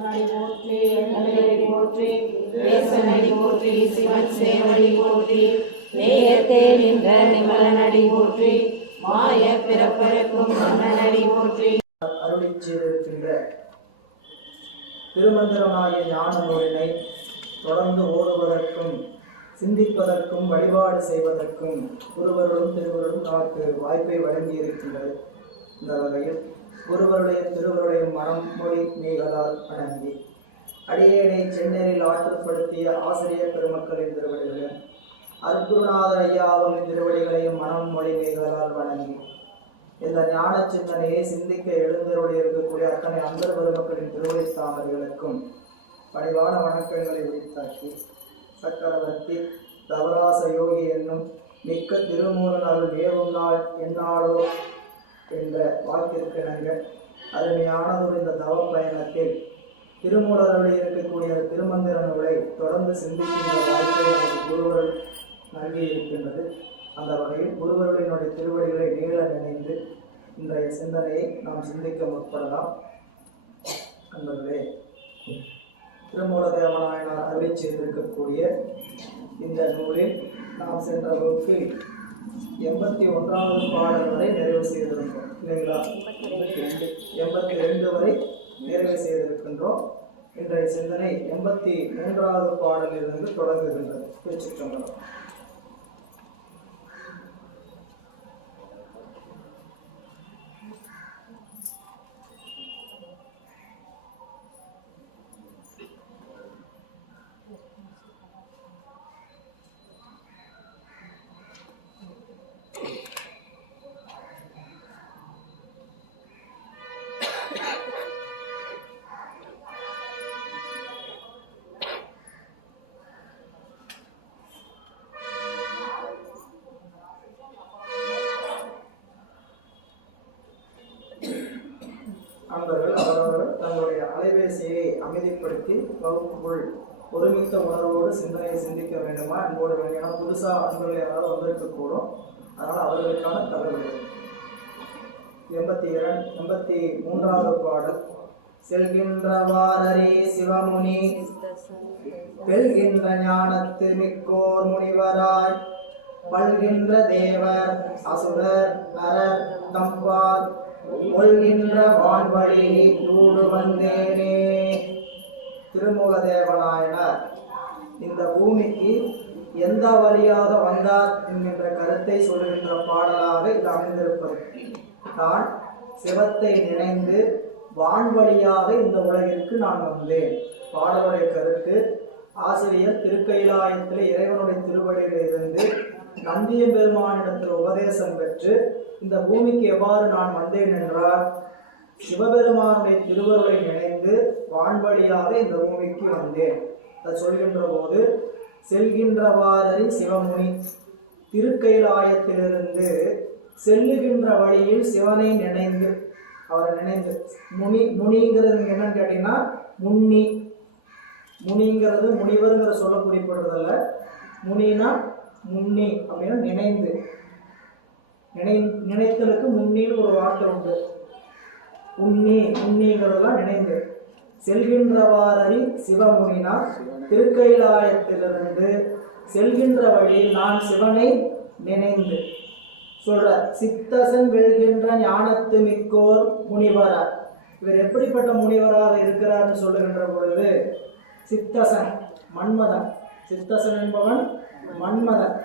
போற்றி எங்களை போற்றி தேசனை போற்றி சிவன் சேவடி போற்றி நேயத்தே நின்ற நிமலனடி போற்றி மாய பிறப்பருக்கும் மன்னனடி போற்றி. அருளி செய்திருக்கின்ற திருமந்திரமாகிய ஞான நூலினை தொடர்ந்து ஓதுவதற்கும் சிந்திப்பதற்கும் வழிபாடு செய்வதற்கும் குருவர்களும் திருவர்களும் நமக்கு வாய்ப்பை வழங்கியிருக்கின்றது. இந்த வகையில் குருவருடைய திருவருடைய மனம் மொழி மெய்களால் வணங்கி அடியேனை சென்னையில் ஆற்றுப்படுத்திய ஆசிரியர் பெருமக்களின் திருவடிகளையும் அருட்குருநாதர் ஐயாவின் திருவடிகளையும் மனம் மொழி மெய்களால் வணங்கி இந்த ஞான சிந்தனையை சிந்திக்க எழுந்தருளி இருக்கக்கூடிய அத்தனை அந்தர் பெருமக்களின் திருவடி தாமர்களுக்கும் பணிவான வணக்கங்களை உரித்தாக்கி சக்கரவர்த்தி தவராச யோகி என்னும் மிக்க திருமூலன் அருள் ஏவும் நாள் என்னாலோ என்ற வாக்கிற்கிணங்க அருமையானதொரு இந்த தவ பயணத்தில் திருமூலருடைய இருக்கக்கூடிய திருமந்திர நூலை தொடர்ந்து சிந்திக்கின்ற வாய்ப்பை குருவர்கள் நல்கி இருக்கின்றது. அந்த வகையில் குருவர்களினுடைய திருவடிகளை நேர நினைந்து இன்றைய சிந்தனையை நாம் சிந்திக்க முற்படலாம். அன்பர்களே, திருமூலதேவநாயனார் அருளி செய்திருக்கக்கூடிய இந்த நூலில் நாம் சென்ற வகுப்பில் 81வது பாடல் வரை நிறைவு செய்திருக்கிறோம் இல்லைங்களா? 82 வரை நிறைவு செய்திருக்கின்றோம். இன்றைய சிந்தனை 83வது பாடலிலிருந்து தொடங்குகின்றது. திருச்சிற்றம்பலம். அவரவர்கள் தங்களுடைய அலைபேசியை அமைதிப்படுத்தி வகுப்புக்குள் ஒருமித்த உணர்வோடு சிந்தனையை சிந்திக்க வேண்டுமா அன்போடு வேண்டும். ஏன்னா புதுசாக அன்பர்கள் யாராவது வந்திருக்கக்கூடும். அதனால் அவர்களுக்கான தகவல். 83வது பாடல். செல்கின்றவாரே சிவமுனி பெல்கின்ற ஞானத்து மிக்கோர் முனிவராய் பல்கின்ற தேவர் அசுரர் நரர் தம்பால் கொள்கின்ற வான்வழி தூடு வந்தேனே. திருமூலதேவநாயனார் இந்த பூமிக்கு எந்த வழியாக வந்தார் என்கின்ற கருத்தை சொல்கின்ற பாடலாக இது அமைந்திருப்பது. நான் சிவத்தை நினைந்து வான்வழியாக இந்த உலகிற்கு நான் வந்தேன். பாடலுடைய கருத்து, ஆசிரியர் திருக்கைலாயத்தில் இறைவனுடைய திருவடியில் இருந்து நந்திய பெருமானிடத்தில் உபதேசம் பெற்று இந்த பூமிக்கு எவ்வாறு நான் வந்தேன் என்றால் சிவபெருமானுடைய திருவருளை நினைந்து வான்வழியாக இந்த பூமிக்கு வந்தேன். அதை சொல்கின்ற போது செல்கின்றவாறி சிவமுனி திருக்கைலாயத்திலிருந்து செல்லுகின்ற வழியில் சிவனை நினைந்து அவரை நினைந்து முனிங்கிறது என்னன்னு கேட்டீங்கன்னா முனிங்கிறது முனிவருங்கிற சொல்ல குறிப்பிடுறதில்ல. முனினா முன்னி அப்படின்னா நினைந்து, நினைத்தலுக்கு முன்னின்னு ஒரு வார்த்தை உண்டு. முன்னிங்கிறதெல்லாம் நினைந்து. செல்கின்றவாறி சிவமுனினா திருக்கைலாயத்திலிருந்து செல்கின்ற வழியில் நான் சிவனை நினைந்து சொல்ற. சித்தசன் வெல்கின்ற ஞானத்து மிக்கோர் முனிவரார். இவர் எப்படிப்பட்ட முனிவராக இருக்கிறார்னு சொல்லுகின்ற பொழுது சித்தசன் மன்மதன். சித்தசன் என்பவன் மன்மதன்.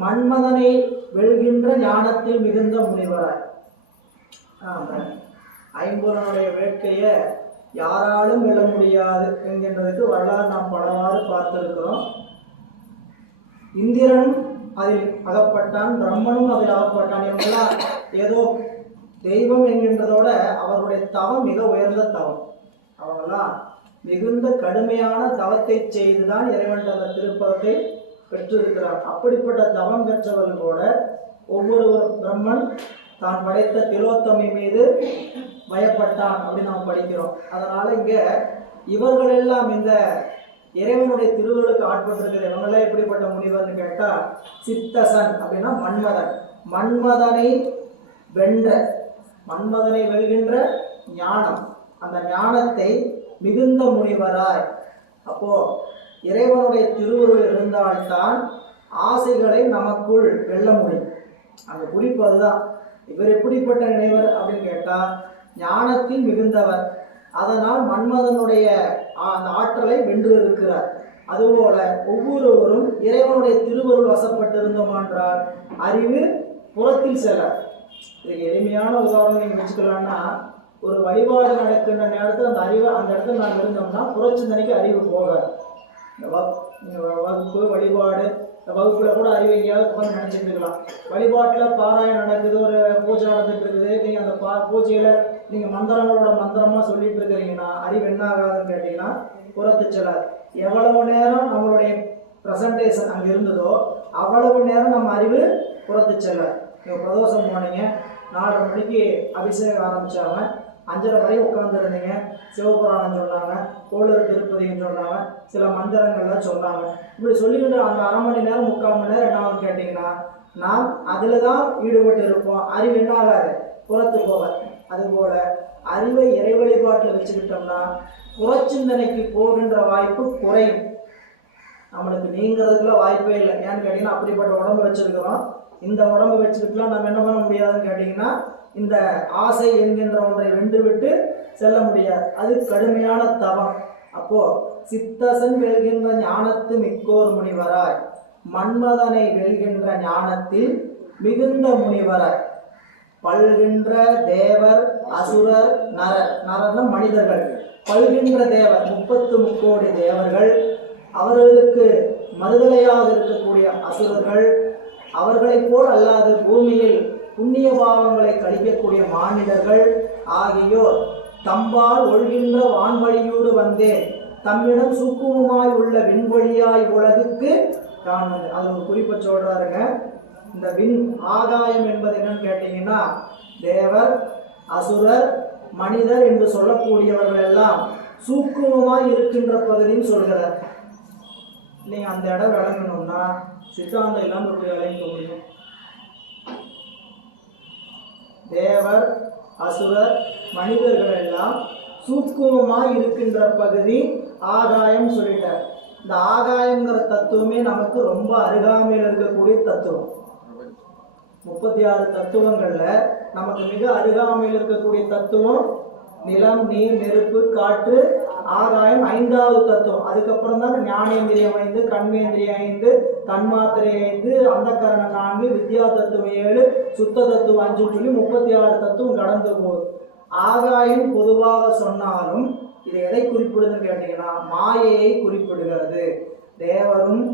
மன்மதனை வெல்கின்ற ஞானத்தில் மிகுந்த முனிவரார். ஐம்பொருளுடைய வேட்கையை யாராலும் வெல்ல முடியாது என்கின்றதுக்கு வரலாறு நாம் பலவாறு பார்த்திருக்கிறோம். இந்திரனும் அதில் அகப்பட்டான், பிரம்மனும் அதில் அகப்பட்டான். இவங்கெல்லாம் ஏதோ தெய்வம் என்கின்றதோட அவர்களுடைய தவம் மிக உயர்ந்த தவம். அவங்கெல்லாம் மிகுந்த கடுமையான தவத்தை செய்துதான் இறைவன் அந்த திருப்பதத்தை பெற்றிருக்கிறார். அப்படிப்பட்ட தவம் பெற்றவர்களோட ஒவ்வொருவரும் பிரம்மன் தான் படைத்த திலோத்தமை மீது பயப்பட்டான் அப்படின்னு நாம் படிக்கிறோம். அதனால இங்க இவர்கள் எல்லாம் இந்த இறைவனுடைய திருவருளுக்கு ஆட்பட்டிருக்கிற இவங்களே எப்படிப்பட்ட முனிவர்னு கேட்டா சித்தசன் அப்படின்னா மன்மதன். மன்மதனை வென்ற, மன்மதனை வெல்கின்ற ஞானம். அந்த ஞானத்தை மிகுந்த முனிவராய். அப்போ இறைவனுடைய திருவுருள் இருந்தால்தான் ஆசைகளை நமக்குள் வெல்ல முடியும். அந்த குறிப்பு அதுதான். இவர் எப்படிப்பட்ட நினைவர் அப்படின்னு கேட்டா, ஞானத்தில் மிகுந்தவர், அதனால் மன்மதனுடைய அந்த ஆற்றலை வென்று இருக்கிறார். அதுபோல ஒவ்வொருவரும் இறைவனுடைய திருவருள் வசப்பட்டிருந்தோம் என்றால் அறிவு புறத்தில் செல்ல. இதுக்கு எளிமையான உதாரணம் நீங்க வச்சுக்கலாம்னா, ஒரு வழிபாடு நடக்கின்ற நேரத்தில் அந்த அறிவை அந்த இடத்துல நாங்கள் இருந்தோம்னா புறச்சிந்தனைக்கு அறிவு போகாது. இந்த வகுப்பு வழிபாடு, இந்த வகுப்புல கூட அறிவு எங்கேயாவது உட்காந்து நினைச்சிட்டு இருக்கலாம். வழிபாட்டில் பாராயணம் நடக்குது, ஒரு பூஜை நடந்துட்டு இருக்குது, நீங்கள் அந்த பூஜையில நீங்கள் மந்திரங்களோட மந்திரமா சொல்லிட்டு இருக்கிறீங்கன்னா அறிவு என்ன ஆகாதுன்னு கேட்டீங்கன்னா புறத்து செல்லாது. எவ்வளவு நேரம் நம்மளுடைய ப்ரெசன்டேஷன் அங்கே இருந்ததோ அவ்வளவு நேரம் நம்ம அறிவு புறத்து செல்லாது. நீங்கள் பிரதோஷம் போனீங்க, 4:30 மணிக்கு அபிஷேகம் ஆரம்பிச்சாங்க, 5:30 வரை உட்காந்துருந்தீங்க, சிவபுராணம் சொன்னாங்க, கோளூர் திருப்பதின்னு சொன்னாங்க, சில மந்திரங்கள்லாம் சொன்னாங்க. இப்படி சொல்லிக்கிட்டு அந்த 1/2 மணி நேரம் 3/4 மணி நேரம் என்ன ஆகுன்னு கேட்டிங்கன்னா நாம் அதில் தான் ஈடுபட்டு இருப்போம். அறிவு என்ன ஆகாது, புறத்து போக. அதுபோல அறிவை இறை வழிபாட்டில் வச்சுக்கிட்டோம்னா புறச்சிந்தனைக்கு போகின்ற வாய்ப்பு குறையும். நம்மளுக்கு நீங்கிறதுக்குலாம் வாய்ப்பே இல்லை. ஏன்னு கேட்டிங்கன்னா அப்படிப்பட்ட உடம்பு வச்சுருக்கிறோம். இந்த உடம்பு வச்சுக்கிட்டுலாம் நம்ம என்ன பண்ண முடியாதுன்னு கேட்டிங்கன்னா இந்த ஆசை என்கின்ற ஒன்றை வென்று விட்டு செல்ல முடியாது. அது கடுமையான தவம். அப்போ சித்தசன் வெல்கின்ற ஞானத்து மிக்கோர் முனிவராய், மன்மதனை வெல்கின்ற ஞானத்தில் மிகுந்த முனிவராய், பல்கின்ற தேவர் அசுரர் நரர், நரர்னா மனிதர்கள், பல்கின்ற தேவர் 33 தேவர்கள், அவர்களுக்கு மறுதலையாக இருக்கக்கூடிய அசுரர்கள், அவர்களைப் போல் அல்லாது பூமியில் புண்ணிய பாவங்களை கழிக்கக்கூடிய மானிடர்கள் ஆகியோர் தம்பால் ஒழுகின்ற வான்வழியோடு வந்தேன், தம்மிடம் சூக்குமமாய் உள்ள விண்வழியாய் உலகுக்கு காண்பது. அது ஒரு குறிப்பை சொல்றாருங்க. இந்த விண் ஆகாயம் என்பது என்னன்னு கேட்டீங்கன்னா தேவர் அசுரர் மனிதர் என்று சொல்லக்கூடியவர்கள் எல்லாம் சூக்குமமாய் இருக்கின்ற பகுதின்னு சொல்கிறார். நீங்க அந்த இடம் விளங்கணும்னா சித்தாந்தம் இல்லாமல் ஒரு விளங்க முடியும். தேவர் அசுரர் மனிதர்கள் எல்லாம் சூக்குமமாய் இருக்கின்ற பகுதி ஆகாயம் சொல்லிட்டார். இந்த ஆகாயங்கிற தத்துவமே நமக்கு ரொம்ப அருகாமையில் இருக்கக்கூடிய தத்துவம். 36 தத்துவங்கள்ல நமக்கு மிக அருகாமையில் இருக்கக்கூடிய தத்துவம் நிலம், நீர், நெருப்பு, காற்று, ஆகாயம் 5வது தத்துவம். அதுக்கப்புறம் தான் ஞானேந்திரியம் 5, கண்மேந்திரியம் 5, தன்மாத்திரை 5, அந்தக்கரணம் 4, வித்யா தத்துவம் 7, சுத்த தத்துவம் 5 சொல்லி 36 தத்துவம் கடந்து போகுது. ஆகாயம் பொதுவாக சொன்னாலும் இது எதை குறிப்பிடுதுன்னு கேட்டீங்கன்னா மாயையை குறிப்பிடுகிறது. தேவரும்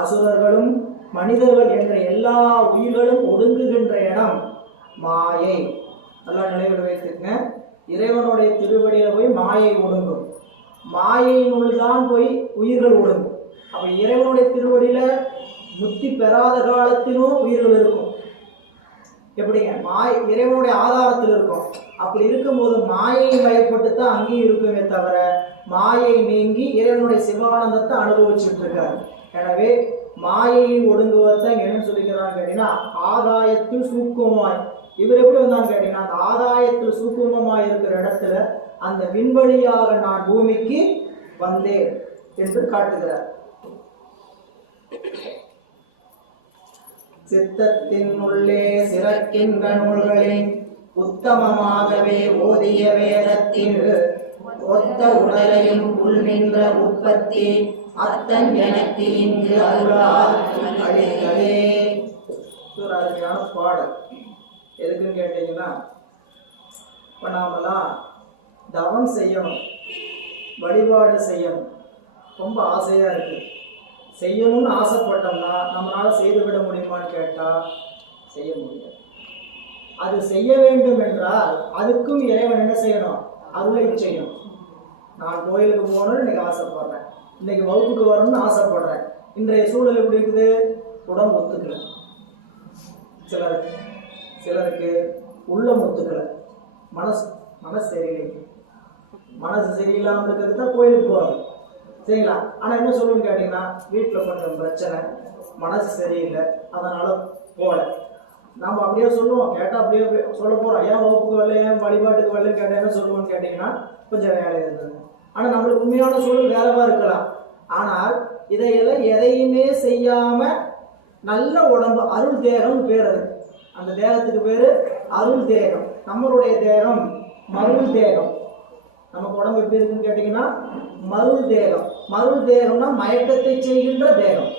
அசுரர்களும் மனிதர்கள் என்ற எல்லா உயிர்களும் ஒடுங்குகின்ற இடம் மாயை. நல்லா நினைவில் வைத்துங்க. இறைவனுடைய திருவடியில போய் மாயை ஒடுங்கும், மாயையினுள் தான் போய் உயிர்கள் ஒடுங்கும். அப்ப இறைவனுடைய திருவடியில முக்தி பெறாத காலத்திலும் உயிர்கள் இருக்கும். எப்படிங்க? இறைவனுடைய ஆதாரத்தில் இருக்கும். அப்படி இருக்கும்போது மாயை பயப்பட்டு தான் அங்கேயும் இருக்குமே தவிர மாயை நீங்கி இறைவனுடைய சிவானந்தத்தை அனுபவிச்சுட்டு இருக்காரு. எனவே மாயையை ஒடுங்குவதான் என்ன சொல்லிக்கிறான்னு கேட்டீங்கன்னா ஆகாயத்தில் சூக்குமமாய். இவர் எப்படி வந்தான்னு கேட்டீங்கன்னா அந்த ஆகாயத்தில் சூக்குமமாய் இருக்கிற இடத்துல அந்த விண்வழியாக நான் பூமிக்கு வந்தேன் என்று காட்டுகிறார். சித்தத்தின் உள்ளே சிறக்கின்ற நூல்களின் உத்தமமாகவே ஓதிய வேதத்தின் ஒத்த உடலையும் உள் நின்ற உற்பத்தி அத்தன் எனக்கு இங்கு அருளால் அழைத்ததே. ஒரு அருமையான பாடல். எதுக்குன்னு கேட்டீங்கன்னா இப்போ நாமெல்லாம் தவம் செய்யணும், வழிபாடு செய்யணும், ரொம்ப ஆசையாக இருக்குது. செய்யணும்னு ஆசைப்பட்டோம்னா நம்மளால் செய்துவிட முடியுமான்னு கேட்டால் செய்ய முடியாது. அது செய்ய வேண்டும் என்றால் அதுக்கும் இறைவன் என்ன செய்யணும்? அருளை செய்யணும். நான் கோயிலுக்கு போகணும்னு இன்னைக்கு ஆசைப்படுறேன், இன்னைக்கு வகுப்புக்கு வரணும்னு ஆசைப்படுறேன். இன்றைய சூழல் எப்படி இருக்குது? உடம்பு ஒத்துக்கலை, சிலருக்கு உள்ளம் ஒத்துக்கலை, மனசு சரியில்லை. மனசு சரியில்லாமல் இருக்கிறது தான் கோயிலுக்கு போகிறது, சரிங்களா? ஆனால் என்ன சொல்லுன்னு கேட்டிங்கன்னா வீட்டில் கொஞ்சம் பிரச்சனை, மனசு சரியில்லை, அதனால் போகல. நம்ம அப்படியே சொல்லுவோம், கேட்டால் அப்படியே சொல்ல போகிறோம். ஏன் வகுப்புக்கு வரல, ஏன் வழிபாட்டுக்கு வரலன்னு கேட்டால் என்ன சொல்லுவோன்னு கேட்டிங்கன்னா கொஞ்சம் வேலை இருந்தது. ஆனால் நம்மளுக்கு உண்மையான சூழல் வேறவா இருக்கலாம். ஆனால் இதையெல்லாம் எதையுமே செய்யாம நல்ல உடம்பு, அருள் தேகம் பேர். அது அந்த தேகத்துக்கு பேரு அருள் தேகம். நம்மளுடைய தேகம் மருள் தேகம். நமக்கு உடம்பு எப்படி இருக்குன்னு கேட்டீங்கன்னா மருள் தேகம். மருள் தேகம்னா மயக்கத்தை செய்கின்ற தேகம்.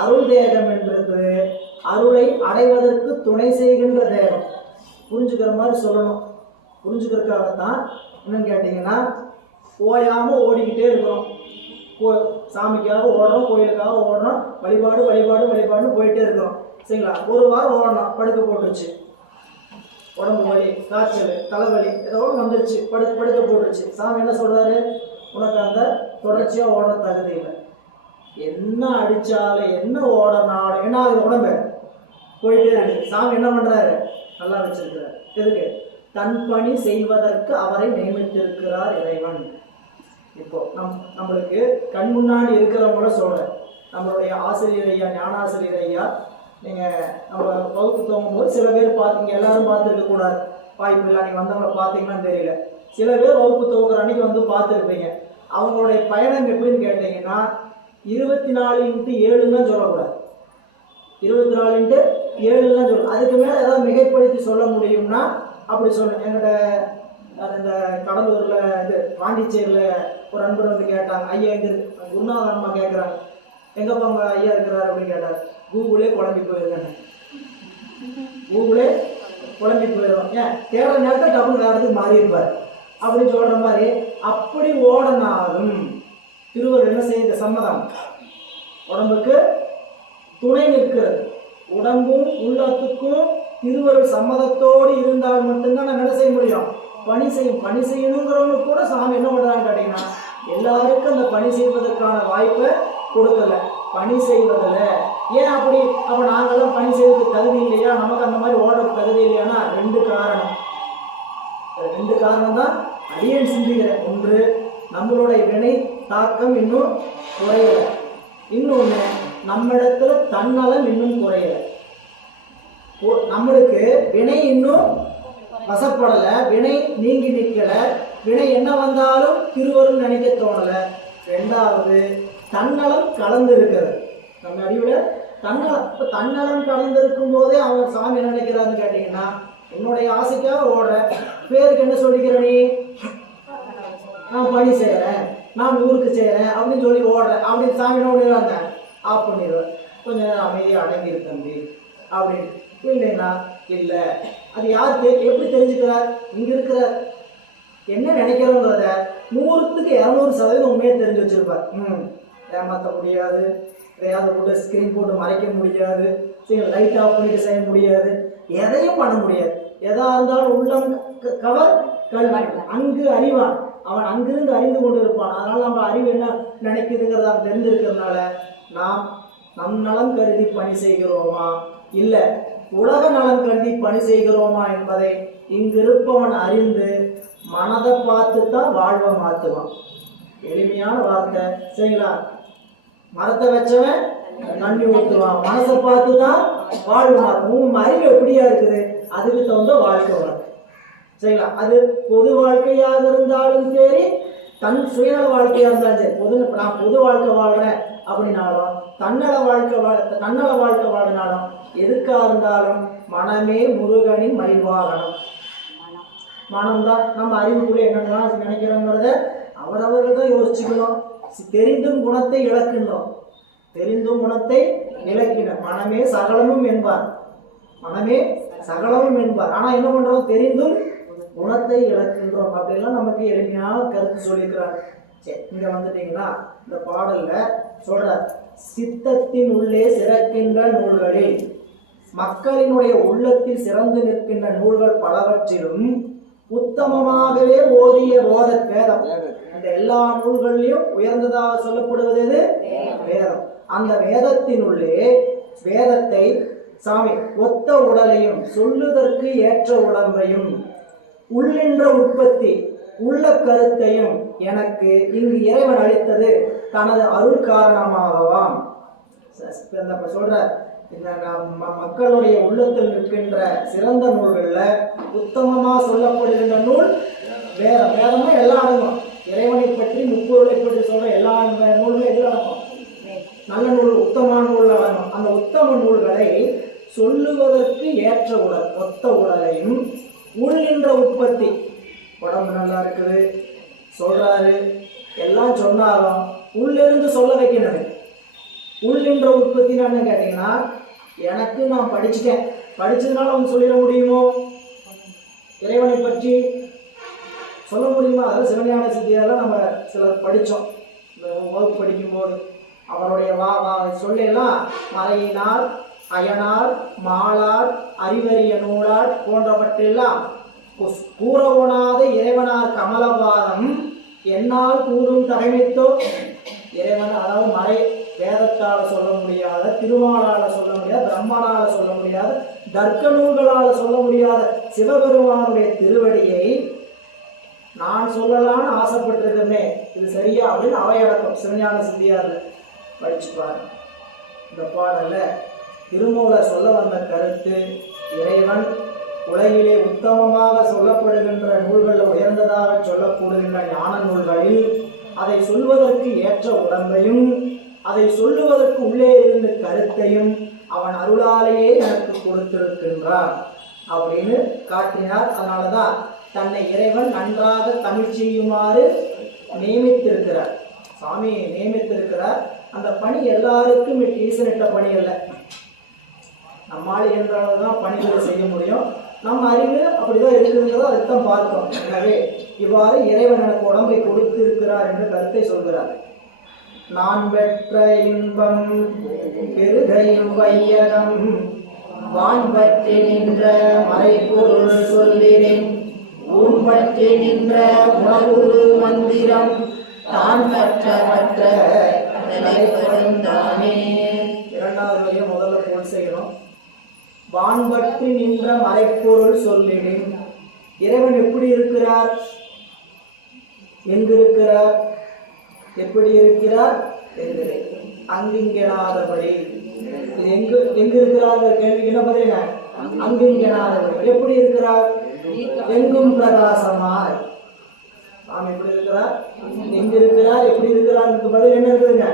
அருள் தேகம் என்றது அருளை அடைவதற்கு துணை செய்கின்ற தேகம். புரிஞ்சுக்கிற மாதிரி சொல்லணும். புரிஞ்சுக்கிறதுக்காகத்தான் என்னன்னு கேட்டீங்கன்னா, ஓயாம ஓடிக்கிட்டே இருக்கிறோம். சாமிக்காக ஓடுறோம், கோயிலுக்காக ஓடுறோம், வழிபாடு வழிபாடு வழிபாடுன்னு போயிட்டே இருக்கிறோம். சரிங்களா? ஒரு வாரம் ஓடணும், படுக்க போட்டுருச்சு, உடம்பு வலி, காய்ச்சல், தலைவலி ஏதோ வந்துருச்சு, படுக்க போட்டுருச்சு. சாமி என்ன சொல்றாரு? உனக்கு அந்த தொடர்ச்சியா ஓட தகுதி இல்லை. என்ன அடிச்சாலும் என்ன ஓடனாலும் என்ன ஆகுது? உடம்பு போயிட்டே இருக்கு. சாமி என்ன பண்றாரு? நல்லா வச்சிருக்கிறார். எதுக்கு? தன் பணி செய்வதற்கு அவரை நியமித்திருக்கிறார் இறைவன். இப்போ நம்மளுக்கு கண் முன்னாடி இருக்கிறவங்கள சொல்றேன். நம்மளுடைய ஆசிரியர் ஐயா, ஞானாசிரியர் ஐயா, நீங்கள் நம்ம வகுப்பு தோங்கும்போது சில பேர் பார்த்தீங்க, எல்லாரும் பார்த்துருக்க கூடாது, வாய்ப்பு இல்லை, நீங்கள் வந்தவங்களை பார்த்தீங்கன்னு தெரியல. சில பேர் வகுப்பு துவக்கிற அன்னைக்கு வந்து பார்த்துருப்பீங்க. அவங்களுடைய பயணம் எப்படின்னு கேட்டீங்கன்னா 24x7 தான் சொல்லக்கூடாது, 24x7 தான் சொல்லணும். அதுக்கு மேலே ஏதாவது மிகைப்படுத்தி சொல்ல முடியும்னா அப்படி சொல்லணும். எங்கிட்ட இந்த கடலூரில் இது பாண்டிச்சேரியில் ஒரு அன்பர் வந்து கேட்டாங்க, ஐயா எங்க குருநாதன் அம்மா கேட்குறாங்க, எங்கப்பா அவங்க ஐயா இருக்கிறார் அப்படின்னு கேட்டார். கூகுளே குழம்பி போயிருக்காங்க. கூகுளே குழம்பி போயிடும். ஏன் தேடுற நேரத்தை டபுள் வேறதுக்கு மாறி இருப்பார் அப்படின்னு சொல்கிற மாதிரி. அப்படி ஓடனாலும் திருவள்ளுவர் என்ன செய்ய சம்மதம்? உடம்புக்கு துணை நிற்கிறது. உடம்பும் உள்ளத்துக்கும் திருவருள் சம்மதத்தோடு இருந்தால் மட்டும்தான் நம்ம என்ன செய்ய முடியும்? பணி செய்யணுங்கிறவங்களுக்கு கூட சாமி என்ன பண்ணுறாங்க கேட்டீங்கன்னா, எல்லாருக்கும் அந்த பணி செய்வதற்கான வாய்ப்பை கொடுக்கல. பணி செய்வதில் ஏன் அப்படி? அப்போ நாங்கள்லாம் பணி செய்வதற்கு தகுதி இல்லையா? நமக்கு அந்த மாதிரி ஓடுறதுக்கு தகுதி இல்லையானா ரெண்டு காரணம் தான் அடியேன் சிந்திக்கிறேன். ஒன்று, நம்மளுடைய வினை தாக்கம் இன்னும் குறையலை. இன்னொன்று, நம்மிடத்துல தன்னலம் இன்னும் குறையலை. நம்மளுக்கு வினை இன்னும் வசப்படலை, வினை நீங்கி நிற்கலை, வினை என்ன வந்தாலும் திருவருள் நினைக்க தோணலை. ரெண்டாவது, தன்னலம் கலந்து இருக்கிறது. நம்ம அறிவில் தன்னலம். இப்போ தன்னலம் கலந்துருக்கும் போதே அவன் சாமி என்ன நினைக்கிறான்னு கேட்டீங்கன்னா, என்னுடைய ஆசைக்காக ஓடுற, பேருக்கு என்ன சொல்லிக்கிற நீ? நான் பணி செய்கிறேன், நான் ஊருக்கு செய்கிறேன் அப்படின்னு சொல்லி ஓடுறேன் அப்படின்னு சாமி என்ன பண்ணிடுறாங்க? ஆஃப் பண்ணிடுவேன். கொஞ்சம் நேரம் அமைதியாக அடங்கிரு தம்பி அப்படின்னு. இல்லைன்னா இல்லை. அது யாருக்கு எப்படி தெரிஞ்சுக்கிறார்? இங்கே இருக்கிற என்ன நினைக்கிறோங்கிறத 100க்கு 200% உண்மையை தெரிஞ்சு வச்சிருப்பார். ஏமாற்ற முடியாது, எதையாவது போட்டு ஸ்க்ரீன் போட்டு மறைக்க முடியாது, சரி லைட் ஆஃப் பண்ணிட்டு செய்ய முடியாது, எதையும் பண்ண முடியாது. எதா இருந்தாலும் உள்ளம் கவர் அங்கு அறிவான். அவன் அங்கிருந்து அறிந்து கொண்டு இருப்பான். அதனால நம்ம அறிவு என்ன நினைக்குதுங்கிறத அவன் தெரிஞ்சிருக்கிறதுனால நாம் நம் நலம் கருதி பணி செய்கிறோமா, இல்லை உலக நலம் கருதி பணி செய்கிறோமா என்பதை இங்கு இருப்பவன் அறிந்து மனதை பார்த்து தான் வாழ்வை மாற்றுவான். எளிமையான வார்த்தை, சரிங்களா? மரத்தை வச்சவன் தண்ணி ஊற்றுவான், மனசை பார்த்து தான் வாழ்வு மாறும். உன் அறிவு எப்படியா இருக்குது? அதுக்கு தகுந்த வாழ்க்கை வரும். சரிங்களா? அது பொது வாழ்க்கையாக இருந்தாலும் சரி, தன் சுயநல வாழ்க்கையாக இருந்தாலும் சரி. நான் பொது வாழ்க்கை வாழ்கிறேன் அப்படின்னாலும், தன்னல வாழ்க்கை வாழ்னாலும், எதுக்காக இருந்தாலும் மனமே முருகனின் மயில்வாகனம். மனம்தான் நம்ம அறிவுக்குள்ளே என்னென்னா நினைக்கிறோங்கிறத அவரவர்கள் தான் யோசிச்சுக்கணும். தெரிந்தும் குணத்தை இழக்கின்றோம், தெரிந்தும் குணத்தை இழக்கின்றோம். மனமே சகலமும் என்பார், மனமே சகலமும் என்பார். ஆனால் என்ன பண்ணுறோம்? தெரிந்தும் குணத்தை இழக்கின்றோம். அப்படிலாம் நமக்கு எளிமையாக கருத்து சொல்லியிருக்கிறார். சரி, இங்கே வந்துட்டீங்கன்னா இந்த பாடலில் சொல்கிறார், சித்தத்தின் உள்ளே சிறக்கின்ற நூல்களில், மக்களினுடைய உள்ளத்தில் சிறந்து நிற்கின்ற நூல்கள் பலவற்றிலும் உத்தமமாகவே ஓதிய வேதம். இந்த எல்லா நூல்களிலும் உயர்ந்ததாக சொல்லப்படுவது எது? வேதம். அந்த வேதத்தினுள்ளே வேதத்தை சாமி ஒத்த உடலையும் சொல்லுதற்கு ஏற்ற உடம்பையும் உள்ளின்ற உற்பத்தி உள்ள கருத்தையும் எனக்கு இங்கு இறைவன் அளித்தது தனது அருள் காரணமாகவாம். சொல்ற இந்த மக்களுடைய உள்ளத்தில் நிற்கின்ற சிறந்த நூல்களில் உத்தமமாக சொல்லப்படுகின்ற நூல் வேதம். வேதமும் எல்லாம் அடங்கும். இறைவனை பற்றி முப்பொருளை பற்றி சொல்ற எல்லா நூல்களும் எதில் அடங்கும்? நல்ல நூல், உத்தம நூல் அடங்கும். அந்த உத்தம நூல்களை சொல்லுவதற்கு ஏற்ற உடல், ஒத்த உடலையும் உள்நின்ற உற்பத்தி, உடம்பு நல்லா இருக்குது சொல்றாரு எல்லாம் சொன்னாலும் உள்ளிருந்து சொல்ல வைக்கணும். உள்நின்ற உற்பத்தின்னு என்ன கேட்டீங்கன்னா, எனக்கு நான் படிச்சுட்டேன், படிச்சதுனால அவங்க சொல்லிட முடியுமோ? இறைவனை பற்றி சொல்ல முடியுமா? அதாவது சிவஞான சித்தியாரெல்லாம் நம்ம சிலர் படித்தோம், இந்த வகுப்பு படிக்கும்போது அவருடைய சொல்லெல்லாம் மறையினார், அயனார், மாளார், அறிவறிய நூலார் போன்றவற்றெல்லாம் கூறவோனாத இறைவனார் கமலபாதம் என்னால் கூறும் தகைமைத்தோ. இறைவன் அதாவது மறை வேதத்தால் சொல்ல முடியாத, திருமாலால் சொல்ல முடியாத, பிரம்மனால் சொல்ல முடியாத, தர்க்க நூல்களால் சொல்ல முடியாத சிவபெருமானுடைய திருவடியை நான் சொல்லலான்னு ஆசைப்பட்டிருக்கமே, இது சரியா அப்படின்னு அவையடக்கம் சிவஞான சித்தியார்ல படிச்சுப்பார். இந்த பாடல்ல திருமூல சொல்ல வந்த கருத்து, இறைவன் உலகிலே உத்தமமாக சொல்லப்படுகின்ற நூல்களில் உயர்ந்ததாக சொல்லப்படுகின்ற ஞான நூல்களில் அதை சொல்வதற்கு ஏற்ற உடம்பையும் அதை சொல்லுவதற்கு உள்ளே இருந்த கருத்தையும் அவன் அருளாலேயே எனக்கு கொடுத்திருக்கின்றான் அப்படின்னு காட்டினார். அதனாலதான் தன்னை இறைவன் நன்றாக தமிழ் செய்யுமாறு நியமித்திருக்கிறார், சாமி நியமித்திருக்கிறார். அந்த பணி எல்லாருக்கும் ஈசனிட்ட பணி அல்ல, நம்மால் என்றால்தான் பணிகளை செய்ய முடியும். நம்ம அறிவு அப்படிதான் இருக்கிறதோ அதுதான் பார்க்கிறோம். எனவே இவ்வாறு இறைவன் எனக்கு உடம்பை கொடுத்து இருக்கிறார் என்று கருத்தை சொல்கிறார். நான் பெற்ற இன்பம் பெருகையும் வையகம் வான் பற்றி நின்ற மறைபொருள் சொல்லினேன், ஊன் பற்றி நின்ற உணர்வுரு மந்திரம் தான் பெற்ற நிலைப்படுந்தானே. இரண்டாவது வழியை முதல்ல போல் செய்யணும். வான் பற்றி நின்ற மறைப்பொருள் சொல்லினேன். இறைவன் எப்படி இருக்கிறார்? எங்கிருக்கிறார்? எப்படி இருக்கிறார்? அங்கிங்கெனாதபடி. எங்கு இருக்கிறார் கேள்விக்கு என்ன பதிலுங்க? அங்கிங்கெனாதபடி. எப்படி இருக்கிறார்? எங்கும் பிரகாசமாய். நாம் எப்படி இருக்கிறார்? எங்க இருக்கிறார்? எப்படி இருக்கிறார்? பதில் என்ன இருக்குதுங்க?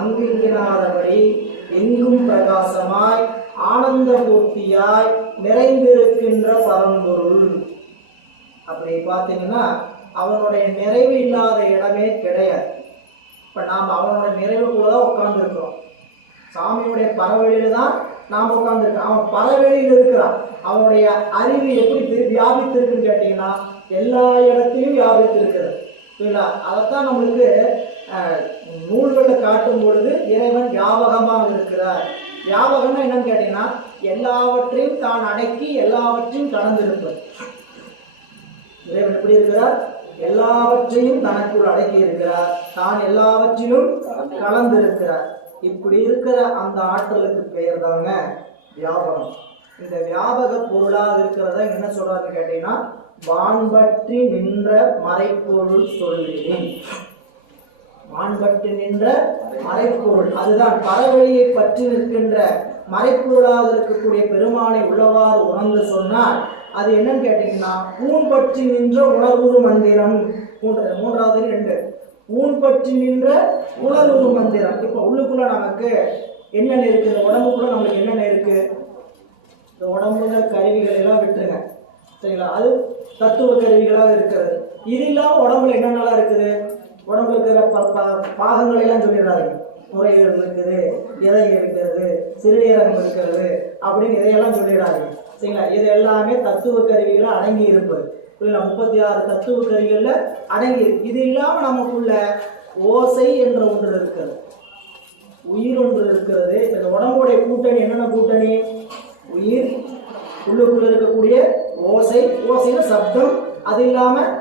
அங்கிங்கெனாதபடி எங்கும் பிரகாசமாய் ஆனந்த பூர்த்தியாய் நிறைந்திருக்கின்ற பரம்பொருள். அப்படி பார்த்தீங்கன்னா அவனுடைய நிறைவு இல்லாத இடமே கிடையாது. இப்போ நாம் அவனுடைய நிறைவுக்குள்ளதான் உட்கார்ந்து இருக்கிறோம். சாமியுடைய பறவெளியில தான் நாம் உட்கார்ந்துருக்கோம். அவன் பறவெளியில் இருக்கிறான். அவனுடைய அறிவு எப்படி வியாபித்திருக்குன்னு கேட்டீங்கன்னா எல்லா இடத்திலும் வியாபித்திருக்கிறது. சரிங்களா? அதைத்தான் நம்மளுக்கு நூல்களில் காட்டும் பொழுது இறைவன் வியாபகமாக இருக்கிறார். வியாபகம்னா என்னன்னு கேட்டீங்கன்னா எல்லாவற்றையும் தான் அடக்கி எல்லாவற்றையும் கலந்திருப்பது. இறைவன் எப்படி இருக்கிறார்? எல்லாவற்றையும் தனக்குள் அடக்கி இருக்கிறார், தான் எல்லாவற்றிலும் கலந்திருக்கிறார். இப்படி இருக்கிற அந்த ஆற்றலுக்கு பெயர் தாங்க வியாபகம். இந்த வியாபக பொருளாக இருக்கிறத என்ன சொல்றாருன்னு கேட்டீங்கன்னா வான்பற்றி நின்ற மறைப்பொருள் சொல்லினேன். வான்பற்றி நின்ற மறைப்பொருள், அதுதான் பறவெளியை பற்றி நிற்கின்ற மறைப்பொருளாக இருக்கக்கூடிய பெருமானை உள்ளவாறு உணர்ந்து சொன்னால் அது என்னன்னு கேட்டீங்கன்னா ஊன் பற்றி நின்ற உணர்வுரு மந்திரம். மூன்றாவது 2 ஊன் பற்றி நின்ற உணர்வுரு மந்திரம். இப்போ உள்ளுக்குள்ள நமக்கு என்னென்ன இருக்கு? இந்த உடம்புக்குள்ள நமக்கு என்னென்ன இருக்கு? இந்த உடம்புல கருவிகள் எல்லாம் விட்டுருங்க, சரிங்களா? அது தத்துவ கருவிகளாக இருக்கிறது. இது இல்லாமல் உடம்புல என்னென்னலாம் இருக்குது? உடம்புல இருக்கிற பாகங்களை எல்லாம் சொல்லிடுறாங்க. நுரையீரல் இருக்குது, இதயம் இருக்கிறது, சிறுநீரகம் இருக்கிறது அப்படின்னு இதையெல்லாம் சொல்லிடுறாங்க, சரிங்களா? இது எல்லாமே தத்துவ கருவிகள் அடங்கி இருப்பது. 36 தத்துவ கருவிகளில் அடங்கி. இது இல்லாமல் நமக்குள்ள ஓசை என்ற ஒன்று இருக்கிறது, உயிர் ஒன்று இருக்கிறது. இந்த உடம்புடைய கூட்டணி என்னென்ன கூட்டணி? உயிர், உள்ளுக்குள்ள இருக்கக்கூடிய ஓசை, ஓசைன்னு சப்தம். அது இல்லாமல்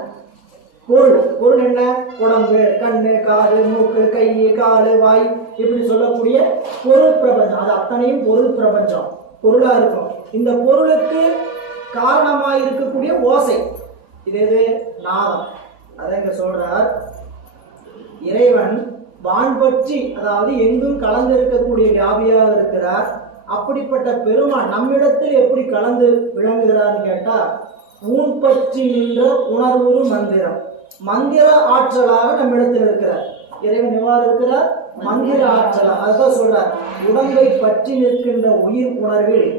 பொருள். பொருள் என்ன? உடம்பு, கண்ணு, காது, மூக்கு, கை, காலு, வாய், இப்படி சொல்லக்கூடிய பொருள் பிரபஞ்சம். அது அத்தனையும் பொருள் பிரபஞ்சம், பொருளா இருக்கும். இந்த பொருளுக்கு காரணமாக இருக்கக்கூடிய ஓசை, இது எது? நாதம். அதை இங்க சொல்றார். இறைவன் வான்பற்றி, அதாவது எங்கும் கலந்து இருக்கக்கூடிய வியாபியாக இருக்கிறார். அப்படிப்பட்ட பெருமான் நம்மிடத்தில் எப்படி கலந்து விளங்குகிறார்னு கேட்டா ஊன் பற்றி நின்ற உணர்வுரு மந்திரம். மந்திர ஆற்றலாக நம்மிடத்தில் இருக்கிறார். இறைவன் எவ்வாறு இருக்கிறார்? மந்திர ஆற்றலாக. அதுதான் சொல்றார், உடம்பை பற்றி நிற்கின்ற உயிர் உணர்வில்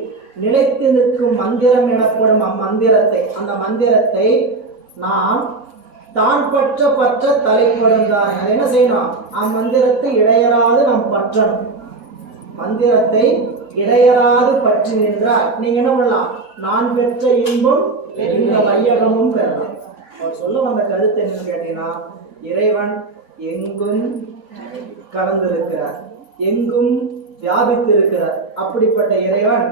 நிலைத்து நிற்கும் மந்திரம் எனப்படும் அம்மந்திரத்தை, அந்த மந்திரத்தை நாம் தான் பற்ற பற்ற தலைப்படும் தான். அதை என்ன செய்யணும்? அம்மந்திரத்தை இடையறாது நாம் பற்றணும். மந்திரத்தை இடையறாது பற்றி நின்றால் நீங்க என்ன பண்ணலாம்? நான் பெற்ற இன்பம் இந்த வையகமும் பெறலாம். அவர் சொல்ல வந்த கருத்து என்னன்னு கேட்டீங்கன்னா, இறைவன் எங்கும் கலந்திருக்கிறார், எங்கும் வியாபித்திருக்கிறார். அப்படிப்பட்ட இறைவன்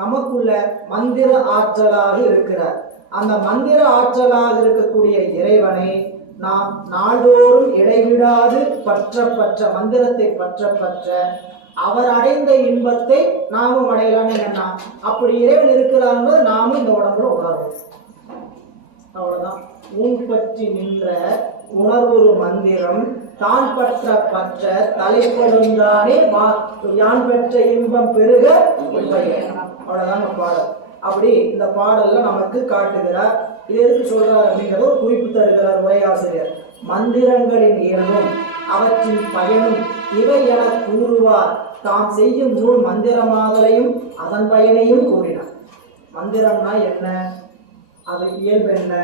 நமக்குள்ள மந்திர ஆற்றலாக இருக்கிறார். அந்த மந்திர ஆற்றலாக இருக்கக்கூடிய இறைவனை நாம் நாள்தோறும் இடைவிடாது பற்ற பற்ற, மந்திரத்தை பற்ற பற்ற அவர் அடைந்த இன்பத்தை நாமும் அடையலான்னு என்ன, அப்படி இறைவன் இருக்கிறாங்க நாமும் இந்த உடம்புல உணர்வோம். அவ்வளவுதான். உன் பற்றி நின்ற உணர்வுறு மந்திரம் தான் பற்ற பற்ற தலைப்படுந்தானே யான் பெற்ற இன்பம் பெருக. அவ்வளவுதான் பாடல். அப்படி இந்த பாடல்ல நமக்கு காட்டுகிறார். இது எதுக்கு சொல்றார் அப்படிங்கிறத ஒரு குறிப்பு தருகிறார் உரையாசிரியர். மந்திரங்களின் இயல்பும் அவற்றின் பயனும் இவை என கூறுவார். தாம் செய்யும் நூல் மந்திரமாதலையும் அதன் பயனையும் கூறினார். மந்திரம்னா என்ன, அது இயல்பு என்ன,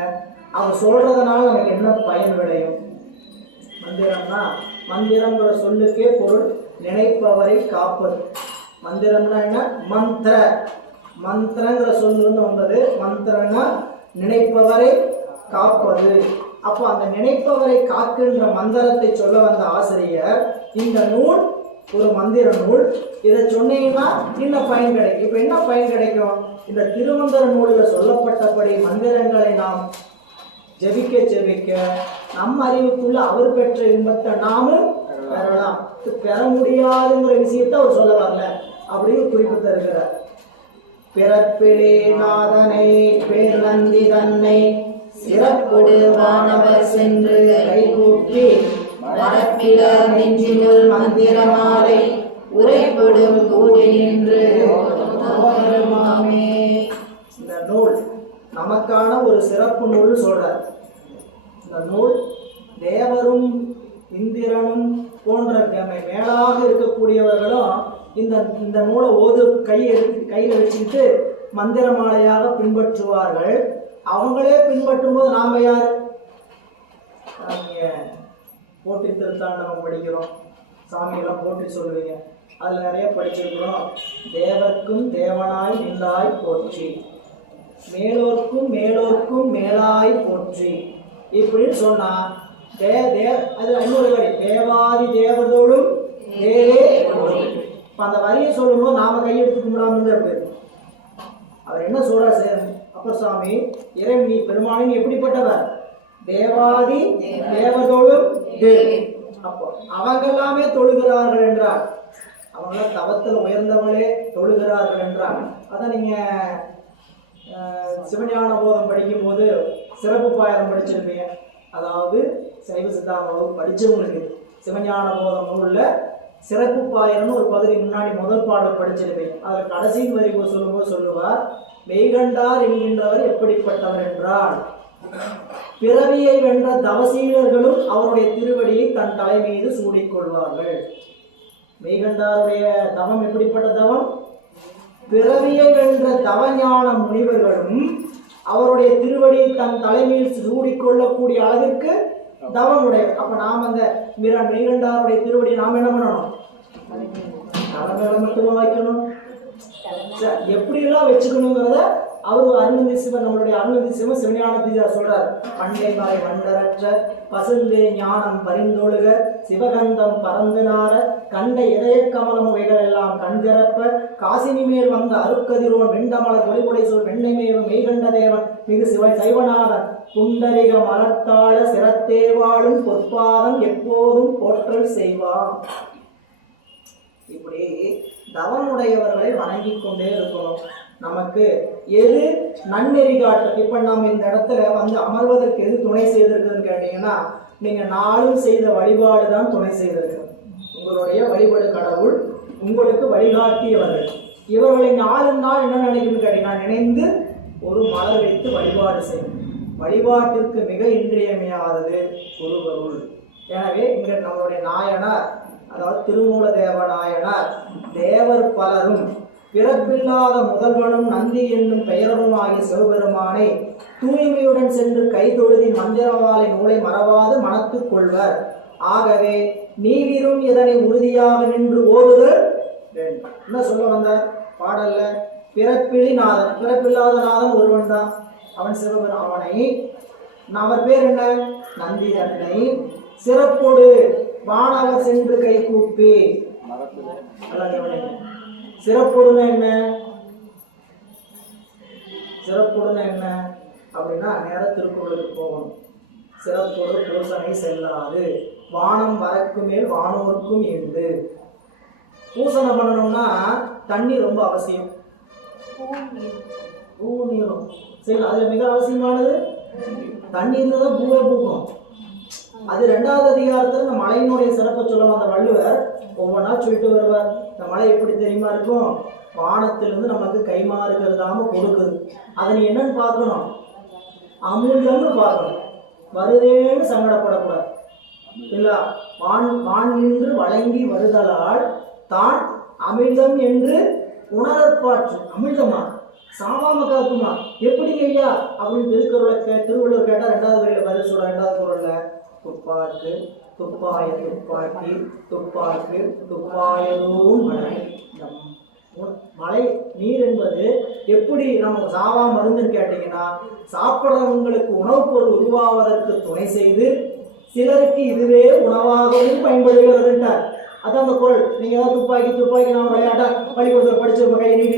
அவர் சொல்றதுனால நமக்கு என்ன பயன் விளையும்? மந்திரம்னா, மந்திரங்கிற சொல்லுக்கே பொருள் நினைப்பவரை காப்பது. மந்திரம்னா என்ன? மந்திர, மந்திரங்கிற சொல்லு வந்தது. மந்திரம்னா நினைப்பவரை காப்பது. அப்போ அந்த நினைப்பவரை காக்கின்ற மந்திரத்தை சொல்ல வந்த ஆசிரியர், இந்த நூல் ஒரு மந்திர நூல், இதை சொன்னீங்கன்னா என்ன பயன் கிடைக்கும்? இப்போ என்ன பயன் கிடைக்கும்? இந்த திருமந்திர நூலில் சொல்லப்பட்டபடி மந்திரங்களை நாம் ஜெபிக்க ஜெபிக்க நம் அறிவுக்குள்ள அவர் பெற்ற இன்பத்தை நாமும் பெறலாம். பெற முடியாதுங்கிற விஷயத்தை அவர் சொல்ல வரல அப்படின்னு குறிப்பு தருகிறார். பிறப்பிலே நாதனை பேர் நந்தி தன்னை சிறப்பொடு வானவர் சென்று கைகூப்பி வரப்பில நெஞ்சினுள் மந்திரமாலை உரைப்பொடும் கூடி நின்று. இந்த நூல் நமக்கான ஒரு சிறப்பு நூல் சொல்றார். இந்த நூல் தேவரும் இந்திரனும் போன்ற மேலாக இருக்கக்கூடியவர்களும் இந்த நூலை கையில வச்சுக்கிட்டு மந்திர மாலையாக பின்பற்றுவார்கள். அவங்களே பின்பற்றும் போது நாம யார்? போற்றி திருத்தாண்டகம் படிக்கிறோம், சாமியெல்லாம் போற்றி சொல்லுவீங்க, அதில் நிறைய படிச்சிருக்கிறோம். தேவர்க்கும் தேவனாய் நின்றாய் போற்றி, மேலோர்க்கும் மேலோர்க்கும் மேலாய் போற்றி இப்படின்னு சொன்னா அது இன்னொரு வரி, தேவாதி தேவதோடும் தேவே. அந்த வரியை சொல்லும்போது நாம கையெடுத்து கும்பிடாம இருப்பாரு. அவர் என்ன சொல்றார் அப்பர் சாமி, இறைவன் நீ பெருமானின் எப்படிப்பட்டவர்? தேவாதி தேவதோடும் தேவி. அப்போ அவங்க எல்லாமே தொழுகிறார்கள் என்றார், அவங்க தவத்தில் உயர்ந்தவங்களே தொழுகிறார்கள் என்றார். அதான் நீங்க சிவஞான போதம் படிக்கும் போது சிறப்பு பாயிரம் படிச்சிருப்பீங்க. அதாவது சைவ சித்தாந்த வகுப்பு படிச்சவங்களுக்கு சிவஞான போதம் நூல்ல சிறப்பு பாயிரம்னு ஒரு பகுதி முன்னாடி முதல் பாடல் படிச்சிருப்பீங்க. அதில் கடைசி வரி சொல்லும்போது சொல்லுவார், மெய்கண்டார் என்கின்றவர் எப்படிப்பட்டவர் என்றால் பிறவியை வென்ற தவசீலர்களும் அவருடைய திருவடியை தன் தலை மீது சூடிக்கொள்வார்கள். மெய்கண்டாருடைய தவம் எப்படிப்பட்ட தவம்? பிறவியை வென்ற தவஞான முனிவர்களும் அவருடைய திருவடியை தன் தலைமையில் சூடிக்கொள்ளக்கூடிய அளவிற்கு தவம் உடையவர். அப்ப நாம் அந்த மெய்கண்டாருடைய திருவடியை நாம் என்ன பண்ணணும்? தலைமையில மட்டுமா வைக்கணும்? எப்படியெல்லாம் வச்சுக்கணுங்கிறத அவரு அருணந்தி சிவன், நம்மளுடைய அருணந்தி சிவன் சிவஞான தீஜா சொல்றார். பண்டை காய் மண்டரற்ற பசுந்தே ஞானம் பரிந்தொழுக சிவகந்தம் பறந்து நார கண்ட இதய கமலம் உவைகள் எல்லாம் கண்திறப்ப காசினி மேல் வந்த அருக்கதிரோன் வெண்டமலர் ஒளிபுடை சொல் வெண்ணைமேவ மெய்கண்ட தேவன் மிகு சிவநாதன் குண்டரிக மலர்த்தாழ சிரத்தேவாளும் பொற்பாதம் எப்போதும் போற்றல் செய்வான். இப்படி தவமுடையவர்களை வணங்கி கொண்டே இருக்கணும். நமக்கு எது நன்னெறி காட்டும்? இப்ப நம்ம இந்த இடத்துல வந்து அமர்வதற்கு எது துணை செய்திருக்குதுன்னு கேட்டீங்கன்னா, நீங்க நாளும் செய்த வழிபாடு தான் துணை செய்திருக்கு. உங்களுடைய வழிபாடு கடவுள் உங்களுக்கு வழிகாட்டியவர்கள். இவர்களை நாளும் நாள் என்ன நினைக்கணும்னு கேட்டீங்கன்னா, நினைந்து ஒரு மலர் வைத்து வழிபாடு செய்யும். வழிபாட்டிற்கு மிக இன்றியமையாதது குருவருள். எனவே இங்க நம்மளுடைய நாயனார், அதாவது திருமூல தேவ நாயனார், தேவர் பலரும் பிறப்பில்லாத முதல்வனும் நந்தி என்னும் பெயரும் ஆகிய சிவபெருமானை தூய்மையுடன் சென்று கைதொழுதி மந்திரவாளை நூலை மறவாது மனத்துக் கொள்வர். ஆகவே நீவிரும் இதனை உறுதியாக நின்று ஓதுதல் வேண்டும். என்ன சொல்ல வந்த பாடல்ல? பிறப்பிலி நாதன், பிறப்பில்லாத நாதன் ஒருவன் தான், அவன் சிவபெருமானை. அவர் பேர் என்ன? நந்தி தன்னை சிறப்போடு வானவர் சென்று கை கூப்பி. சிறப்போடுனா என்ன? சிறப்போடுனா என்ன அப்படின்னா நேர திருக்குறளுக்கு போகணும். சிறப்போடு பூசனை செல்லாது வானம் வரக்கு மேல் வானோருக்கும் இருந்து. பூசனை பண்ணணும்னா தண்ணி ரொம்ப அவசியம், பூ நீரும். சரி, அதுல மிக அவசியமானது தண்ணீர் தான் பூவே பூக்கும். அது 2வது அதிகாரத்தில் இந்த மலையினுடைய சிறப்பை சொல்ல வந்த வள்ளுவர் ஒவ்வொன்றா சொல்லிட்டு வருவார். இந்த மலை எப்படி தெரியுமா இருக்கும்? வானத்திலிருந்து நமக்கு கைமாறு கருதாம கொடுக்குது. அதை நீ என்னன்னு பார்க்கணும்? அமுதம்னு பார்க்கணும். வருதேன்னு சங்கடப்படக்கூடாது. இல்ல, வான் நின்று வழங்கி வருதலால் தான் அமிழ்தம் என்று உணரப்பாற்று. அமிழ்தமா சாவாம காக்குமா? எப்படி ஐயா அப்படின்னு திருவள்ளுவர் கேட்டா 2வது வரையில பதில் சொல்ற. 2வது குறள்ல துப்பாக்கு துப்பாய துப்பாக்கி துப்பாக்கு துப்பாயதும் மழை. மழை நீர் என்பது எப்படி நம்ம சாவா மருந்துன்னு கேட்டீங்கன்னா, சாப்பிட்றவங்களுக்கு உணவுப் பொருள் உருவாவதற்கு துணை செய்து சிலருக்கு இதுவே உணவாகவும் பயன்படுகிறதுன்றார். அதான் அந்த குறள். நீங்க ஏதாவது துப்பாக்கி துப்பாக்கி நம்ம விளையாட்டா பள்ளிக்கூடத்தில் படிச்சிருப்போம். கை நீட்டி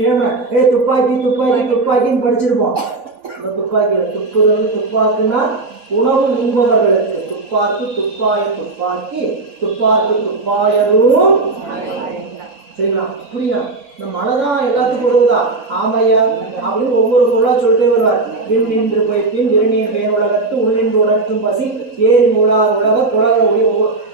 துப்பாக்கி துப்பாக்கி துப்பாக்கின்னு படிச்சிருப்போம். அந்த துப்பாக்கியில் துப்புறது துப்பாக்குன்னா உணவு உண்பவர்களுக்கு. துப்பாக்கு துப்பாய துப்பாக்கி துப்பாக்கு துப்பாயரும். சரிங்களா? புரியுதா? இந்த மழை தான் எல்லாத்துக்கும் உதவுதா? ஆமையா அப்படின்னு ஒவ்வொரு பொருளா சொல்லிட்டே வருவார். விண் நின்று போய்ப்பின் இருநீர் மேல் உலகத்து உள்ளின்று உணர்த்தும் பசி ஏறி மூலார் உலக புலக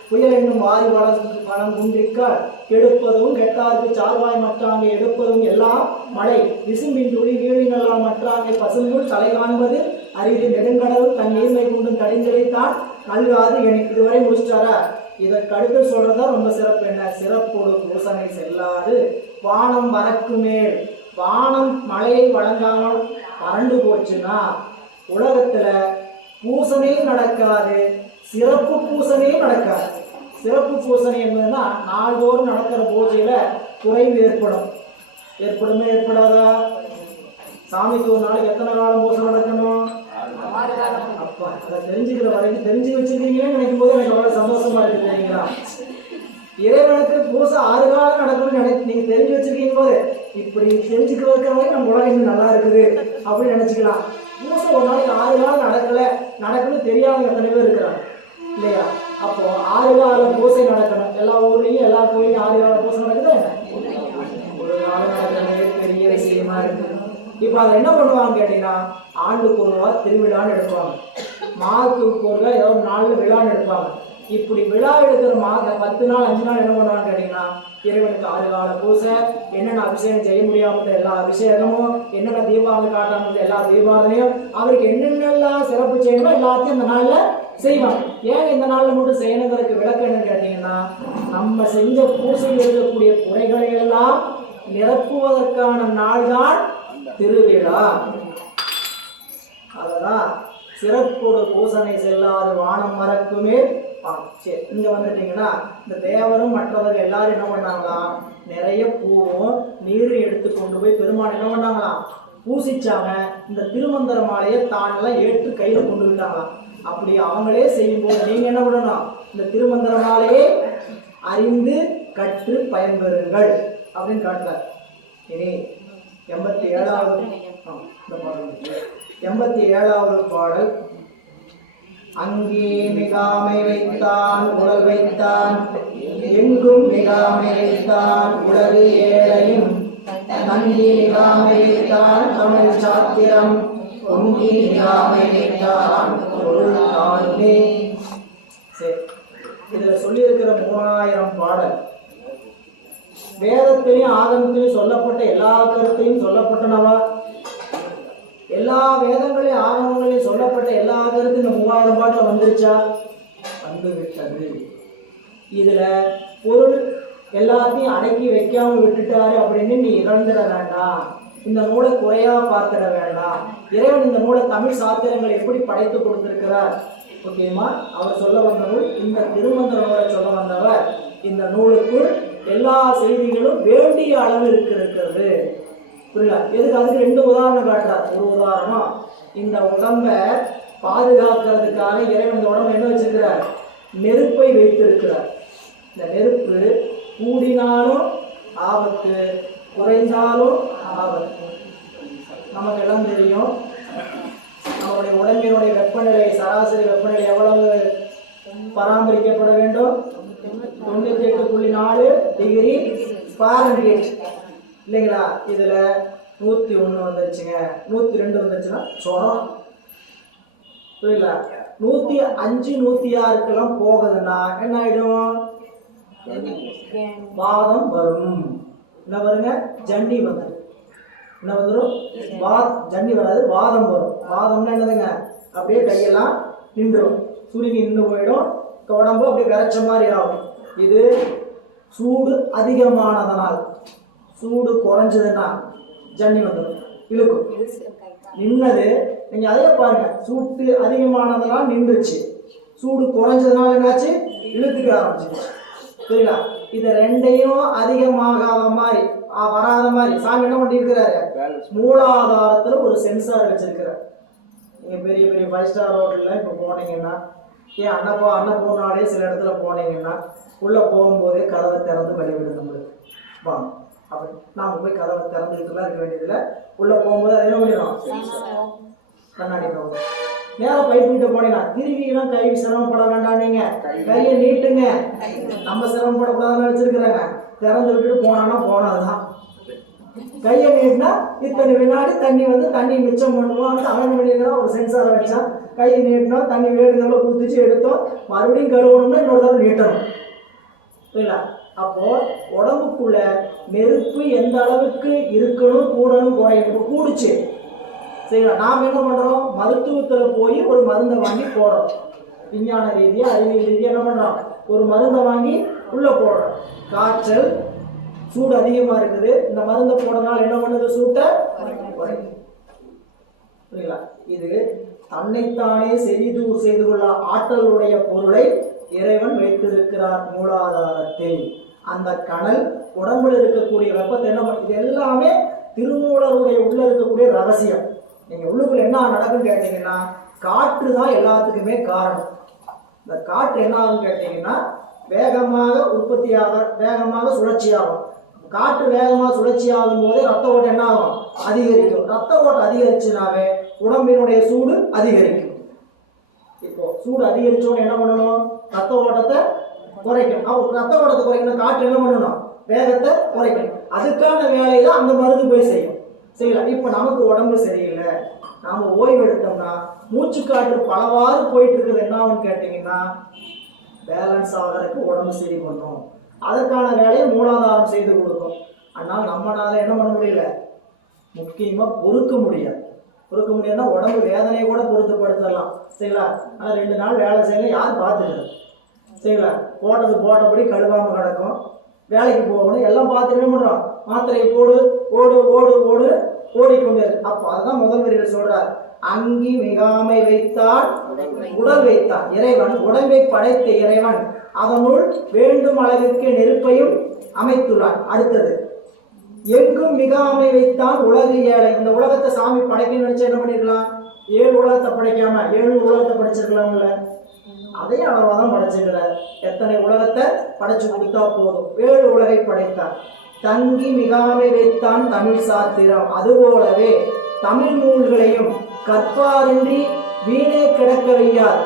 புயல் என்னும் வாரி வளம் குன்றிக்கால் கெடுப்பதும் கெட்டாருக்கு சார்வாய் மற்றாங்கே எடுப்பதும் எல்லாம் மழை விசும்பின் துளி வீழினெல்லாம் மற்றாங்கே பசும்புள் தலை காண்பது அரிது நெடுங்கடவுள் தன் நீர்மை கொண்டும் தடிந்துரைத்தான் நல்காது எனக்கு. இதுவரை முடிச்சிட்டாரா? இதற்கு அடுத்து சொல்றதா ரொம்ப சிறப்பு. என்ன? சிறப்போடு பூசனை செல்லாது வானம் வரக்கு மேல். வானம் மழையை வழங்காமல் வறண்டு போச்சுன்னா உலகத்துல பூசனையும் நடக்காது, சிறப்பு பூசனையும் நடக்காது. சிறப்பு பூசனை என்பதுன்னா நாள்தோறும் நடக்கிற பூஜையில குறைவு ஏற்படுமே ஏற்படாதா? சாமிக்கு ஒரு நாளைக்கு எத்தனை காலம் பூசை நடக்கணும்? அப்பா அதை தெரிஞ்சுக்கிற வரைக்கும் தெரிஞ்சு வச்சிருக்கீங்கன்னு நினைக்கும் போது எனக்கு அவ்வளவு சந்தோஷமா இருக்கு. தெரியுங்களா? இறைவனுக்கு பூசை 6 காலம் நடக்கணும்னு நீங்க தெரிஞ்சு வச்சிருக்கீங்க போது இப்படி தெரிஞ்சுக்க வைக்கிற வரைக்கும் நம்ம உலகம் இன்னும் நல்லா இருக்குது அப்படின்னு நினைச்சுக்கலாம். பூசை ஒரு நாளைக்கு 6 காலம் நடக்குன்னு தெரியாதவங்க எத்தனை பேர் இருக்கிறாங்க இல்லையா? அப்போ 6 கால பூசை நடக்கணும். எல்லா ஊர்லயும் எல்லா கோயிலையும் 6 கால பூசை நடக்குதா? ஒரு காலம் நடக்கிறது பெரிய விஷயமா இருக்கு. இப்போ அதை என்ன பண்ணுவாங்க கேட்டீங்கன்னா, ஆண்டுக்கு ஒரு ரூபா திருவிழான்னு எடுப்பாங்க, மாதத்துக்கு ஒரு ஏதோ 4 விழான்னு எடுப்பாங்க. இப்படி விழா எடுக்கிற 10 நாள் 5 நாள் என்ன பண்ணுவாங்க கேட்டீங்கன்னா, இறைவனுக்கு 6 கால பூசை, என்னென்ன அபிஷேகம் செய்ய முடியாமல் எல்லா அபிஷேகமும், என்னென்ன தீபாவளி காட்டாமல் எல்லா தீபாவளியும், அவருக்கு என்னென்னலாம் சிறப்பு செய்யணுமோ எல்லாத்தையும் அந்த நாள்ல செய்வாங்க. ஏன் இந்த நாள்ல மட்டும் செய்யணுங்கிறதுக்கு விளக்கம் என்னன்னு கேட்டீங்கன்னா, நம்ம செஞ்ச பூசையில் இருக்கக்கூடிய குறைகளை எல்லாம் நிரப்புவதற்கான நாள் தான் திருவிழா. அததான் சிறப்போடு பூசனை செல்லாது வானம் மறக்குமே. சரி, இங்க வந்துட்டீங்கன்னா இந்த தேவரும் மற்றவர்கள் எல்லாரும் என்ன பண்ணாங்களாம்? நிறைய பூவும் நீரும் எடுத்து கொண்டு போய் பெருமாள் என்ன பண்ணாங்களாம்? பூசிச்சாங்க. இந்த திருமந்திர மாலையை தானெல்லாம் ஏற்று கையில கொண்டு விட்டாங்களாம். அப்படி அவங்களே செய்யும் போது நீங்க என்ன பண்ணணும்? இந்த திருமந்திர மாலையை அறிந்து கற்று பயன்பெறுங்கள் அப்படின்னு காட்டுறார். இனி 87வது பாடல். அங்கே மிகாமை வைத்தான் உடல் வைத்தான், எங்கும் மிகாமை வைத்தான் உலகு ஏழையும், நங்கி மிகாமை வைத்தான் தமிழ் சாத்திரம், பொங்கி மிகாமை வைத்தான் பொருள் தானுமே. சரி, இதுல சொல்லி இருக்கிற 3000 பாடல் வேதத்திலையும் ஆகமத்திலையும் சொல்லப்பட்ட எல்லா கருத்தையும் சொல்லப்பட்டனவா? எல்லா வேதங்களையும் ஆகமங்களையும் சொல்லப்பட்ட எல்லா கருத்து இந்த 3000 பாட்டில் வந்துருச்சா? வந்து விட்டது. இதுல பொருள் எல்லாத்தையும் அடக்கி வைக்காம விட்டுட்டாரு அப்படின்னு நீ இழந்துட வேண்டாம். இந்த நூலை குறையா பார்த்திட வேண்டாம். இறைவன் இந்த நூலை தமிழ் சாத்திரங்கள் எப்படி படைத்து கொடுத்திருக்கிறார். ஓகேமா? அவர் சொல்ல வந்த நூல் இந்த திருமந்திர நூலை சொல்ல வந்தவர். இந்த நூலுக்குள் எல்லா செய்திகளும் வேண்டிய அளவு இருக்கிறது. புரியல? எதுக்கு? அதுக்கு 2 உதாரணம் காட்டுறார். ஒரு உதாரணம், இந்த உடம்ப பாதுகாக்கிறதுக்காக இறைவன் இந்த உடம்பு என்ன வச்சிருக்கிறார்? நெருப்பை வைத்திருக்கிறார். இந்த நெருப்பு கூடினாலும் ஆபத்து, குறைந்தாலும் ஆபத்து. நமக்கு எல்லாம் தெரியும், நம்மளுடைய உடம்பினுடைய வெப்பநிலை, சராசரி வெப்பநிலை எவ்வளவு பராமரிக்கப்பட வேண்டும்? 98.4 டிகிரி ஃபாரன்ஹீட் இல்லைங்களா? இதுல 101 வந்துருச்சுங்க, 102 வந்துருச்சுன்னா சொரம். புரியல? 105 106 போகுதுன்னா என்ன ஆயிடும்? வாதம் வரும். என்ன வருங்க? ஜன்னி வந்துடும். என்ன வந்துடும்? ஜன்னி வராது, வாதம் வரும். வாதம்னா என்னதுங்க? அப்படியே கையெல்லாம் நின்றுடும், சுருங்கி நின்று போயிடும், உடம்பு அப்படியே விரைச்ச மாதிரி ஆகும். இது சூடு அதிகமானதனால். சூடு குறைஞ்சதுன்னா ஜன்னி வந்துடும், இழுக்கும். நின்னது நீங்க அதே பாருங்க, சூட்டு அதிகமானதெல்லாம் நின்றுச்சு, சூடு குறைஞ்சதுனால என்னாச்சு? இழுத்துக்க ஆரம்பிச்சிருச்சு. புரியல? இதை ரெண்டையும் அதிகமாகாத மாதிரி வராத மாதிரி சாமி என்ன பண்ணிருக்கிறாரு? மூலாதாரத்துல ஒரு சென்சார் வச்சிருக்கிறார். நீங்க பெரிய பெரிய 5 ஸ்டார் ஹோட்டல்ல இப்ப போனீங்கன்னா, ஏன் அன்னபூர்ணாலே சில இடத்துல போனீங்கன்னா உள்ள போகும்போதே கதவை திறந்து வழிவிடும் நம்மளுக்கு. வாங்க, அப்படி நாம போய் கதவை திறந்துக்கிட்டுலாம் இருக்க வேண்டியதில்லை. உள்ள போகும்போது அது என்ன பண்ணிடும்? கண்ணாடி போகும். நேரம் பைப் கிட்ட போனீங்கன்னா திருவிலாம் கை சிரமப்பட வேண்டாம். நீங்க கையை நீட்டுங்க. நம்ம சிரமப்படக்கூடாதுன்னு வச்சிருக்கிறாங்க. திறந்து விட்டுட்டு போனான்னா போனதுதான். கையை நீட்டினா இத்தனை வினாடி தண்ணி வந்து தண்ணி மிச்சம் பண்ணுவோம். அவன் பண்ணிருக்கா ஒரு சென்சாரை வச்சா கையை நீட்டினா தண்ணி வேடுதெல்லாம் குதிச்சு எடுத்தோம், மறுபடியும் கழுவணும்னா இன்னொரு தடவை நீட்டணும். புரியல? அப்போ உடம்புக்குள்ள நெருப்பு எந்த அளவுக்கு இருக்கணும், கூடணும், குறையணும். கூடுச்சு, சரிங்களா? நாம் என்ன பண்றோம்? மருத்துவத்தில் போய் ஒரு மருந்தை வாங்கி போடுறோம். விஞ்ஞான ரீதியா, அறிவியல் ரீதியா என்ன பண்றோம்? ஒரு மருந்தை வாங்கி உள்ள போடுறோம். காய்ச்சல், சூடு அதிகமா இருக்குது, இந்த மருந்தை போடுறதுனால என்ன பண்ணுது? சூட்டை குறைக்கும். புரியுங்களா? இது தன்னைத்தானே செய்து கொள்ள ஆற்றலுடைய பொருளை இறைவன் வைத்திருக்கிறார் மூலாதாரத்தில். அந்த கனல் உடம்புல இருக்கக்கூடிய வெப்பத்தை என்ன இது எல்லாமே திருமூலருடைய உள்ள இருக்கக்கூடிய ரகசியம். நீங்க உள்ளுக்குள்ள என்ன நடக்குன்னு கேட்டீங்கன்னா, காற்று தான் எல்லாத்துக்குமே காரணம். இந்த காற்று என்ன ஆகும் கேட்டீங்கன்னா, வேகமாக உற்பத்தியாக, வேகமாக சுழற்சியாகும். காற்று வேகமாக சுழற்சி ஆகும் போது ரத்த ஓட்டம் என்ன ஆகும்? அதிகரிக்கும். ரத்த ஓட்டம் அதிகரிச்சுனாவே உடம்பினுடைய சூடு அதிகரிக்கும். இப்போ சூடு அதிகரிச்சோன்னு என்ன பண்ணணும்? ரத்த ஓட்டத்தை குறைக்கணும். அப்போ ரத்த ஓட்டத்தை குறைக்கணும், காற்று என்ன பண்ணணும்? வேகத்தை குறைக்கணும். அதுக்கான வேலையை தான் அந்த மருந்து போய் செய்யும். செய்யலாம். இப்போ நமக்கு உடம்பு சரியில்லை, நாம ஓய்வு எடுத்தோம்னா மூச்சு காற்று பலவாறு போயிட்டு இருக்குது. என்ன ஆகுன்னு கேட்டீங்கன்னா, பேலன்ஸ் ஆகிறதுக்கு உடம்பு சரி பண்ணும். அதற்கான வேலையை மூலாதாரம் செய்து கொடுக்கும். ஆனால் நம்மளால என்ன பண்ண முடியல? முக்கியமா பொறுக்க முடியாது. பொறுக்க முடியாதுன்னா உடம்பு வேதனையை கூட பொறுத்துப்படுத்தலாம். சரிங்களா? ஆனால் 2 நாள் வேலை செய்யலாம், யார் பார்த்துக்கிறது? சரிங்களா? போட்டபடி கழுவாம கிடக்கும். வேலைக்கு போகணும், எல்லாம் பார்த்து என்ன பண்றோம்? மாத்திரையை போடு ஓடு ஓடு ஓடு ஓடிக்கொண்டு. அப்போ அதுதான் முதல் வரியில் சொல்றார், அங்கி மிகாமை வைத்தான் உடல் வைத்தான். இறைவன் உடம்பை படைத்த இறைவன் அதனுள் வேண்டும் அளவிற்கு நெருப்பையும் அமைத்துள்ளான். அடுத்தது, எங்கும் மிகாமை வைத்தான் உலகு ஏழை. இந்த உலகத்தை சாமி படைக்கணும்னு நினைச்சா என்ன பண்ணிருக்கலாம்? 7 உலகத்தை படைக்காம 7 உலகத்தை படைச்சிருக்கலாம்ல. அதையும் அளவாதான் படைச்சிருக்கிறார். எத்தனை உலகத்தை படைச்சு கொடுத்தா போதும்? 7 உலகை படைத்தார். தங்கி மிகாமை வைத்தான் தமிழ் சாத்திரம். அதுபோலவே தமிழ் நூல்களையும் கற்பாரின்றி வீணே கிடக்க வையார்.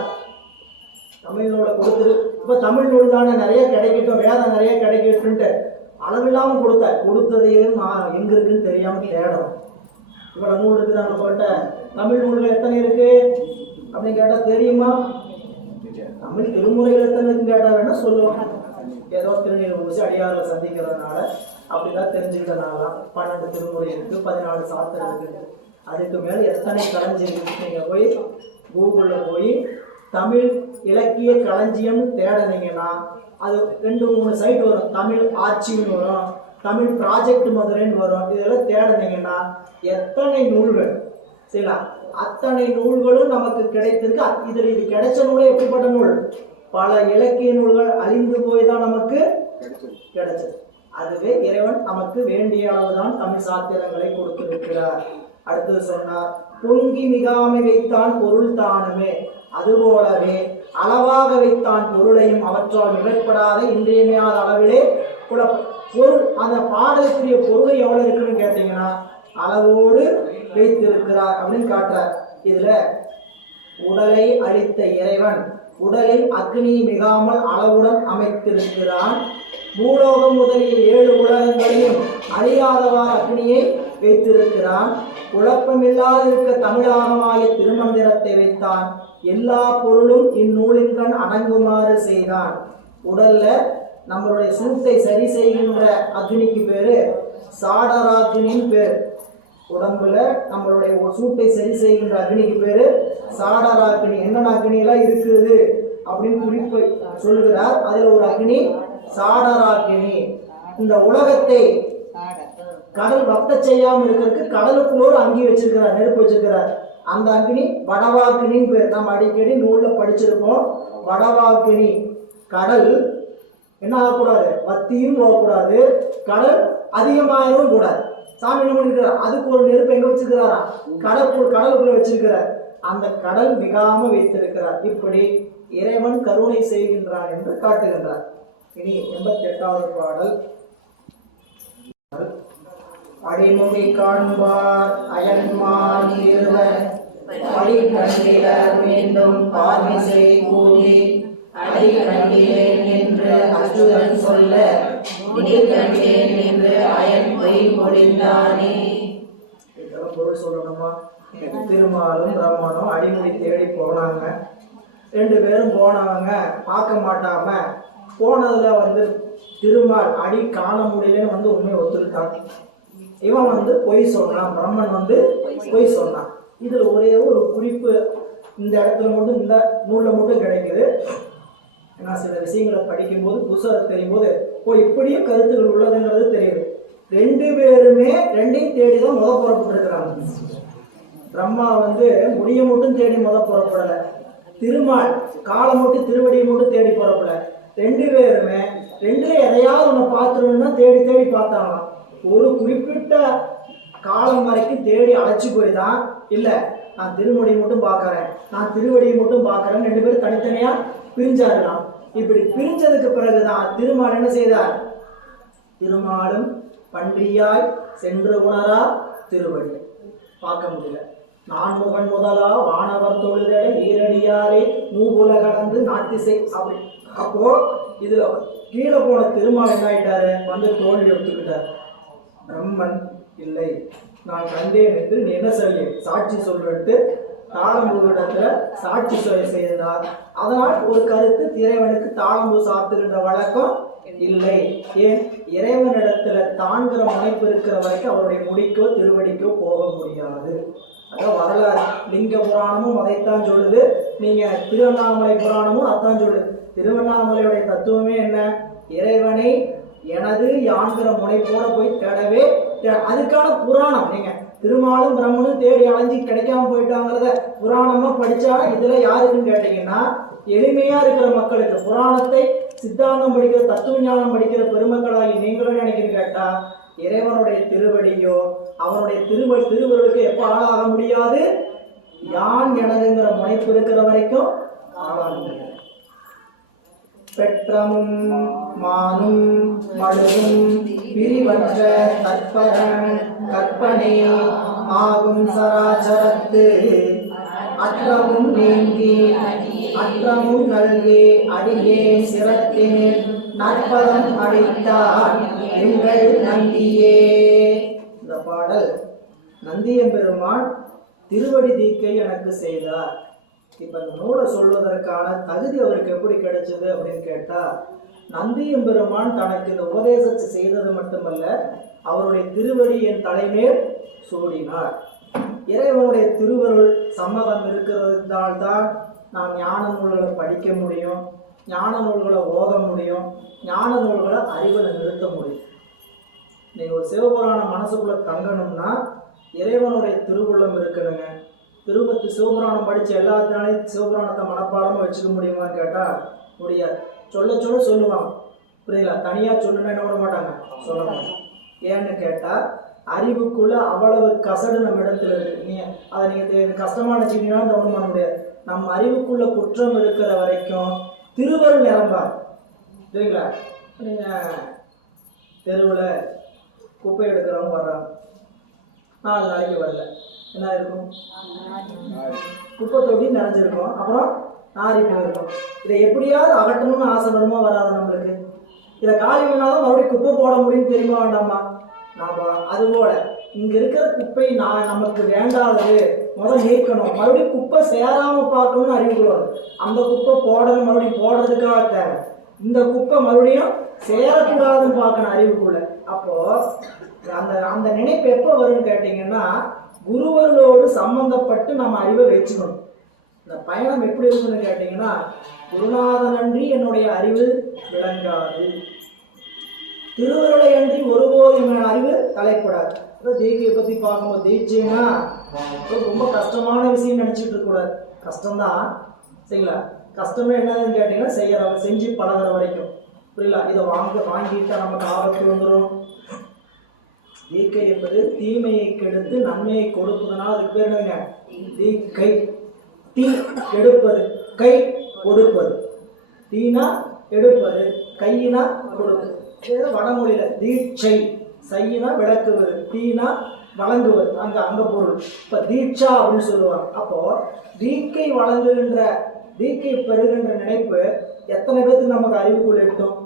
தமிழ் நூலை கொடுத்துரு. இப்ப தமிழ் நூல் தானே நிறைய கிடைக்கட்டும், வேதம் நிறைய கிடைக்கட்டும்ட்டு அளவில்லாம கொடுத்ததையே எங்க இருக்குன்னு தெரியாம தேடணும். இவ்வளவு நூல் இருக்குது நம்மகிட்ட. தமிழ் நூல்கள் எத்தனை இருக்கு அப்படின்னு கேட்டா தெரியுமா? தமிழ் திருமுறைகள் எத்தனை இருக்குன்னு கேட்டா வேணா சொல்லுவோம். ஏதோ திருநீர் ஊசி அடியாரை சந்திக்கிறதுனால அப்படிதான் தெரிஞ்சுக்கிட்டனால 12 திருமுறை இருக்கு, 14 சாத்திரம் இருக்கு. அதுக்கு மேலே எத்தனை களஞ்சியம். நீங்கள் போய் கூகுளில் போய் தமிழ் இலக்கிய களஞ்சியம் தேடினீங்கன்னா அது 2-3 சைட் வரும். தமிழ் ஆட்சின்னு வரும், தமிழ் ப்ராஜெக்ட் மதுரைன்னு வரும். இதெல்லாம் தேடினீங்கன்னா எத்தனை நூல்கள் சரிங்களா, அத்தனை நூல்களும் நமக்கு கிடைத்திருக்கு. இதில் இது கிடைச்ச நூலே எப்படிப்பட்ட நூல்? பல இலக்கிய நூல்கள் அழிந்து போய் தான் நமக்கு கிடைச்சது. அதுவே இறைவன் நமக்கு வேண்டிய அளவுதான் தமிழ் சாத்திரங்களை கொடுத்திருக்கிறார். அடுத்தது சொன்னார், பொங்கி மிகாமை வைத்தான் பொருள் தானுமே, அதுபோலவே அளவாக வைத்தான் பொருளையும் அவற்றால் மிகப்படாத இன்றியமையாத அளவிலே பொருள். அந்த பாடலுக்குரிய பொருளை எவ்வளவு இருக்குன்னு கேட்டீங்கன்னா அளவோடு வைத்திருக்கிறார் அப்படின்னு காட்டுறார். இதுல உடலை அளித்த இறைவன் உடலில் அக்னி மிகாமல் அளவுடன் அமைத்திருக்கிறான். பூலோகம் முதலிய 7 உலகங்களையும் அழியாதவாறு அக்னியை வைத்திருக்கிறான். குழப்பமில்லாதிருக்க தமிழாகமாய திருமந்திரத்தை வைத்தான். எல்லா பொருளும் இந்நூலின்கண் அடங்குமாறு செய்தான். உடல்ல நம்மளுடைய சூட்டை சரி செய்கின்ற அக்னிக்கு பேரு சாடராக்னின்னு பேரு. உடம்புல நம்மளுடைய சூட்டை சரி செய்கின்ற அக்னிக்கு பேரு சாடராக்னி. என்னென்ன அக்னியெல்லாம் இருக்குது அப்படின்னு குறிப்பு சொல்லுகிறார். அதுல ஒரு அக்னி சாடராக்னி. இந்த உலகத்தை கடல் வத்த செய்யாமல் இருக்கிறதுக்கு கடலுக்குள்ள ஒரு அங்கி வச்சிருக்கிறார், நெருப்பு வச்சிருக்கிறார். அந்த அக்னி வடவாக்கினின்னு பேர். நம்ம அடிக்கடி நூல்ல படிச்சிருப்போம். வடவாக்கினி. கடல் என்ன ஆகக்கூடாது? வத்தியும் போகக்கூடாது, கடல் அதிகமாகவும் கூடாது. சாமி என்ன பண்ணிருக்கிறார்? அதுக்கு ஒரு நெருப்பு எங்க வச்சிருக்கிறாரா? கடலுக்குள்ள வச்சிருக்கிறார். அந்த கடல் மிகாம வைத்திருக்கிறார். இப்படி இறைவன் கருணை செய்கின்றான் என்று காட்டுகின்றார். இனி 88வது பாடல். அடிமுடி காண்பார் அயன்மான் இருவர் அடிக்கண்டிலர் மீண்டும் பார்மிசை கூறி அடிக்கண்டிலேன் என்று அசுரன் சொல்ல முடிக்கண்டேன் என்று அயன் பொய் மொழிந்தானே. இதெல்லாம் பொருள் சொல்லணுமா? திருமாலும் பிரம்மனும் அடிமுடி தேடி போனாங்க. 2 பேரும் போனவங்க பார்க்க மாட்டாம போனதுல திருமால் அடி காண முடியலன்னு உண்மையை ஒத்துக்கிட்டான். இவன் பொய் சொன்னான், பிரம்மன் பொய் சொன்னான். இதுல ஒரே ஒரு குறிப்பு இந்த இடத்துல மட்டும், இந்த நூல்ல மட்டும் கிடைக்குது. ஏன்னா சில விஷயங்களை படிக்கும் போது புதுசாக தெரியும் போது இப்படியும் கருத்துக்கள் உள்ளதுங்கிறது தெரியுது. 2 பேருமே 2ஐயும் தேடிதான் புறப்பட்டுருக்கிறாங்க. பிரம்மா முடிய மட்டும் தேடி புறப்படல, திருமால் காலை மட்டும் திருவடியை மட்டும் தேடி புறப்படல. 2 பேருமே 2ல எதையாவது ஒன்று பார்த்துருவோம்னா தேடி தேடி பார்த்தாங்களாம். ஒரு குறிப்பிட்ட காலம் வரைக்கும் தேடி அழைச்சி போய் தான், இல்லை நான் திருமுடியை மட்டும் பார்க்கறேன், நான் திருவடியை மட்டும் பார்க்கறேன், 2 பேரும் தனித்தனியா பிரிஞ்சாருலாம். இப்படி பிரிஞ்சதுக்கு பிறகுதான் திருமால் என்ன செய்தார்? திருமாலும் பன்றியாய் சென்று உணரா திருவடி பார்க்க முடியல. நான் முகன் முதலா வானவர் தொழுதலை ஈரடியாரே மூபுல கடந்து நாட்டிசை அப்படி. அப்போ இதுல கீழே போன திருமால் என்ன ஆயிட்டாரு? தோல்வி எடுத்துக்கிட்டார். பிரம்மன் இல்லை நான் கண்டேன் என்று நீ என்ன சொல்லி சாட்சி சொல்லிட்டு தாளம்பூவிடத்துல சாட்சி செய்தார். அதனால் ஒரு கருத்து, இறைவனுக்கு தாளம்பூ சாத்துகின்ற வழக்கம் இல்லை. ஏன்? இறைவனிடத்துல தான்கிற முனைப்பு இருக்கிற வரைக்கும் அவருடைய முடிக்கோ திருவடிக்கோ போக முடியாது. அதான் வரலாறு. லிங்க புராணமும் அதைத்தான் சொல்லுது, நீங்க திருவண்ணாமலை புராணமும் அதான் சொல்லுது. திருவண்ணாமலையுடைய தத்துவமே என்ன? இறைவனை எனது யான்கிற முனைப்போட போய் தேடவே. அதுக்கான புராணம் நீங்க திருமாலும் பிரம்மனும் தேடி அலைஞ்சி கிடைக்காம போயிட்டாங்கிறத புராணமா படிச்சா இதுல யாருக்குன்னு கேட்டீங்கன்னா எளிமையா இருக்கிற மக்களுக்கு. புராணத்தை சித்தாந்தம் படிக்கிற தத்துவ ஞானம் படிக்கிற பெருமக்களாகி நீங்களும் நினைக்கிறீங்க கேட்டா, இறைவனுடைய திருவடியோ அவனுடைய திருவருளுக்கு எப்ப ஆளாக முடியாது? யான் எனதுங்கிற முனைப்பு இருக்கிற வரைக்கும் ஆளாக முடியாது. பெற்றமும் மானும் மழுவும் பிரிவற்ற தற்பரன் கற்பனை ஆகும் சராச்சரத்து அற்றமும் நீங்கி அற்றமும் நல்கி அடியே சிரத்தினில் நற்பதம் அளித்தார் எங்கள் நந்தியே. இந்த பாடல் நந்தியம்பெருமான் திருவடி தீக்கை எனக்கு செய்தார். இப்ப இந்த நூலை சொல்வதற்கான தகுதி அவருக்கு எப்படி கிடைச்சது அப்படின்னு கேட்டா, நந்தியம்பெருமான் தனக்கு இந்த உபதேசத்தை செய்தது மட்டுமல்ல, அவருடைய திருவடி என் தலைமேல் சூடினார். இறைவனுடைய திருவருள் சம்மதம் இருக்கிறதால்தான் நாம் ஞான நூல்களை படிக்க முடியும், ஞான நூல்களை ஓத முடியும், ஞான நூல்களை அறிவில் நிறுத்த முடியும். நீங்கள் ஒரு சிவபுராணம் மனசுக்குள்ளே தங்கணும்னா இறைவனுடைய திருவுள்ளம் இருக்கணுங்க. திருப்பத்தி சிவபுராணம் படித்த எல்லாத்தினாலையும் சிவபுராணத்தை மனப்பாடமாக வச்சுக்க முடியுமான்னு கேட்டால் முடியாது. சொல்ல சொல்லுவாங்க, புரியுங்களா? தனியாக சொல்லுன்னா என்ன பண்ண மாட்டாங்க, சொல்ல மாட்டாங்க. ஏன்னு கேட்டால் அறிவுக்குள்ளே அவ்வளவு கசடு நம்ம இடத்துல இருக்குது. நீங்கள் அதை நீங்கள் கஷ்டமாக நினச்சிங்கன்னா ஒன்றும் பண்ண முடியாது. நம்ம அறிவுக்குள்ளே குற்றம் இருக்கிற வரைக்கும் திருவருள் நிரம்பாது, சரிங்களா? நீங்கள் தெருவில் குப்பை எடுக்கிறவங்க வர்றாங்க, 4 நாளைக்கு வரல, என்ன இருக்கும்? குப்பை தொட்டி நிறைஞ்சிருக்கும், அப்புறம் நாரி போயிருக்கும். இதை எப்படியாவது அகட்டணும்னு ஆசை வருமா வராது நம்மளுக்கு? இதை காலி பண்ணாதான் மறுபடியும் குப்பை போட முடியும்னு தெரியுமா வேண்டாமா? நாம அதுபோல இங்க இருக்கிற குப்பை நமக்கு வேண்டாதது முதல் நீக்கணும், மறுபடியும் குப்பை சேராம பார்க்கணும்னு அறிவுக்குள்ள வரும். அந்த குப்பை போடணும், மறுபடியும் போடுறதுக்காக தேவை. இந்த குப்பை மறுபடியும் சேரக்கூடாதுன்னு பார்க்கணும் அறிவுக்குள்ள. அப்போ அந்த அந்த நினைப்பு எப்போ வரும்னு கேட்டீங்கன்னா குருவர்களோடு சம்பந்தப்பட்டு நம்ம அறிவை வச்சுக்கணும். இந்த பயணம் எப்படி இருக்குன்னு கேட்டீங்கன்னா குருநாதனன்றி என்னுடைய அறிவு விளங்காது, திருவருளை அன்றி ஒருபோதும் என் அறிவு தலைப்படாது. தீட்சையை பற்றி பார்க்கும்போது தீட்சைன்னா ரொம்ப கஷ்டமான விஷயம் நினச்சிட்டு இருக்கக்கூடாது. கஷ்டம்தான், சரிங்களா? கஷ்டமே என்னதுன்னு கேட்டீங்கன்னா செஞ்சு பழகிற வரைக்கும், புரியல? இதை வாங்கிட்டா நமக்கு ஆபத்து வந்துடும். தீக்கை என்பது தீமையை கெடுத்து நன்மையை கொடுப்பதுனால அதுக்கு பேர் என்னங்க? தீக்கை. தீ எடுப்பது, கை கொடுப்பது. தீனா எடுப்பது, கையினா கொடுப்பது. வடமொழியில தீட்சை, சையினா விளக்குவது, தீனா வழங்குவது, அங்க பொருள். இப்ப தீட்சா அப்படின்னு சொல்லுவாங்க. அப்போ தீக்கை வழங்குகின்ற, தீக்கை பெறுகின்ற நினைப்பு எத்தனை பேருக்கு நமக்கு அறிவுக்குள்ள எட்டும்?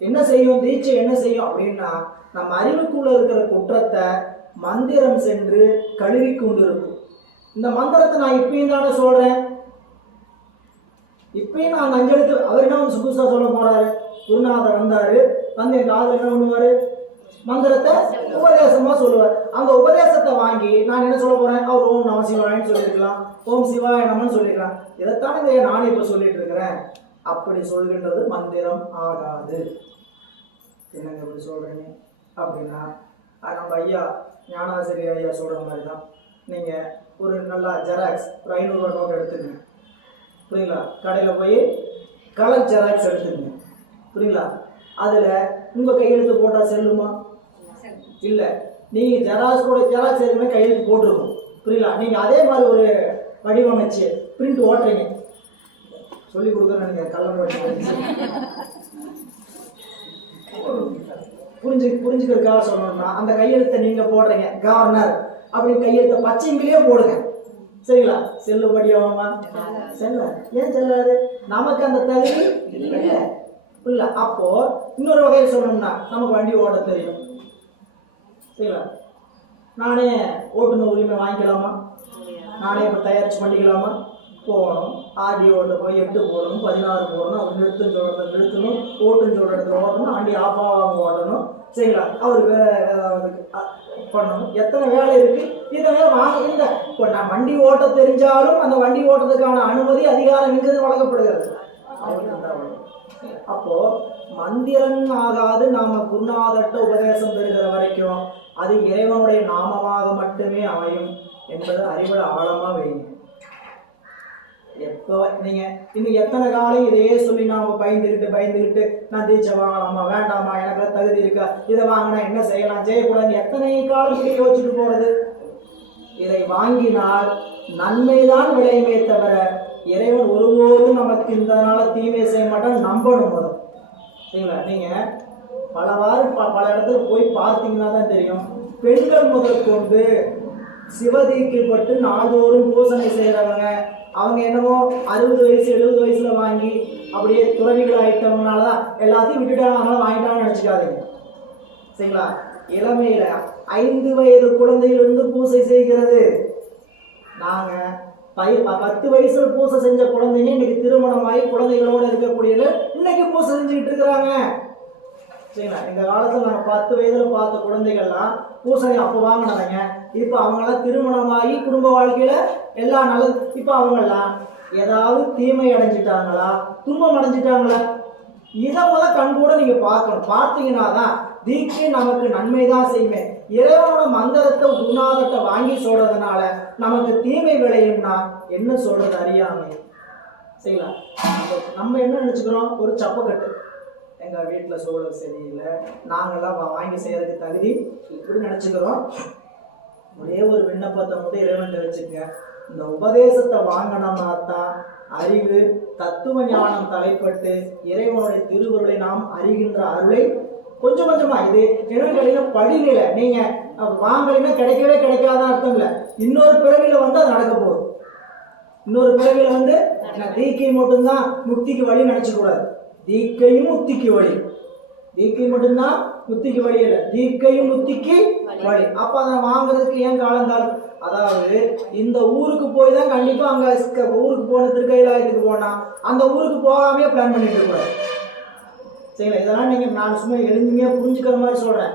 என்ன செய்யும் தீட்சை? என்ன செய்யும் அப்படின்னா நம்ம அறிவுக்குள்ள இருக்கிற குற்றத்தை மந்திரம் சென்று கழுவி கொண்டு இருக்கும். இந்த மந்திரத்தை நான் இப்பயும் தானே சொல்றேன், இப்பயும் நான் அஞ்செழுத்து. அவர் என்ன புதுசா சொல்ல போறாரு? குருநாதர் வந்தாரு, வந்து என் காதல் என்ன பண்ணுவாரு? மந்திரத்தை உபதேசமா சொல்லுவார். அந்த உபதேசத்தை வாங்கி நான் என்ன சொல்ல போறேன்? அவர் ஓம் நம சிவாயன்னு சொல்லியிருக்கலாம், ஓம் சிவாய நமன்னு சொல்லியிருக்கலாம். இதைத்தானே நானே இப்ப சொல்லிட்டு இருக்கிறேன். அப்படி சொல்கின்றது மந்திரம் ஆகாது. என்னங்க இப்படி சொல்றீங்க அப்படின்னா நம்ம ஐயா ஞானாசிரியர் ஐயா சொல்ற மாதிரி தான். நீங்க ஒரு நல்லா ஜெராக்ஸ் ஒரு 500 ரூபா நோட் எடுத்துக்கங்க, புரியுங்களா? கடையில் போய் கலர் ஜெராக்ஸ் எடுத்துக்கங்க, புரியுங்களா? அதில் உங்கள் கையெழுத்து போட்டால் செல்லுமா? இல்லை. நீங்கள் ஜெராக்ஸ் ஏற்கனவே கையெழுத்து போட்டிருக்கோம், புரியுங்களா? நீங்கள் அதே மாதிரி ஒரு வடிவமைச்சு பிரிண்ட் ஓட்டுறீங்க, சொல்லி கொடுக்குறேன். நீங்கள் கலர் புரிஞ்சுக்கிறதுக்காக சொல்லணும்னா அந்த கையெழுத்தை நீங்கள் போடுறீங்க, கவர்னர் அப்படின்னு கையெழுத்தை பச்சைங்கிலேயே போடுங்க, சரிங்களா? செல்லுபடியாகுமா? செல்ல. ஏன் செல்லாது? நமக்கு அந்த தகுதி இல்லை, புரியல? அப்போ இன்னொரு வகையில் சொல்லணும்னா நமக்கு வண்டி ஓட்ட தெரியும், சரிங்களா? நானே ஓட்டுநர் உரிமை வாங்கிக்கலாமா? நானே இப்போ தயாரிச்சு பண்ணிக்கலாமா? போகணும், ஆர்டிஓவில் போய் 8 போடணும், 16 போடணும், அவர் நிறுத்துன்னு சொல்கிறத நிறுத்தணும், ஓட்டுன்னு சொல்கிற இடத்துல ஓட்டணும், வண்டி ஆஃபாக ஓட்டணும், சரிங்களா? அவருக்கு ஏதாவது பண்ணணும், எத்தனை வேலை இருக்குது. இதெல்லாம் வாங்க. இப்போ நான் வண்டி ஓட்ட தெரிஞ்சாலும் அந்த வண்டி ஓட்டத்துக்கான அனுமதி அதிகாரம் எங்கிறது வழங்கப்படுகிறது. அப்போ மந்திரன் ஆகாது. நாம குருநாதர்கிட்ட உபதேசம் பெறுகிற வரைக்கும் அது இறைவனுடைய நாமமாக மட்டுமே அமையும் என்பது அறிவுல ஆழமா வைங்க. எப்போ நீங்க இன்னும் எத்தனை காலம் இதையே சொல்லி நாம பயந்துக்கிட்டு நான் தீட்சை வாங்கலாமா வேண்டாமா, எனக்கு தகுதி இருக்கா, இதை வாங்கினா என்ன செய்யலாம் செய்யக்கூடாது, எத்தனை காலம் இப்படி யோசிச்சுட்டு போறது? இதை வாங்கினால் நன்மைதான் விளையுமே தவிர இறைவன் ஒருபோதும் நமக்கு இதனால தீமை செய்ய மாட்டான் நம்பணும் முதல், சரிங்களா? நீங்க பல இடத்துல போய் பார்த்தீங்கன்னா தான் தெரியும். பெண்கள் முதல் கொண்டு சிவதீக்கப்பட்டு நாள்தோறும் பூசணை செய்யறவங்க அவங்க என்னமோ 60 வயசு 70 வயசுல வாங்கி அப்படியே துறவிகள் ஆயிட்டவங்கனாலதான் எல்லாத்தையும் விட்டுட்டாங்க, வாங்கிட்டாங்கன்னு நினைச்சுக்காதீங்க, சரிங்களா? இளமையில 5 வயது குழந்தையிலிருந்து பூசை செய்கிறது. நாங்க 10 வயசுல பூசை செஞ்ச குழந்தைங்க இன்னைக்கு திருமணமாகி குழந்தைகளோட இருக்கக்கூடியது இன்னைக்கு பூசை செஞ்சுக்கிட்டு இருக்கிறாங்க, சரிங்களா? இந்த காலத்தில் நம்ம 10 வயதில் பார்த்த குழந்தைகள்லாம் பூசணி அப்போ வாங்கினவங்க, இப்போ அவங்கெல்லாம் திருமணமாகி குடும்ப வாழ்க்கையில் எல்லா நல்லது. இப்போ அவங்கெல்லாம் ஏதாவது தீமை அடைஞ்சிட்டாங்களா, துன்பம் அடைஞ்சிட்டாங்களா? இதை கண்கூட நீங்கள் பார்க்கணும். பார்த்தீங்கன்னா தான் தீட்சை நமக்கு நன்மை தான் செய்யுமே. இறைவனோட மந்திரத்தை குருநாதத்தை வாங்கி சொல்றதுனால நமக்கு தீமை விளையும்னா என்ன சொல்றது அறியாமை. சரிங்களா? நம்ம என்ன நினச்சிக்கிறோம், ஒரு சப்பக்கட்டு, எங்கள் வீட்டில் சூழல் சரியில்லை, நாங்கள்லாம் வாங்கி செய்யறதுக்கு தகுதி, இப்படி நினச்சிக்கிறோம். ஒரே ஒரு விண்ணப்பத்தை இறைவன் வச்சுக்க. இந்த உபதேசத்தை வாங்கினோம்னா தான் அறிவு தத்துவ ஞானம் தலைப்பட்டு இறைவனுடைய திருவருளை நாம் அறிகின்ற அருளை கொஞ்சம் கொஞ்சமா. இது என்ன படிநிலை, நீங்க வாங்கலைன்னா கிடைக்கவே கிடைக்காத அர்த்தம் இல்லை. இன்னொரு பிறவியில அது நடக்க போகுது. இன்னொரு பிறவியில தீக்கை மட்டும்தான் முக்திக்கு வழி நினைச்சக்கூடாது. தீக்கையும் முக்திக்கு வழி. தீக்கை மட்டும்தான் முக்திக்கு வழி இல்லை, தீக்கையும் முக்திக்கு வழி. அப்ப அதை வாங்குறதுக்கு ஏன் காலந்தால்? அதாவது இந்த ஊருக்கு போய் தான் கண்டிப்பா அங்க ஊருக்கு போன திருக்கைலாயத்துக்கு போனா அந்த ஊருக்கு போகாமே பிளான் பண்ணிட்டு இருப்பாரு. சரிங்களா? இதெல்லாம் நீங்க நான் சும்மா எளிமையா புரிஞ்சுக்கிற மாதிரி சொல்றேன்.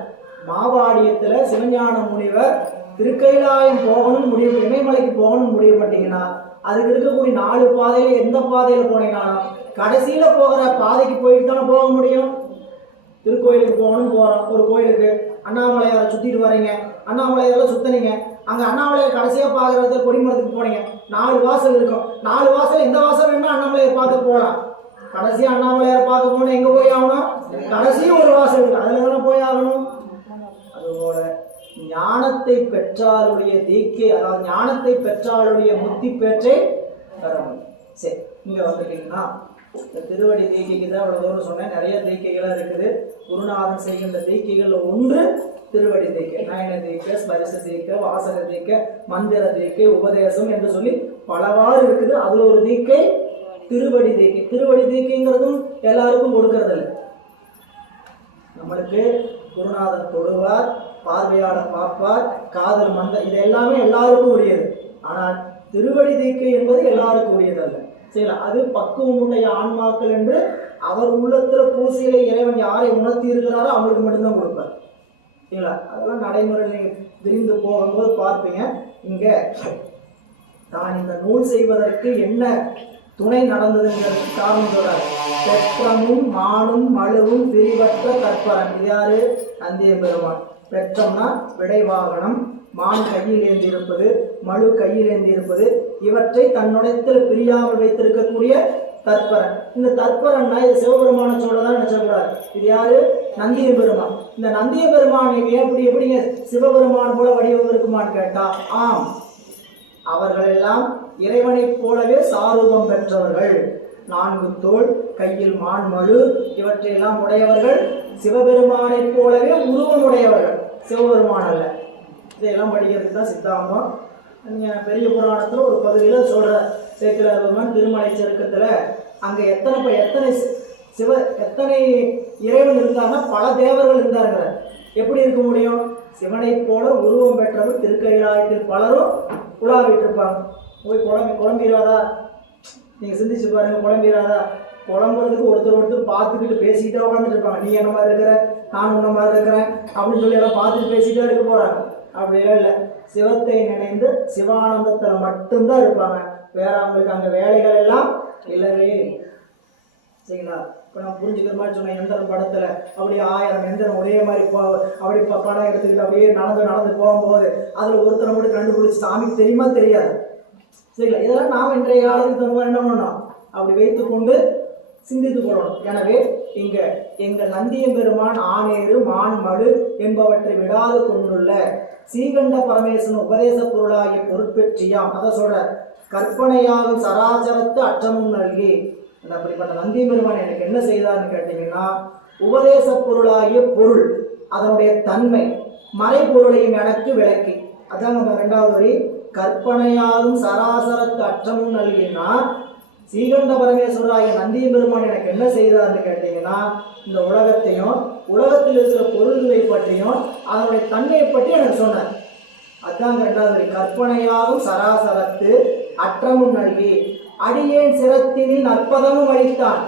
மாவாடியத்துல சிவஞான முனிவர் திருக்கைலாயம் போகணும்னு முடிவு, இமயமலைக்கு போகணும்னு முடிவு பண்ணிட்டீங்கன்னா அதுக்கு இருக்கக்கூடிய 4 பாதையில எந்த பாதையில போனீங்கன்னாலும் கடைசியில போகிற பாதைக்கு போயிட்டு தானே போக முடியும். திருக்கோயிலுக்கு போகணும்னு போறோம், ஒரு கோயிலுக்கு அண்ணாமலையாரை சுத்திட்டு வரீங்க, அண்ணாமலையார சுத்தினீங்க, அங்க அண்ணாமலையார் கடைசியா பாக்குறது கொடிமரத்துக்கு போனீங்க, 4 வாசல் இருக்கும். 4 வாசல் எந்த வாசல் வேணும்னா அண்ணாமலையார் பார்க்க போகலாம். கடைசியா அண்ணாமலையார் பார்க்க போனா எங்க போய் ஆகணும்? கடைசி ஒரு வாசல் இருக்கு, அதுல தானே போய் ஆகணும். அதுபோல ஞானத்தை பெற்றாருடைய தீக்கை, அதாவது ஞானத்தை பெற்றாருடைய முத்தி பேற்றை பெறணும். சரி, இங்க வந்துட்டீங்கன்னா இந்த திருவடி தீக்கைக்கு தான் அவ்வளவு தூரம் சொன்னேன். நிறைய தீக்கைகளாக இருக்குது. குருநாதன் செய்கின்ற தீக்கைகள் ஒன்று திருவடி தீக்கை, நயன தீக்கை, ஸ்பரிச தீக்கை, வாசக தீக்கை, மந்திர தீக்கை, உபதேசம் என்று சொல்லி பலவாறு இருக்குது. அதுல ஒரு தீக்கை திருவடி தீக்கை. திருவடி தீக்கைங்கிறதும் எல்லாருக்கும் கொடுக்கறது இல்லை. நம்மளுக்கு குருநாதன் தொடுவார், பார்வையாளர் பார்ப்பார், காதல் மந்த, இது எல்லாமே எல்லாருக்கும் உரியது. ஆனால் திருவடி தீக்கை என்பது எல்லாருக்கும் உரியதல்ல. சரிங்களா? அது பக்குவமுடைய ஆன்மாக்கள் என்று அவர் உள்ளத்துல பூசையில இறைவன் யாரை உணர்த்தி இருக்கிறாரோ அவங்களுக்கு மட்டும்தான் கொடுப்பார். சரிங்களா? அதெல்லாம் நடைமுறையில் நீங்க விரிந்து போகும்போது பார்ப்பீங்க. இங்க தான் இந்த நூல் செய்வதற்கு என்ன துணை நடந்ததுங்கிறது காரணம் சொல்றாரு. பெற்றமும் மானும் மழுவும் பிரிவற்ற கற்பரன். இது யாரு? நந்திய பெருமான். பெற்றம்னா விடைவாகனம், மான் கையில் ஏந்தி இருப்பது, மழு கையில் ஏந்தி இருப்பது, இவற்றை தன்னுடையத்தில் பிரியாமல் வைத்திருக்கக்கூடிய தற்பரன். இந்த தற்பரன்னா இது சிவபெருமான சொல்லதான் நினைச்சக்கூடாது. இது யாரு? நந்திய பெருமான். இந்த நந்திய பெருமான் எப்படிங்க சிவபெருமான் போல வடிவம் இருக்குமான்னு கேட்டா ஆம், அவர்கள் எல்லாம் இறைவனைப் போலவே சாரூபம் பெற்றவர்கள். 4 தோள், கையில் மான் மழு, இவற்றையெல்லாம் உடையவர்கள். சிவபெருமானைப் போலவே உருவம் உடையவர்கள், சிவபெருமான் அல்ல. இதையெல்லாம் படிக்கிறதுக்கு தான் சித்தாந்தம். நீங்கள் பெரிய புராணத்தில் ஒரு பகுதியில் சொல்கிற சேக்கிழார் பெருமான் திருமலை செருக்கத்தில் அங்கே எத்தனை இறைவன் இருந்தார்னா பல தேவர்கள் இருந்தாருங்கிற. எப்படி இருக்க முடியும்? சிவனைப் போல உருவம் பெற்றவர் திருக்கைலாயத்தில் பலரும் உலாவிட்டு இருப்பாங்க. போய் குழம்பிடாதா? நீங்கள் சிந்திச்சு பாருங்க, குழம்பிடாதா? குழம்புறதுக்கு ஒருத்தர் பார்த்துக்கிட்டு பேசிக்கிட்டே உட்காந்துட்டு இருப்பாங்க. நீ என்ன மாதிரி இருக்கிற, நான் உன்ன மாதிரி இருக்கிறேன் அப்படின்னு சொல்லி எல்லாம் பார்த்துட்டு பேசிக்கிட்டே இருக்க போகிறாங்க. அப்படிலாம் இல்லை. சிவத்தை நினைந்து சிவானந்தத்தில் மட்டும்தான் இருப்பாங்க. வேற அவங்களுக்கு அங்கே வேலைகள் எல்லாம் இல்லவே. சரிங்களா? இப்போ நான் புரிஞ்சுக்கிற மாதிரி சொன்னேன். எந்திரம் படத்தில் அப்படியே 1000 எந்திரம் ஒரே மாதிரி அப்படி படம் எடுத்துக்கிட்டு அப்படியே நடந்து போகும்போது அதில் ஒருத்தரை மட்டும் கண்டுபிடிச்சி சாமிக்கு தெரியுமா தெரியாது. சரிங்களா? இதெல்லாம் நாம் இன்றைய காலத்துக்கு தகுந்த என்ன பண்ணணும்? அப்படி வைத்து கொண்டு சிந்தித்து கொள்ளணும். எனவே இங்க எங்கள் நந்திய பெருமான் ஆனேறு மான் மடு என்பவற்றை விடாது கொண்டுள்ள சீகண்ட பரமேஸ்வரன் உபதேச பொருளாகிய பொருட்பெற்றியாம். அதை சொல்ற கற்பனையாகும் சராச்சரத்து அற்றமும் நல்கி. அப்படிப்பட்ட நந்திய பெருமான் எனக்கு என்ன செய்தார்னு கேட்டீங்கன்னா, உபதேச பொருளாகிய பொருள், அதனுடைய தன்மை, மறைபொருளையும் எனக்கு விளக்கி. அதான் நம்ம 2வது வரி. கற்பனையாகும் சராசரத்து அற்றமும் நல்கினா சீகண்ட பரமேஸ்வராகிய நந்திய பெருமான் எனக்கு என்ன செய்தார்னு கேட்டீங்கன்னா, இந்த உலகத்தையும் உலகத்தில் இருக்கிற பொருள்களை பற்றியும் அதனுடைய தன்மையை பற்றி எனக்கு சொன்னார். அதுதான் 2வது வரி. கற்பனையாகும் சராசரத்து அற்றமும் நல்கி அடியேன் சிரத்தினில் நற்பதமும் அளித்தான்.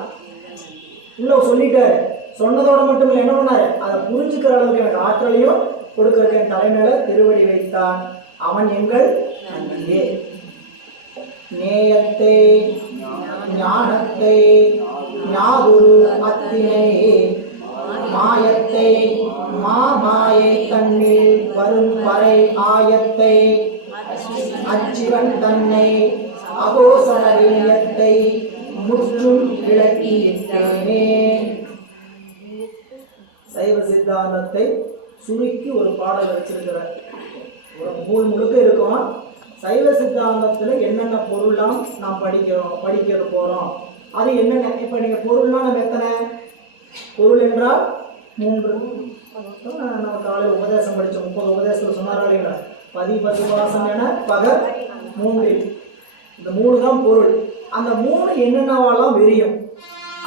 உள்ள சொல்லிட்டாரு. சொன்னதோட மட்டும் இல்லை, என்ன பண்ணாரு, அதை புரிஞ்சுக்கிற அளவுக்கு எனக்கு ஆற்றலையும் கொடுக்கறதுக்கு என் தலைமையில திருவடி வைத்தான். அவன் எங்கள் நன்றியே. நேயத்தை ஞானத்தை ஞாதுரு அத்தினை மாயத்தை மாமாயை தன்னில் வரும் பறை ஆயத்தை அச்சிவன் தன்னை அகோசரத்தை முற்றும் விளக்கியிட்டேனே. சைவ சித்தாந்தத்தை சுருக்கி ஒரு பாடல் வச்சிருக்கிறார். ஒரு நூல் முழுக்க இருக்கும். சைவ சித்தாந்தத்தில் என்னென்ன பொருள்லாம் நாம் படிக்க போகிறோம், அது என்னென்ன. இப்போ நீங்கள் பொருள்லாம் நம்ம எத்தனை பொருள் என்றால் 3. நம்ம காலையில் உபதேசம் படித்தோம், 30 உபதேசத்தில் சொன்னார்கள். பதி பசு வாசம் என பகர் 3. இந்த 3 தான் பொருள். அந்த 3 என்னென்னவாலாம் விரியும்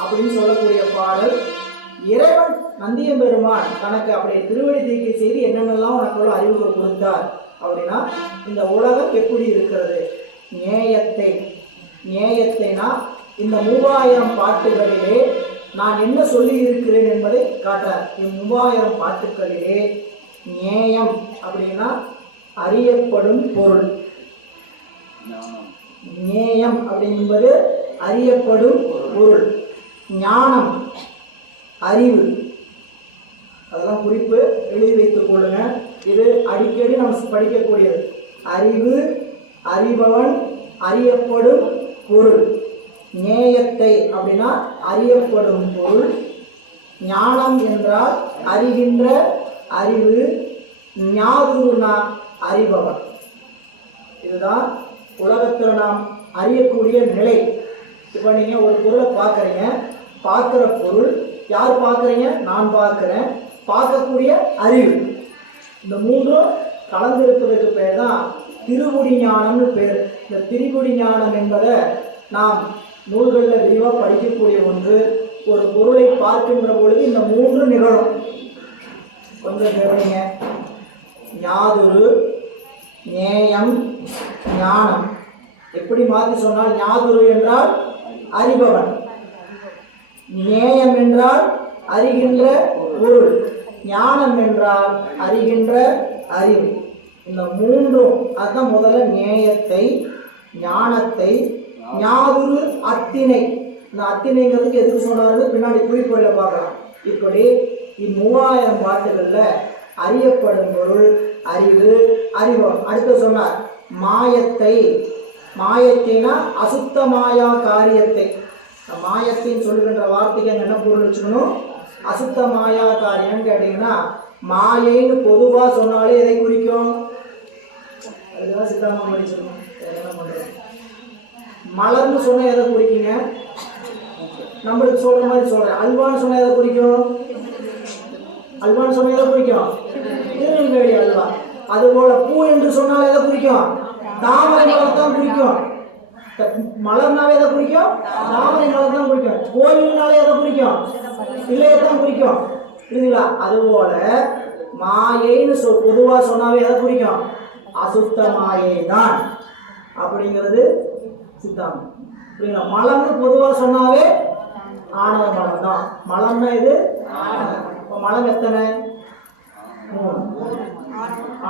அப்படின்னு சொல்லக்கூடிய பாடல். இறைவன் நந்தியம்பெருமான் தனக்கு அப்படியே திருவடி தீக்கை செய்து என்னென்னலாம் உனக்குள்ள அறிவுரை கொடுத்தார் அப்படின்னா, இந்த உலகம் எப்படி இருக்கிறது, நியாயத்தைனா இந்த 3000 பாட்டுகளிலே நான் என்ன சொல்லி இருக்கிறேன் என்பதை காட்டார். 3000 பாட்டுகளிலே நியாயம் அப்படின்னா அறியப்படும் பொருள். நியாயம் அப்படின்பது அறியப்படும் பொருள். ஞானம் அறிவு. அதெல்லாம் குறிப்பு எழுதி வைத்துக் கொள்ளுங்க. இது அடிக்கடி நம்ம படிக்கக்கூடியது. அறிவு, அறிபவன், அறியப்படும் பொருள். நேயத்தை அப்படின்னா அறியப்படும் பொருள். ஞானம் என்றால் அறிகின்ற அறிவு. ஞாதுனா அறிபவன். இதுதான் உலகத்தில் நாம் அறியக்கூடிய நிலை. இப்போ நீங்கள் ஒரு பொருளை பார்க்குறீங்க, பார்க்குற பொருள் யார் பார்க்குறீங்க, நான் பார்க்குறேன். பார்க்கக்கூடிய அறிவு, இந்த 3ம் கலந்திருப்பதற்கு பேர் தான் திருமுடி ஞானம்னு பேர். இந்த திருமுடி ஞானம் என்பதை நாம் நூல்களில் விரிவாக படிக்கக்கூடிய ஒன்று. ஒரு பொருளை பார்க்கின்ற பொழுது இந்த 3 நிகழும். கொஞ்சம் கவனிங்க. ஞாதுரு, நேயம், ஞானம். எப்படி மாற்றி சொன்னால், ஞாதுரு என்றால் அறிபவன், நேயம் என்றால் அறிகின்ற பொருள், ஞானம் என்றால் அறிகின்ற அறிவு. இந்த 3ம் அதுதான் முதல்ல நேயத்தை, ஞானத்தை, ஞாதுரு அத்தினை. இந்த அத்தினைங்கிறதுக்கு எதுக்கு சொன்னாரு பின்னாடி குறிப்புரையில பார்க்கலாம். இப்படி 3000 பாட்டுகளில் அறியப்படும் பொருள், அறிவு, அறிவம். அடுத்து சொன்னார் மாயத்தை. மாயத்தைனா அசுத்த மாயா காரியத்தை. மாயத்தின்னு சொல்லுகின்ற வார்த்தைக்கு என்ன பொருள் வச்சுக்கணும், அசுத்த மாயா காரியம் கேட்டீங்கன்னா, மாயைன்னு பொதுவாக சொன்னாலே எதை குறிக்கும், அதுதான் சித்தாந்தம் படிச்சிருக்கோம். என்ன பண்றோம், மலர்னு சொன்னா எதை குறிக்குங்க, நம்மளுக்கு சொல்ற மாதிரி சொல்றேன். அல்வான்னு சொன்னா எதை குறிக்கும், அல்வான்னு சொன்னா எதை குறிக்கும், திருநெல்வேலி அல்வா. அதுபோல பூ என்று சொன்னால் எதை குறிக்கும், தாமரை மலர் தான் குறிக்கும். மலர்னாவே எதை குறிக்கும், தாமரை மலர் தான் குறிக்கும். கோயில்னாலே எதை குறிக்கும், பிள்ளையத்தான் குறிக்கும். புரியுதுங்களா? அதுபோல மாயைன்னு பொதுவாக சொன்னாவே எதை குறிக்கும், அசுத்த மாயை தான் அப்படிங்கிறது சித்தாந்தம். புரியுங்களா? மலம்னு பொதுவாக சொன்னாவே ஆணவ மலம் தான். மலம்னா இது இப்போ மலம் எத்தனை, 3.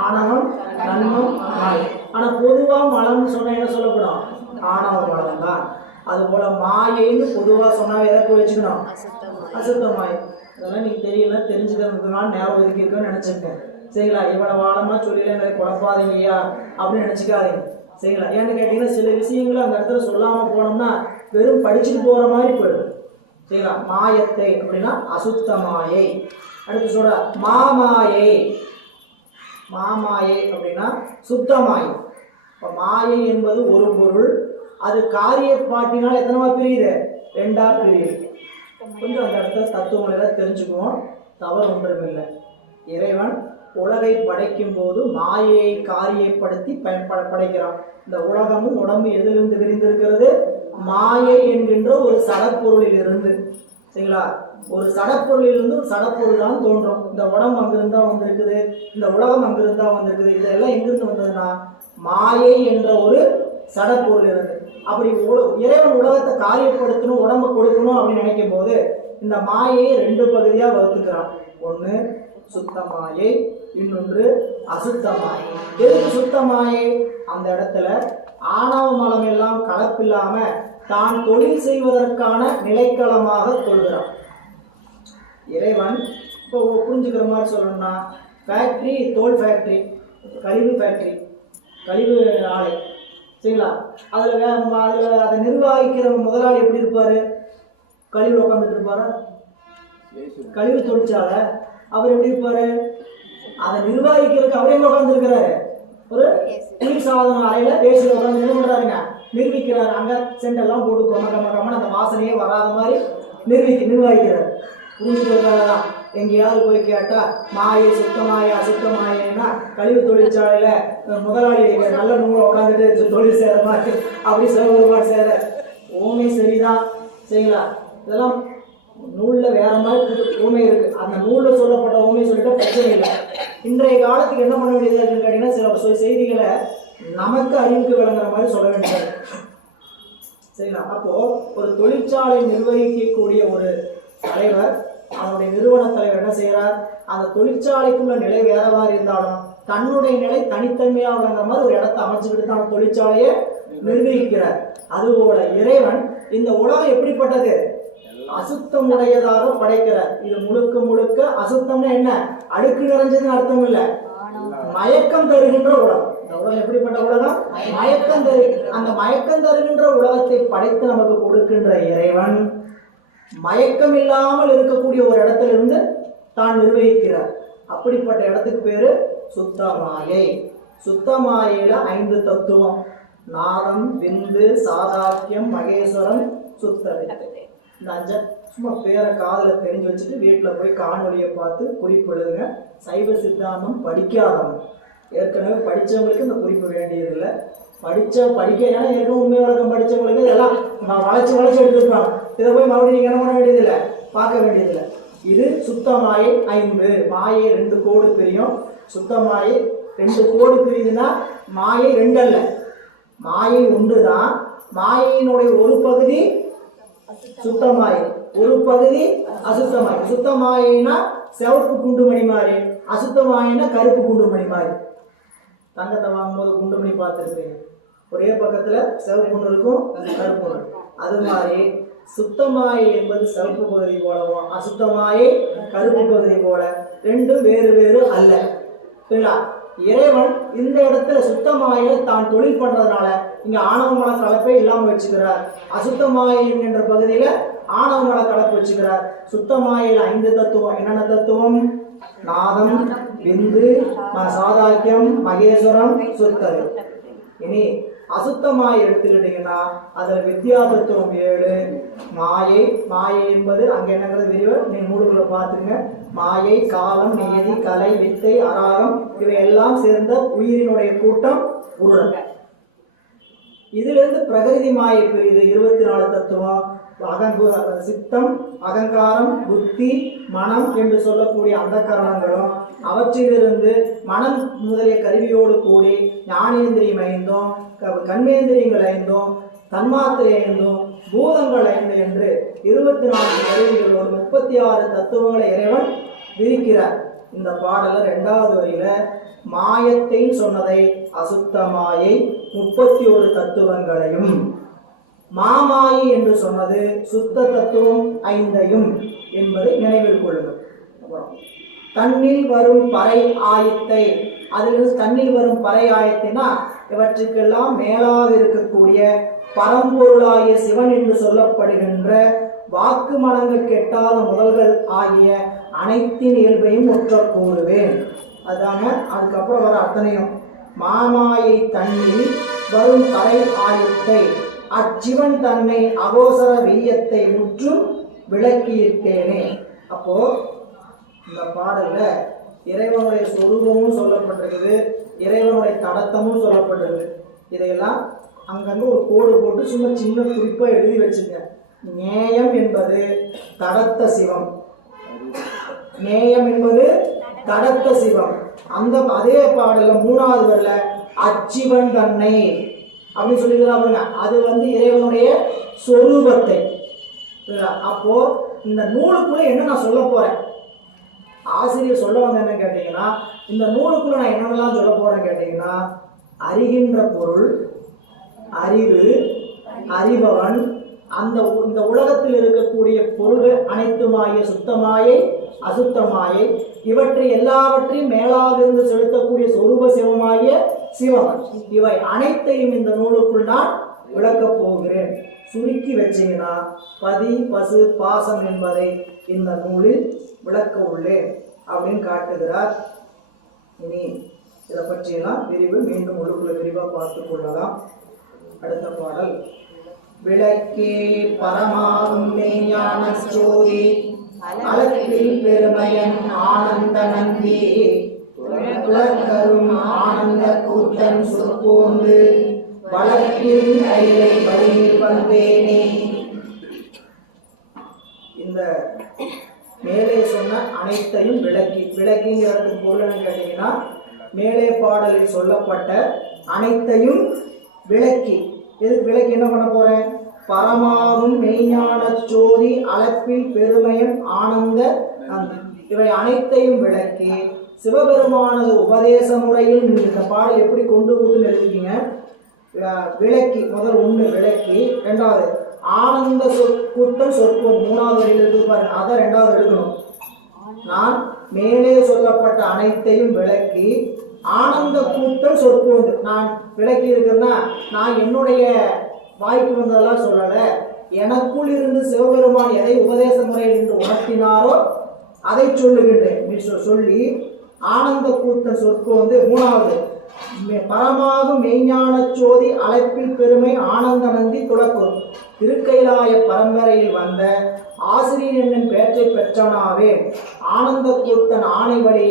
ஆணவம், கண்மம், மாயை. ஆனால் பொதுவாக மலம்னு சொன்னால் என்ன சொல்லப்படும், ஆணவ மலம் தான். அதுபோல மாயைன்னு பொதுவாக சொன்னால் எதை வச்சுக்கணும், அசுத்த மாயை. இதெல்லாம் நீங்க தெரியல, தெரிஞ்சுக்கிறதுனால ஞாபகம் இருக்குன்னு நினைச்சிருக்கேன். சரிங்களா? இவ்வளவு ஆழமா சொல்லல எங்களை குழப்பாதீங்க ஐயா அப்படின்னு நினைச்சுக்காதீங்க. சரிங்களா? ஏன்னு கேட்டீங்கன்னா, சில விஷயங்களை அந்த இடத்துல சொல்லாம போனோம்னா வெறும் படிச்சுட்டு போற மாதிரி போயிடும். சரிங்களா? மாயத்தை அப்படின்னா அசுத்த மாயை. அடுத்து சொல்ற மாமாயை. மாமாயை அப்படின்னா சுத்த மாயை. இப்போ மாயை என்பது ஒரு பொருள், அது காரியப்பாட்டினால் எத்தனைவா பிரியுது, 2ஆ பிரியுது. கொஞ்சம் அந்த இடத்துல தத்துவங்களை தெரிஞ்சுக்குவோம், தவறு ஒன்றுமில்லை. இறைவன் உலகை படைக்கும் போது மாயையை காரியப்படுத்தி படைக்கிறான். இந்த உலகமும் உடம்பு எதிலிருந்து விரிந்திருக்கிறது, மாயை என்கின்ற ஒரு சடப்பொருளில் இருந்து. சரிங்களா? ஒரு சடப்பொருளிலிருந்து ஒரு சடப்பொருள் தான் தோன்றும். இந்த உடம்பு அங்கிருந்தா வந்திருக்குது, இந்த உலகம் அங்கிருந்தா வந்திருக்குது. இதெல்லாம் எங்கிருந்து வந்ததுன்னா மாயை என்ற ஒரு சடப்பொருள் இருந்து. அப்படி இறைவன் உலகத்தை காரியப்படுத்தணும், உடம்பு கொடுக்கணும் அப்படின்னு நினைக்கும் போது இந்த மாயை ரெண்டு பகுதியா வகுத்துக்கிறான். ஒன்று சுத்த மாயை, இன்னொன்று அசுத்த மாயை. எதுக்கு சுத்த மாயை? அந்த இடத்துல ஆணவ மலம் எல்லாம் கலப்பில்லாம தான் தொழில் செய்வதற்கான நிலைக்களமாக கொள்கிறான் இறைவன். இப்போ புரிஞ்சுக்கிற மாதிரி சொல்லணும்னா, ஃபேக்ட்ரி, தோல் ஃபேக்ட்ரி, கழிவு ஃபேக்ட்ரி, கழிவு ஆலை, சரிங்களா? அதில் அதை நிர்வகிக்கிற முதலாளி எப்படி இருப்பார்? கழிவு உட்காந்துட்டு இருப்பாரா? கழிவு தொழிற்சாலை அவர் எப்படி இருப்பாரு? அதை நிர்வகிக்கிறதுக்கு அவரே உட்காந்துருக்கிறாரு. ஒரு குளிர் சாதன ஆலையில ஏசியில் உட்காந்து என்ன பண்றாருங்க? நிர்வகிக்கிறாரு. அங்க செண்டெல்லாம் போட்டு கம்மன்னு அந்த வாசனையே வராத மாதிரி நிர்வகிக்கிறார். புரிஞ்சுக்கிறதுக்காகதான். எங்கேயாவது போய் கேட்டா மாயை சுத்தமாயா அசுத்தமாயன்னா கழிவு தொழிற்சாலையில முதலாளி நல்ல நூலை உட்காந்துட்டு தொழில் செய்யற மாதிரி அப்படி ஒருபாடு செய்யற ஓமை சரிதான், சரிங்களா? இதெல்லாம் நூலில் வேற மாதிரி ஊமை இருக்கு. அந்த நூலில் சொல்லப்பட்ட ஊமை சொல்லிட்டு பிரச்சனை இல்லை. இன்றைய காலத்துக்கு என்ன பண்ண வேண்டியது அப்படின்னு கேட்டீங்கன்னா, சில செய்திகளை நமக்கு அறிவுக்கு விளங்குற மாதிரி சொல்ல வேண்டியது, சரிங்களா? அப்போ ஒரு தொழிற்சாலை நிர்வகிக்கக்கூடிய ஒரு தலைவர், அவனுடைய நிறுவன தலைவர் என்ன செய்யறார்? அந்த தொழிற்சாலைக்குள்ள நிலை வேறவாறு இருந்தாலும் தன்னுடைய நிலை தனித்தன்மையா விளங்குற மாதிரி ஒரு இடத்தை அமைச்சுக்கிட்டு தான் தொழிற்சாலையை நிர்வகிக்கிறார். அதுபோல இறைவன் இந்த உலகம் எப்படிப்பட்டது? அசுத்தமுடையதாக படைக்கிறார். இது முழுக்க முழுக்க அசுத்தம்னா என்ன? அடுக்கு நிறைஞ்சதுன்னு அர்த்தம் இல்லை, மயக்கம் தருகின்ற உலகம். இந்த உலகம் எப்படிப்பட்ட உலகம்? மயக்கம் அந்த மயக்கம் தருகின்ற உலகத்தை படைத்து நமக்கு கொடுக்கின்ற இறைவன் மயக்கம் இல்லாமல் இருக்கக்கூடிய ஒரு இடத்துல இருந்து தான் நிர்வகிக்கிறார். அப்படிப்பட்ட இடத்துக்கு பேரு சுத்தமாயை. சுத்தமாயில 5 தத்துவம்: நாதம், விந்து, சாதாக்கியம், மகேஸ்வரம், சுத்தவித்தை. இந்த 5 சும்மா பேரை காதில் தெரிஞ்சு வச்சுட்டு வீட்டில் போய் காணொலியை பார்த்து குறிப்பு எழுதுங்க. சைவ சித்தாந்தம் படிக்காதவங்க, ஏற்கனவே படித்தவங்களுக்கு இந்த குறிப்பு வேண்டியதில்லை. படிக்க ஏன்னா ஏற்கனவே உண்மை வழக்கம் படித்தவங்களுக்கு இதெல்லாம் வளைச்சி எடுத்துருப்பாங்க. இதை போய் மறுபடியும் நீங்கள் என்ன பண்ண வேண்டியதில்லை, பார்க்க வேண்டியதில்லை. இது சுத்தமாயை 5. மாயை 2 கோடு பிரியும். சுத்தமாயை 2 கோடு பிரியுதுன்னா மாயை 2 அல்ல, மாயை 1 தான். மாயையினுடைய ஒரு பகுதி சுத்தமாயை, ஒரு பகுதி அசுத்தமாயை. சுத்தமாயினா சிவப்பு குண்டுமணி மாதிரி, அசுத்தமாயினா கருப்பு குண்டுமணி மாதிரி. தங்கத்தை வாங்கும்போது குண்டுமணி பார்த்துருக்கீங்க, ஒரே பக்கத்துல சிவப்பு குண்டு இருக்கும், கருப்பு குண்டு. அது மாதிரி சுத்தமாயை என்பது சிவப்பு பகுதி போலவும் அசுத்தமாயை கருப்பு பகுதி போல, ரெண்டும் வேறு வேறு அல்ல, சரிங்களா? இறைவன் இந்த இடத்துல சுத்தமாயில தான் தொழில் பண்றதுனால இங்க ஆணவ மல கலப்பை இல்லாம வச்சுக்கிறார். அசுத்தமாயை என்கின்ற பகுதியில ஆணவ மல கலப்பு வச்சுக்கிறார். சுத்தமாயில 5 தத்துவம். என்னென்ன தத்துவம்? நாதம், விந்து, சாதாக்கியம், மகேஸ்வரம், சுத்தம். இனி அசுத்தமாயை எடுத்துக்கிட்டீங்கன்னா அதுல வித்யா தத்துவம் 7. மாயை, மாயை என்பது அங்க என்னங்கிறது விரிவு நீங்க நூலுக்குள்ள பாத்துங்க. மாயை, காலம், நியதி, கலை, வித்தை, அராகம் இவையெல்லாம் சேர்ந்த உயிரினுடைய கூட்டம் உருளம். இதுல இருந்து பிரகிருதி மாயை பிரிது 24 தத்துவம். சித்தம், அகங்காரம், புத்தி, மனம் என்று சொல்லக்கூடிய அந்த கரணங்களும் அவற்றிலிருந்து மனம் முதலிய கருவியோடு கூடி ஞானேந்திரியம் 5, கண்மேந்திரியங்கள் 5, தன்மாத்திரை 5, பூதங்கள் 5 என்று 24 கருவிகளோடு 36 தத்துவங்களை இறைவன் விரிக்கிறார். இந்த பாடல 2வது வரியில மாயத்தை சொன்னதை அசுத்தமாயை 31 தத்துவங்களையும், மாமாயை என்று சொன்னது சுத்த தத்துவம் 5ஐயும் என்பதை நினைவில் கொள்ளுங்கள். அப்புறம் தன்னில் வரும் பறை ஆயத்தை, அதிலிருந்து தன்னில் வரும் பறை ஆயத்தினா இவற்றுக்கெல்லாம் மேலாக இருக்கக்கூடிய பரம்பொருளாகிய சிவன் என்று சொல்லப்படுகின்ற வாக்கு மனங்கள் கெட்டாத முதல்கள் ஆகிய அனைத்தின் இயல்பையும் ஒற்ற கூறுவேன். அதான அதுக்கப்புறம் வர அத்தனையும். மாமாயை தன்னில் வரும் பறை ஆயத்தை அச்சிவன் தன்னை அகோசர வெய்யத்தை முற்றும் விளக்கியிருக்கேனே. அப்போ இந்த பாடல்ல இறைவனுடைய சொரூபமும் சொல்லப்பட்டிருக்குது, இறைவனுடைய தடத்தமும் சொல்லப்பட்டிருக்கு. இதையெல்லாம் அங்கங்க ஒரு கோடு போட்டு சும்மா சின்ன குறிப்பா எழுதி வச்சுங்க. நேயம் என்பது தடத்த சிவம், நேயம் என்பது தடத்த சிவம். அந்த அதே பாடல்ல 3வது வரல அச்சிவன் தன்னை அப்படின்னு சொல்லிக்கிறாங்க. அது இறைவனுடைய சொரூபத்தை. அப்போ இந்த நூலுக்குள்ள என்ன நான் சொல்ல போறேன், ஆசிரியர் சொல்ல வந்த என்ன கேட்டீங்கன்னா, இந்த நூலுக்குள்ள நான் என்னென்னலாம் சொல்ல போறேன் கேட்டீங்கன்னா, அறிகின்ற பொருள், அறிவு, அறிபவன், இந்த உலகத்தில் இருக்கக்கூடிய பொருள்கள் அனைத்துமாய சுத்தமாயை அசுத்தமாயை இவற்றை எல்லாவற்றையும் மேலாக இருந்து செலுத்தக்கூடிய சொரூப சிவமாகிய சிவம், இவை அனைத்தையும் இந்த நூலுக்குள் நான் விளக்கப் போகிறேன். சுருக்கி வச்சீங்கன்னா பதி பசு பாசம் என்பதை இந்த நூலில் விளக்க உள்ளேன் அப்படின்னு காட்டுகிறார். இனி இதை பற்றியெல்லாம் விரிவு மீண்டும் உள்ளுக்குள்ள விரிவாக பார்த்து கொள்ளலாம். அடுத்த பாடல். விளக்கே பரமாகும் மெய்ஞான ஜோதி அலத்தில் பெருமையன் ஆனந்த நந்தி துளக்கரும் ஆனந்த கூட்டன் சொற்போந்து வழக்கில் கையை வழியில் வந்தேனே. இந்த மேலே சொன்ன அனைத்தையும் விளக்கிங்கிறதுக்கு பொருள்னு கேட்டீங்கன்னா, மேலே பாடலில் சொல்லப்பட்ட அனைத்தையும் விளக்கி, எதுக்கு விளக்கி என்ன பண்ண போறேன், பரமாகும் மெய்ஞான ஜோதி அளப்பில் பெருமையன் ஆனந்த இவை அனைத்தையும் விளக்கி சிவபெருமானது உபதேச முறையில் இந்த பாடல் எப்படி கொண்டு போகுதுன்னு எழுதிக்கிங்க. விளக்கி முதல் ஒன்று விளக்கி, ரெண்டாவது ஆனந்த கூட்டம் சொற்போம், மூணாவது வரியில் இருக்கு பாருங்க, அதை ரெண்டாவது எடுக்கணும். நான் மேலே சொல்லப்பட்ட அனைத்தையும் விளக்கி ஆனந்த கூட்டம் சொற்போந்து, நான் விளக்கி இருக்கிறேன்னா நான் என்னுடைய வாய்க்கு வந்ததெல்லாம் சொல்லலை, எனக்குள் இருந்து சிவபெருமான் எதை உபதேச முறையில் என்று உணர்த்தினாரோ அதை சொல்லுகின்றேன் சொல்லி ஆனந்த கூட்டம் சொற்போந்து. மூணாவது பரமாகும் மெய்ஞான ஜோதி அழைப்பில் பெருமை ஆனந்த நந்தி துளக்கும், திருக்கைலாய பரம்பரையில் வந்த ஆசிரியர் என்னும் பேற்றை பெற்றனாவே ஆனந்த கூத்தன் ஆணை வழி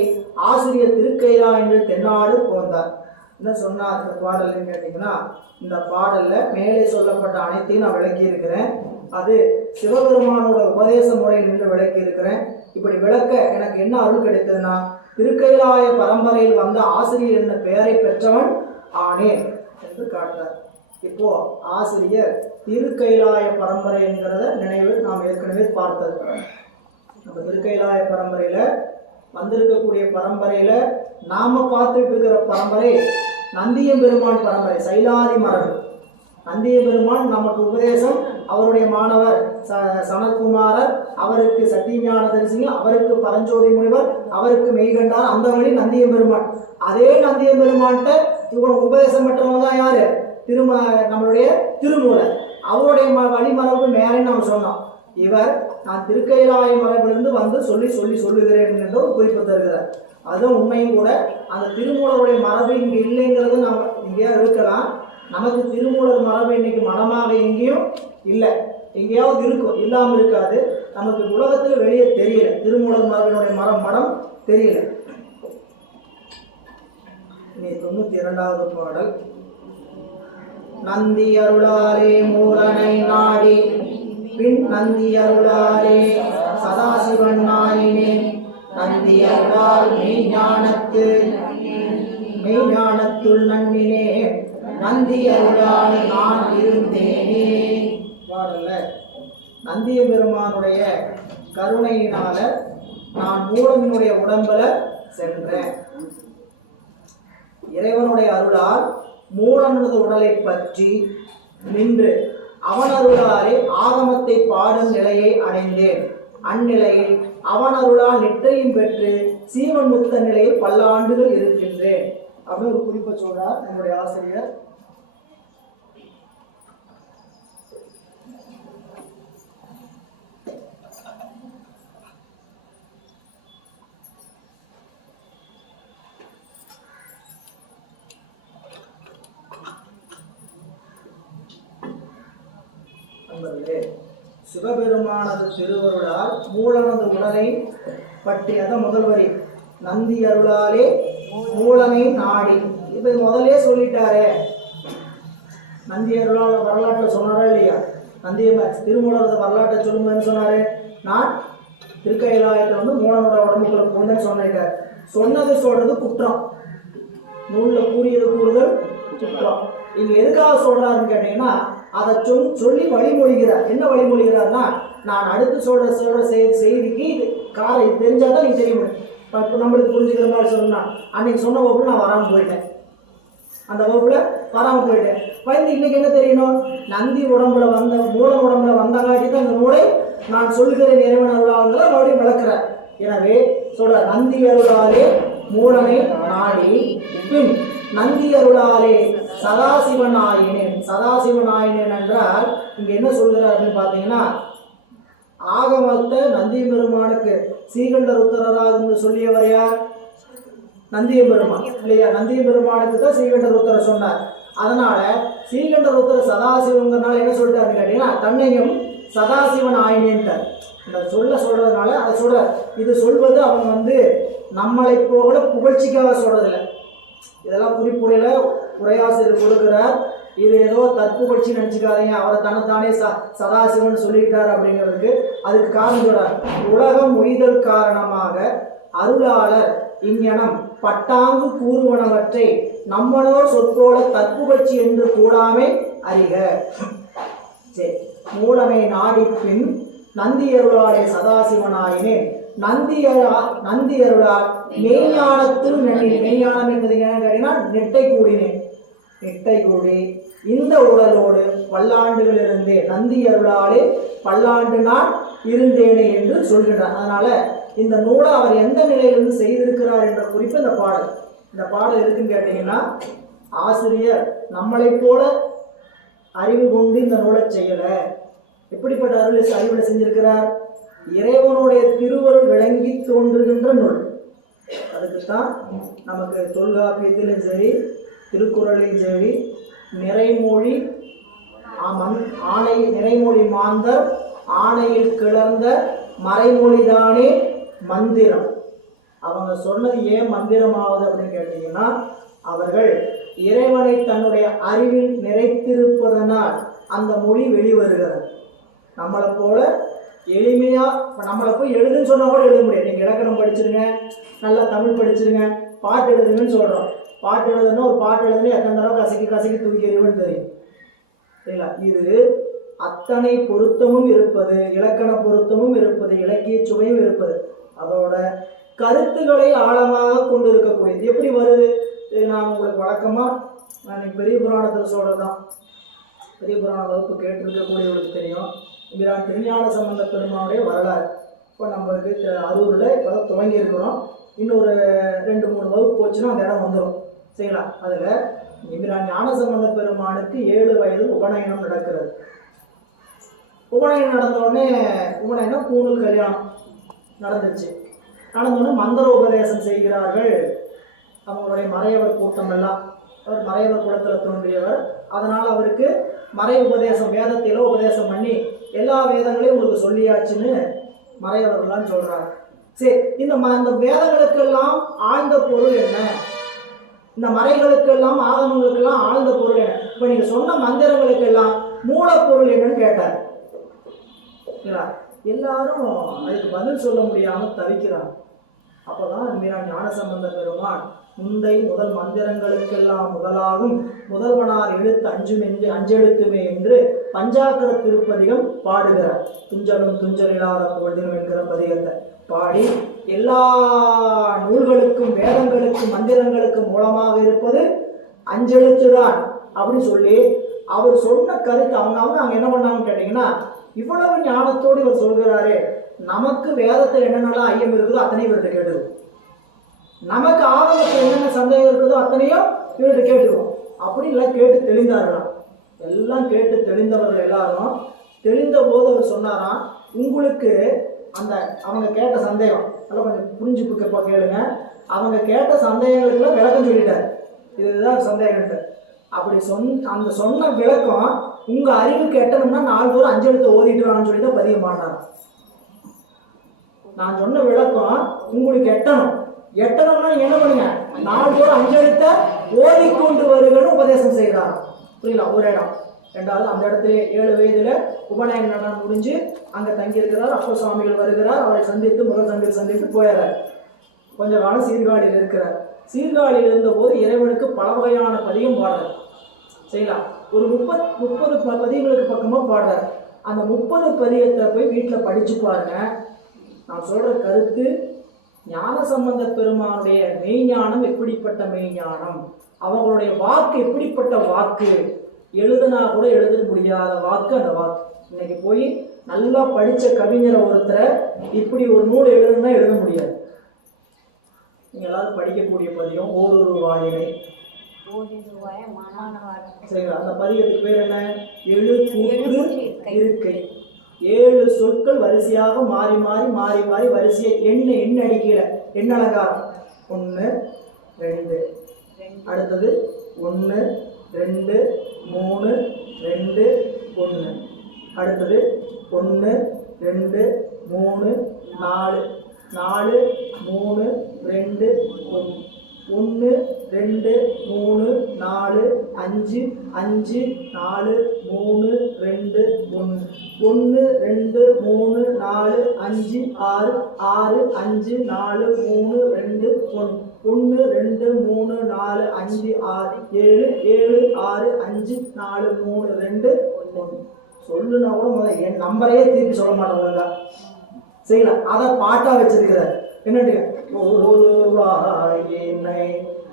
ஆசிரியர் திருக்கைலா என்று தென்னாடு போந்தார். என்ன சொன்னார் இந்த பாடல்னு கேட்டீங்கன்னா, இந்த பாடல்ல மேலே சொல்லப்பட்ட அனைத்தையும் நான் விளக்கி இருக்கிறேன். அது சிவபெருமானோட உபதேச முறையில் நின்று விளக்கி இருக்கிறேன். இப்படி விளக்க எனக்கு என்ன அருள் கிடைத்ததுன்னா, திருக்கைலாய பரம்பரையில் வந்த ஆசிரியர் என்ற பெயரை பெற்றவன் ஆனேன் என்று காட்டுறார். இப்போ ஆசிரியர் திருக்கைலாய பரம்பரை என்கிறத நினைவு நாம் ஏற்கனவே பார்த்தது. நம்ம திருக்கைலாய பரம்பரையில வந்திருக்கக்கூடிய பரம்பரையில நாம பார்த்துட்டு இருக்கிற பரம்பரை நந்திய பெருமான் பரம்பரை, சைலாதி மரபு. நந்திய பெருமான் நமக்கு உபதேசம், அவருடைய மாணவர் சனத்குமாரர், அவருக்கு சத்தியஞான தரிசிங்க, அவருக்கு பரஞ்சோதி முனிவர், அவருக்கு மெய்கண்டார், அந்த வழி நந்திய பெருமான். அதே நந்திய பெருமான்கிட்ட இவங்க உபதேசம் பெற்றவங்க தான் யாரு, நம்மளுடைய திருமூலர். அவருடைய வழிமரபு மேலேன்னு நம்ம சொன்னோம். இவர் நான் திருக்கைலாய மரபிலிருந்து வந்து சொல்லுகிறேன் என்ற ஒரு குறிப்பு தருகிறார். அதுவும் உண்மையும் கூட. அந்த திருமூலருடைய மரபு இங்கே இல்லைங்கிறது நம்ம எங்கேயா இருக்கலாம். நமக்கு திருமூலர் மரபு இன்னைக்கு மனமாக எங்கேயும் இல்லை, எங்கேயாவது இருக்கும், இல்லாமல் இருக்காது. நமக்கு உலகத்தில் வெளியே தெரியல, திருமூலர் மரபினுடைய மடம் தெரியல. இனி 92வது பாடல். நந்தி அருளாரே மூலனை நாடி பின் நந்தி அருளாரே சதாசிவன் நாயினே நந்தி அருளால் மெய்ஞானத்துள் நன்னினே நந்தி அருளால் நான் இருந்தேனே. பாடல்ல நந்திய பெருமானுடைய கருணையினால நான் மூலனுடைய உடம்புல சென்றேன். இறைவனுடைய அருளால் மூலனது உடலை பற்றி நின்று அவன் அருளாலே ஆகமத்தை பாடும் நிலையை அடைந்தேன். அந்நிலையில் அவன் அருளால் நிற்றையும் பெற்று சீவன் முத்த நிலையில் பல்லாண்டுகள் இருக்கின்றேன் அப்படின்னு ஒரு குறிப்பை சொல்றார் நம்முடைய ஆசிரியர். சிவபெருமானது திருவருளால் மூலனது உடலை பற்றி, அதான் முதல் வரி, நந்தி அருளாலே மூலனை நாடி. இப்ப முதலே சொல்லிட்டாரே, நந்தி அருளால் வரலாற்றை சொன்னாரா இல்லையா? நந்திய திருமூலரது வரலாற்றை சொல்லுங்கன்னு சொன்னாரு. நான் திருக்கைலாயத்தில் வந்து மூலனோட உடம்புக்குள்ள போனேன்னு சொன்னார். சொன்னது சொல்றது குற்றம், நூலில் கூறியது கூறுதல் குற்றம். இங்க எதுக்காக சொல்றாருன்னு கேட்டீங்கன்னா, அதை சொல்லி வழிமொழிகிறார். என்ன வழிமொழிகிறார்னா, நான் அடுத்து சொல்ற செய்திக்கு இது தெரிஞ்சால் தான் நீ தெரிய முடியும். இப்போ நம்மளுக்கு புரிஞ்சுக்கிற மாதிரி சொல்லணும்னா, அன்னைக்கு சொன்ன வகுப்புல நான் வராமல் போயிட்டேன், அந்த வகுப்புல வராமல் போயிட்டேன். வந்து இன்னைக்கு என்ன தெரியணும், நந்தி உடம்புல வந்த மூலம் உடம்புல வந்தங்காட்டி தான் இந்த நூலை நான் சொல்லுகிறேன் இறைவன் அருளாங்கிற மறுபடியும் விளக்குறேன். எனவே சொல்ற நந்தி அருளாலே மூலனை நாடி பின் நந்தி அருளாலே சதாசிவன் ஆயினேன். சதாசிவன் ஆயினேன் என்றால் இங்க என்ன சொல்கிறார் அப்படின்னு பார்த்தீங்கன்னா, ஆகமத்தை நந்தி பெருமானுக்கு சீகண்டர் உத்தரராக இருந்து சொல்லியவர் யார்? நந்திய பெருமான் இல்லையா? நந்திய பெருமானுக்கு தான் சீகண்டர் உத்தர சொன்னார். அதனால சீகண்டர் உத்தர சதாசிவங்கிறனால என்ன சொல்லிட்டாருன்னு கேட்டீங்கன்னா, தன்னையும் சதாசிவன் ஆயினேன்ட்டார். இந்த சொல்றதுனால அதை சொல்ற. இது சொல்வது அவங்க நம்மளை போல புகழ்ச்சிக்காக சொல்றதில்லை. இதெல்லாம் குறிப்புரையில உரையாசிரியர் கொடுக்கிறார். இது ஏதோ தற்புகழ்ச்சி நினைச்சுக்காதீங்க, அவரை தன்னைத்தானே சதாசிவன் சொல்லிட்டார் அப்படிங்கிறதுக்கு. அதுக்கு காரணம் சொல்றார், உலகம் உய்தல் காரணமாக அருளாளர் இங்ஙனம் பட்டாங்கு கூறுவனவற்றை நம்மனோர் சொற்கோள தற்புகழ்ச்சி என்று கூடாமை அறிக. சரி, மூலனை நாடி பின் நந்தி அருளாலே சதாசிவனாயினேன். நந்தி அருளால் மெய்ஞானத்தில் மெய்ஞானம் என்பது என்ன? நெட்டை கூடினேன். நெட்டை கூடி இந்த உடலோடு பல்லாண்டுகள் இருந்தேன். நந்தி அருளாலே பல்லாண்டு நான் இருந்தேனே என்று சொல்கின்றார். அதனால இந்த நூலை அவர் எந்த நிலையிலிருந்து செய்திருக்கிறார் என்ற குறிப்பு இந்த பாடல். இந்த பாடல் எதுக்குன்னு கேட்டீங்கன்னா, ஆசிரியர் நம்மளை போல அறிவு கொண்டு இந்த நூலை செய்யல. எப்படிப்பட்ட அறிவுல செஞ்சிருக்கிறார்? இறைவனுடைய திருவருள் விளங்கி தோன்றுகின்ற நூல். அதுக்குத்தான் நமக்கு தொல்காப்பியத்திலும் சரி, திருக்குறளிலும் சரி, நிறைமொழி நிறைமொழி மாந்தர் ஆணையில் கிளர்ந்த மறைமொழிதானே மந்திரம். அவங்க சொன்னது ஏன் மந்திரம் ஆகுது அப்படின்னு கேட்டீங்கன்னா, அவர்கள் இறைவனை தன்னுடைய அறிவில் நிறைத்திருப்பதனால் அந்த மொழி வெளிவருகிறது. நம்மளை போல எளிமையா நம்மளை போய் எழுதுன்னு சொன்னா கூட எழுத முடியாது. நீங்க இலக்கணம் படிச்சிருங்க, நல்லா தமிழ் படிச்சிருங்க, பாட்டு எழுதுங்கன்னு சொல்றோம். பாட்டு எழுதுனா ஒரு பாட்டு எழுதுனா எத்தனை தடவை கசக்கி தூக்கி எறிவுன்னு தெரியும், சரிங்களா? இது அத்தனை பொருத்தமும் இருப்பது, இலக்கண பொருத்தமும் இருப்பது, இலக்கிய சுவையும் இருப்பது, அதோட கருத்துக்களை ஆழமாக கொண்டு இருக்கக்கூடியது. எப்படி வருது? நான் உங்களுக்கு வழக்கமாக பெரிய புராணத்தில் சொல்கிறதான். பெரிய புராண வகுப்பு கேட்டிருக்கக்கூடியவங்களுக்கு தெரியும். இம்பிரான் திருஞான சம்பந்த பெருமானுடைய வரலாறு இப்போ நம்மளுக்கு அரூரில் இப்போ தான் துவங்கி இருக்கிறோம். இன்னொரு 2-3 வகுப்பு போச்சுன்னா அந்த இடம் வந்துடும், சரிங்களா? அதில் இம்பிரான் ஞான சம்பந்த பெருமானுக்கு 7 வயது உபநயனம் நடக்கிறது. உபநயனம் நடந்தோடனே உபநயனம் பூணூல் கல்யாணம் நடந்துச்சு. நடந்தோடனே மந்திர உபதேசம் செய்கிறார்கள் அவங்களுடைய மறையவர் கூட்டம் எல்லாம். அவர் மறையவர் குலத்தில் தோன்றியவர். அதனால் அவருக்கு மறை உபதேசம், வேதத்தில உபதேசம் பண்ணி எல்லா வேதங்களையும் உங்களுக்கு சொல்லியாச்சுன்னு மறையவர்கள்லாம் சொல்றாங்க. சரி, இந்த வேதங்களுக்கெல்லாம் ஆழ்ந்த பொருள் என்ன? இந்த மறைகளுக்கெல்லாம் ஆகமங்களுக்கெல்லாம் ஆழ்ந்த பொருள் என்ன? இப்போ நீங்க சொன்ன மந்திரங்களுக்கெல்லாம் மூலப்பொருள் என்னன்னு கேட்டார். எல்லாரும் அதுக்கு பதில் சொல்ல முடியாம தவிக்கிறாங்க. அப்போதான் ஞானசம்பந்த பெருமான் முந்தை முதல் மந்திரங்களுக்கெல்லாம் முதலாகும் முதல்வனார் எழுத்து அஞ்செழுத்துமே என்று பஞ்சாக்கர திருப்பதிகம் பாடுகிறார். துஞ்சலும் துஞ்சலில்லாத பொழுதிலும் என்கிற பதிகத்தை பாடி எல்லா நூல்களுக்கும் வேதங்களுக்கும் மந்திரங்களுக்கும் மூலமாக இருப்பது அஞ்செழுத்துதான் அப்படின்னு சொல்லி அவர் சொன்ன கருத்து அவங்க என்ன பண்ணாங்கன்னு கேட்டீங்கன்னா, இவ்வளவு ஞானத்தோடு இவர் சொல்கிறாரே, நமக்கு வேதத்தில் என்னென்னலாம் ஐயம் இருக்குதோ அத்தனையும் இவர்கிட்ட கேட்டுருவோம், நமக்கு ஆகமத்தில் என்னென்ன சந்தேகம் இருக்குதோ அத்தனையும் இவர்கிட்ட கேட்டுருவோம். அப்படி எல்லாம் கேட்டு தெளிந்தார்களாம். எல்லாம் கேட்டு தெளிந்தவர்கள் எல்லாரும் தெளிந்த போது அவர் சொன்னாராம், உங்களுக்கு அந்த அவங்க கேட்ட சந்தேகம் அதெல்லாம் கொஞ்சம் புரிஞ்சுப்பா கேளுங்க. அவங்க கேட்ட சந்தேகங்களுக்குலாம் விளக்கம் சொல்லிட்டார், இதுதான் சந்தேகம்ட்டு. அப்படி அந்த சொன்ன விளக்கம் உங்க அறிவுக்கு எட்டணும்னா 4 தூரம் 5 எழுத்து ஓதிட்டுவான்னு சொல்லி தான் பதிய மாட்டாங்க. நான் சொன்ன விளக்கம் உங்களுக்கு எட்டணும்னா நீங்க என்ன பண்ணுங்க, 4 தூரம் 5 எழுத்த ஓதிக்கொண்டு வருகன்னு உபதேசம் செய்யறாங்க. புரியல? ஒரு இடம். 2வது அந்த இடத்துல 7 வயதுல உபநயன நடனம் முடிஞ்சு அங்க தங்கி இருக்கிறார். அப்போ சுவாமிகள் வருகிறார், அவரை சந்தித்து முதல் சந்தித்து போயிடுறார். கொஞ்ச காலம் சீர்காழியில் இருக்கிறார். சீர்காழியில் இருந்த போது இறைவனுக்கு பல வகையான பதிகம் பாடுறார், சரிங்களா? ஒரு 30 பதிகங்களுக்கு பக்கமா பாடுறார். அந்த 30 பதிகத்தை போய் வீட்டில் படிச்சு பாருங்க. நான் சொல்ற கருத்து, ஞானசம்பந்த பெருமானுடைய மெய்ஞானம் எப்படிப்பட்ட மெய்ஞானம், அவங்களுடைய வாக்கு எப்படிப்பட்ட வாக்கு, எழுதுனா கூட எழுத முடியாத வாக்கு அந்த வாக்கு. இன்னைக்கு போய் நல்லா படிச்ச கவிஞரை ஒருத்தரை இப்படி ஒரு நூல் எழுதுனா எழுத முடியாது. நீங்க எல்லாரும் படிக்கக்கூடிய பதிகம் ஓரொரு வாயிலை. சரிங்களா? அந்த பதிகத்துக்கு பேர் என்ன? எழு கூற்று இருக்கை. 7 சொற்கள் வரிசையாக மாறி மாறி மாறி மாறி வரிசையை எண்ண அடிக்கிற எண்ண அலங்காரம். 1 2, அடுத்தது 1 2 3 2 1, அடுத்தது 1 2 3 4 4 3 2 1, 1 2 3 4 5 5 4 3 2 1, 1 2 3 4 5 6 6 5 4 3 2 1, 1 2 3 4 5 6 7 7 6 5 4 3 2 1. சொல்லுனா கூட முதல்ல என் நம்பரையே திருப்பி சொல்ல மாட்டேன். சரிங்களா? அதை பாட்டா வச்சிருக்கிறார். என்னட்டு ஒரு வாயினை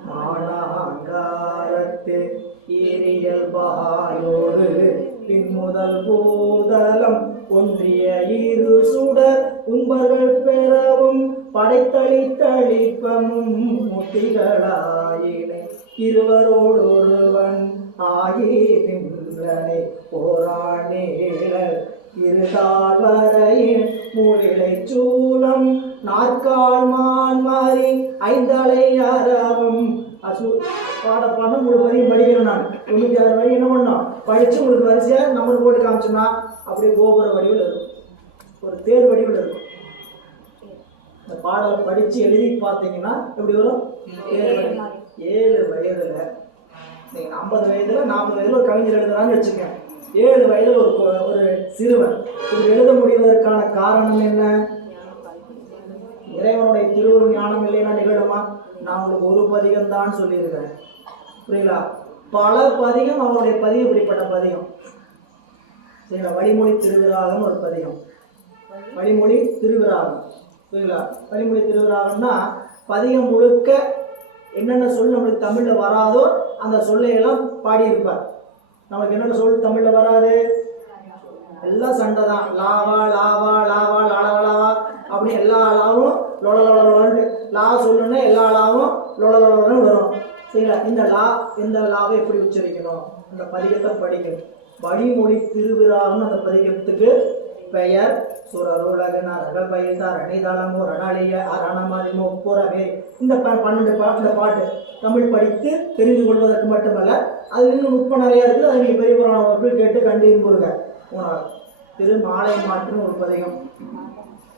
மானாங்காரத்து ஏரியல் பாயோடு பின்முதல் பூதலம் ஒன்றிய 2 சுடர் உம்பர்கள் பெறவும் படைத்தளித்தளிப்பமும் முட்டிகளாயினை இருவரோடு ஒருவன் ஆகி நின்றனை போராணேலர் இருகால் வரையின் மூவிலை சூலம் நாற்கால் மான் மாறி 5 அலை அறவும் பாட 3 வரையும் படிக்கணும். நான் 96 வரை என்ன பண்ணோம் படிச்சு உங்களுக்கு வரிசையா நம்பர் போட்டு காமிச்சோம்னா அப்படியே கோபுர வடிவில் இருக்கும், ஒரு தேர் வடிவில் இருக்கும். இந்த பாடலை படிச்சு எழுதி பார்த்தீங்கன்னா எப்படி வரும்? 7 வயதுல நீங்க 50 வயதுல 40 வயதுல ஒரு கவிஞர் எழுதுறான்னு வச்சுக்கோங்க. 7 வயதில் ஒரு சிறுவன் இது எழுத முடிவதற்கான காரணம் என்ன? இறைவனுடைய திருவுரு ஞானம் இல்லைன்னா நிகழுமா? நான் உங்களுக்கு ஒரு பதிகம் தான் சொல்லியிருக்கிறேன். புரியுங்களா? பல பதிகம் அவனுடைய பதிகம் இப்படிப்பட்ட பதிகம். சரிங்களா? வழிமொழி திருவிராகம் ஒரு பதிகம், வழிமொழி திருவிராகம். புரியுங்களா? வழிமொழி திருவிராகம்னா பதிகம் முழுக்க என்னென்ன சொல் நம்மளுக்கு தமிழில் வராதோ அந்த சொல்லையெல்லாம் பாடியிருப்பார். நமக்கு என்னென்ன சொல் தமிழில் வராது? எல்லாம் சண்டை தான். லாவா லாவா லாவா லாவா அப்படி எல்லா லாவும் லொலன்னு லா சொல்லணுன்னா எல்லா லாவும் லொலன்னு வரும். சரிங்களா? இந்த லாவை எப்படி உச்சரிக்கணும்? அந்த பதிகத்தை படிக்கணும். வழிமொழி திருவிராகம்னு அந்த பதிகத்துக்கு பெயர். சுரருலகன் அரகல் பயிர்த்தார் அணிதளமோ ரணாளிய அரணமதிமோ புறவே. இந்த 12 இந்த பாட்டு தமிழ் படித்து தெரிந்து கொள்வதற்கு மட்டுமல்ல, அது இன்னும் நுட்பம் நிறையா இருக்குது. அதை நீங்கள் பெரிய புராணவர்கள் கேட்டு கண்டு இன்புறுக. 3 திரு மாலை மாற்றுன்னு ஒரு பதிகம்.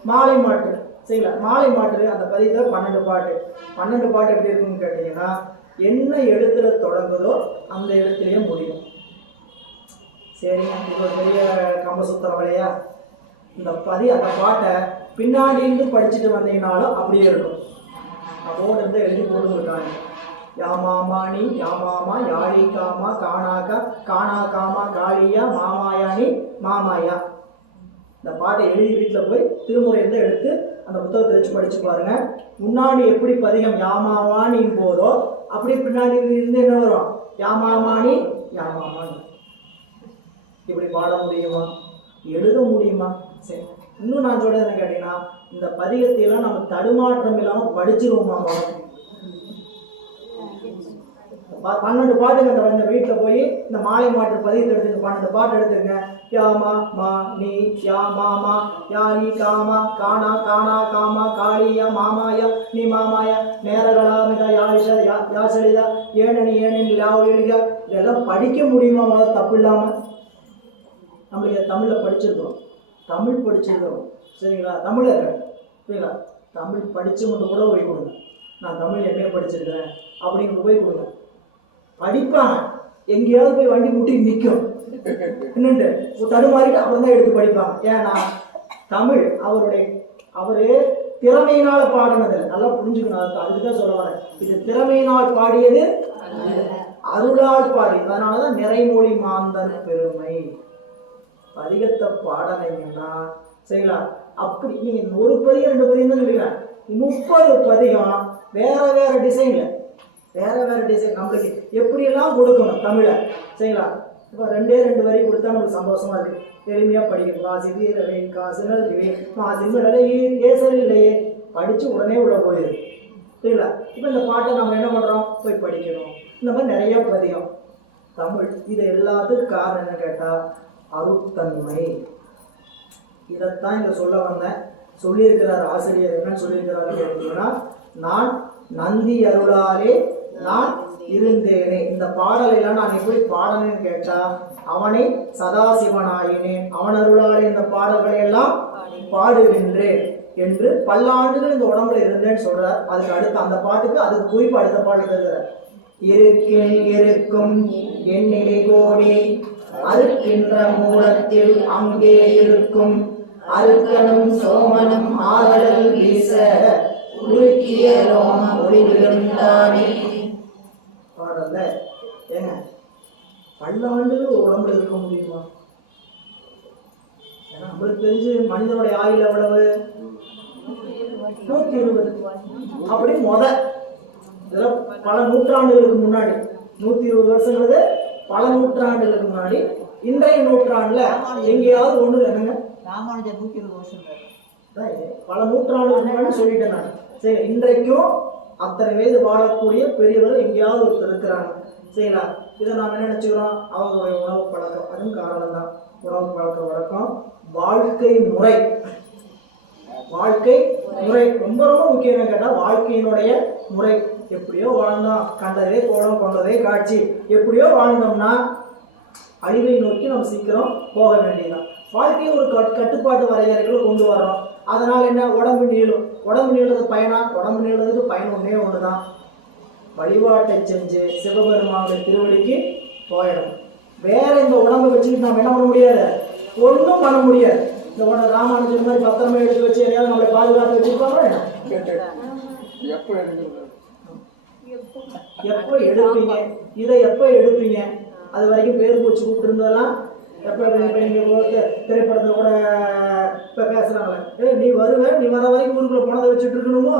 மாலை மாற்று. சரிங்களா? மாலை மாற்று அந்த பதிகத்தில் 12 பாட்டு. 12 பாட்டு எப்படி இருக்குன்னு கேட்டீங்கன்னா, என்ன எழுத்துல தொடங்குதோ அந்த எழுத்துலேயே முடியும். சரிங்க, இது ஒரு பெரிய கம்பசூத்திர வழியா. இந்த அந்த பாட்டை பின்னாடி இருந்து படிச்சுட்டு வந்தீங்கன்னாலும் அப்படியே இருக்கும். அதோடு இருந்து எழுதி போட்டுருக்காங்க. யாமாமாணி யாமாமா யாழி காமா காணாக்கா காணா காமா காளியா மாமாயாணி மாமாயா. இந்த பாட்டை எழுதி வீட்டில் போய் திருமுறை இருந்து எடுத்து அந்த புத்தகத்தை வச்சு படிச்சு பாருங்க. முன்னாடி எப்படி பதிகம் யாமாமானின் போதோ அப்படி பின்னாடி இருந்து என்ன வரும்? யாமாமாணி யாமாமானி. இப்படி பாட முடியுமா? எழுத முடியுமா? சரி, இன்னும் நான் சொல்றது என்ன கேட்டீங்கன்னா, இந்த பதிகத்தையெல்லாம் நம்ம தடுமாற்றம் இல்லாமல் படிச்சிருவோமா? 12 பாட்டுங்க. அந்த வீட்டில் போய் இந்த மாலை மாற்று பதிகத்தை எடுத்துங்க. 12 பாட்டு எடுத்துங்க. யாமா மா நீ யா மாமா யாரி காமா காணா காணா காமா காளியா மாமாயா நீ மாமாயா நேரகலாமிதா யாழிஷா யாசலிதா ஏனனி ஏனின் லாவலியா. இதெல்லாம் படிக்க முடியுமா? தப்பு இல்லாமல் நம்மளுக்கு தமிழில் படிச்சிருக்கிறோம், தமிழ் படிச்சிருக்கிறோம். சரிங்களா? தமிழ் இருக்கேன். சரிங்களா? தமிழ் படித்து மட்டும் கூட போய் கொடுங்க. நான் தமிழ் எம்ஏ படிச்சிருக்கிறேன் அப்படின்னு போய் கொடுங்க. படிப்பாங்க. எங்கேயாவது போய் வண்டி முட்டி நிற்கும் என்னண்டு தடுமாறிட்டு அப்புறம் தான் எடுத்து படிப்பாங்க. ஏன்னா தமிழ் அவரு திறமையினால் பாடினது நல்லா புரிஞ்சுக்கணும். அதுக்கு தான் சொல்ல வரேன். இது திறமையினால் பாடியது, அருளால் பாடி. அதனாலதான் நிறைமொழி மாந்தன் பெருமை. பதிகத்தை பாடலைங்கன்னா சரிங்களா, அப்படி நீங்க ஒரு பதியம் 2 பதியம் தான் சொல்லுங்க, 30 பதியம் வேற வேற டிசைன்ல, வேற வேற டிசைன் நம்மளுக்கு எப்படியெல்லாம் கொடுக்கணும் தமிழை சரிங்களா. இப்போ 2 வரி கொடுத்தா நமக்கு சந்தோஷமா இருக்கு, எளிமையா படிக்கணும். காசி வீரவை காசுனல் மாசிமலை ஏசல் இல்லையே படிச்சு உடனே உள்ள போயிரு சரிங்களா. இப்போ இந்த பாட்டை நம்ம என்ன பண்றோம், போய் படிக்கணும். இந்த மாதிரி நிறைய பதியம் தமிழ். இது எல்லாத்துக்கும் காரணம் என்ன கேட்டா அருத்தன்மை. இதைத்தான் இங்க சொல்ல வந்தேன். சொல்லியிருக்கிறார் ஆசிரியர், என்னன்னு சொல்லியிருக்கிறாரு கேட்டீங்கன்னா, நான் நந்தி அருளாலே நான் இருந்தேனே. இந்த பாடலையெல்லாம் நான் எப்படி பாடனேன்னு கேட்டா, அவனை சதாசிவனாயினேன், அவன் அருளாலே இந்த பாடல்களை எல்லாம் பாடுகின்றேன் என்று பல்லாண்டுகள் இந்த உடம்புல இருந்தேன்னு சொல்றார். அதுக்கு அடுத்து அந்த பாட்டுக்கு அதுக்கு குறிப்பு அடுத்த பாட்டு தருகிறார். இருக்கும் எண்ணிலை கோடி அறுக்கின்ற மூலத்தில் அங்கே இருக்கும் அறுக்கனும் சோமனும் ஆதல் வீச உருக்கிய ரோமம் ஒளிவிழுந்தானே. பாடல்ல ஏங்க பல்லாண்டுகள் ஒரு உடம்புல இருக்க முடியுமா? ஏன்னா நம்மளுக்கு தெரிஞ்சு மனிதனுடைய ஆயுள் எவ்வளவு? 120. அப்படி இதெல்லாம் பல நூற்றாண்டுகளுக்கு முன்னாடி, 120 வருஷங்கிறது பல நூற்றாண்டுகளுக்கு முன்னாடி. இன்றைய நூற்றாண்டுல எங்கேயாவது ஒண்ணு என்னங்க ராமானுஜர் 120 வருஷம் பல நூற்றாண்டுகளுக்கு முன்னாடி சொல்லிட்டேன் நான். சரி, இன்றைக்கும் அத்தனை வயது வாழக்கூடிய பெரியவர்கள் எங்கேயாவது ஒருத்தர் இருக்கிறாங்க சரிங்களா. இதை நாம் என்ன நினைச்சுக்கிறோம், அவங்களுடைய உணவு பழக்கம், அதுவும் காரணம் தான். உணவு பழக்க வழக்கம், வாழ்க்கை முறை. வாழ்க்கை முறை ரொம்ப ரொம்ப முக்கியம். கேட்டா வாழ்க்கையினுடைய முறை. எப்படியோ வாழ்ந்தோம், கண்டதே கோலம் கொண்டதே காட்சி, எப்படியோ வாழ்ந்தோம்னா அழிவை நோக்கி நம்ம சீக்கிரம் போக வேண்டியதுதான். வாழ்க்கையை ஒரு கட்டுப்பாட்டு வரையறைகளை கொண்டு வரோம். அதனால என்ன, உடம்பு நீளும். உடம்பு நீளது பயனா? உடம்பு நீளதுக்கு பயன் ஒன்றே ஒண்ணுதான், வழிபாட்டை செஞ்சு சிவபெருமானுடைய திருவடிக்கு போயிடும். வேற இந்த உடம்பை வச்சுக்கிட்டு நம்ம என்ன பண்ண முடியாது, ஒன்றும் பண்ண முடியாது. இந்த உடம்பு ராமானுஜன் மாதிரி பத்திரமா எடுத்து வச்சு எதையாவது நம்மளை பாதுகாத்து வச்சிருப்பாங்க. எப்போ எடுப்பீங்க இதை, எப்போ எடுப்பீங்க? அது வரைக்கும் பேர் பூச்சி கூப்பிட்டு இருந்ததெல்லாம் எப்போ திரைப்படத்துல கூட இப்ப பேசுறாங்களே, நீ வருவ, நீ வர வரைக்கும் ஊருக்குள்ள போனதை வச்சுட்டு இருக்கணுமோ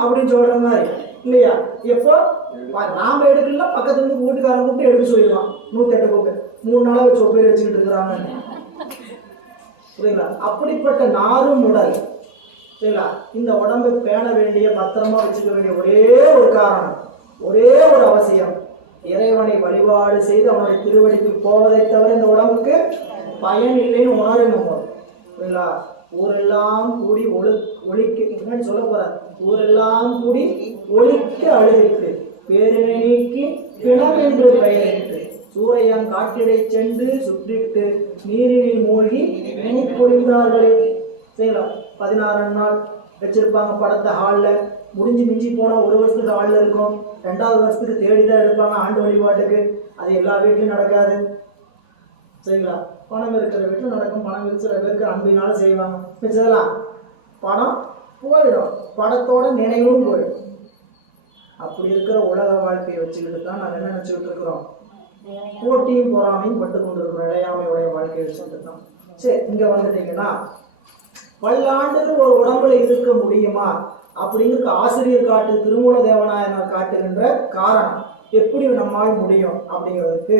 அப்படின்னு சொல்ற மாதிரி இல்லையா. எப்போ நாம எடுக்கலாம், பக்கத்துல இருந்து வீட்டுக்காரன் கூப்பிட்டு எடுக்க சொல்லிடுவான். 108 கூப்பிட்டு 3 நாளா வச்சு ஒப்பேர் வச்சுக்கிட்டு இருக்கிறாங்க புரியுங்களா. அப்படிப்பட்ட நாரும் உடல் சரிங்களா. இந்த உடம்பை பேண வேண்டிய, பத்திரமா வச்சுக்க வேண்டிய ஒரே ஒரு காரணம், ஒரே ஒரு அவசியம், இறைவனை வழிபாடு செய்து அவனுடைய திருவடிக்கு போவதை தவிர இந்த உடம்புக்கு பயன் இல்லைன்னு உணரணும் புரியுங்களா. ஊரெல்லாம் கூடி ஒழிக்க என்னன்னு சொல்ல போற, ஊரெல்லாம் கூடி ஒழிக்க அழுதிட்டு பேரினை நீக்கி பிணம் என்று பெயரிட்டு சூரையான் காட்டிடை சென்று சுற்றிட்டு நீரினில் மூழ்கி நினை பொழிந்தார்களே செய்யலாம். 16 நாள் வச்சிருப்பாங்க படத்தை ஹாலில். முடிஞ்சு மிஞ்சி போனால் 1 வருஷத்துக்கு ஹாலில் இருக்கும், 2வது வருஷத்துக்கு தேடிதான் எடுப்பாங்க ஆண்டு வழிபாட்டுக்கு. அது எல்லா வீட்லையும் நடக்காது சரிங்களா. பணம் இருக்கிற வீட்டில் நடக்கும், பணம் இருக்கிற பேருக்கு அன்பினாலும் செய்வாங்க. மிச்சதெல்லாம் பணம் போயிடும், படத்தோட நினைவும் போயிடும். அப்படி இருக்கிற உலக வாழ்க்கையை வச்சுக்கிட்டு தான் நாங்கள் என்ன நினச்சிக்கிட்டு இருக்கிறோம், போட்டியும் பொறாமையும் பட்டு கொண்டு இருக்கிறோம், இடையாமையுடைய வாழ்க்கையை வச்சுக்கிட்டு தான். சரி, இங்கே வந்துட்டீங்கன்னா பல்லாண்டுகள் ஒரு உடம்புல இருக்க முடியுமா அப்படிங்கிற ஆசிரியர் காட்டு திருமூல தேவநாயனார் காட்டுகின்ற காரணம், எப்படி நம்மால் முடியும் அப்படிங்கிறதுக்கு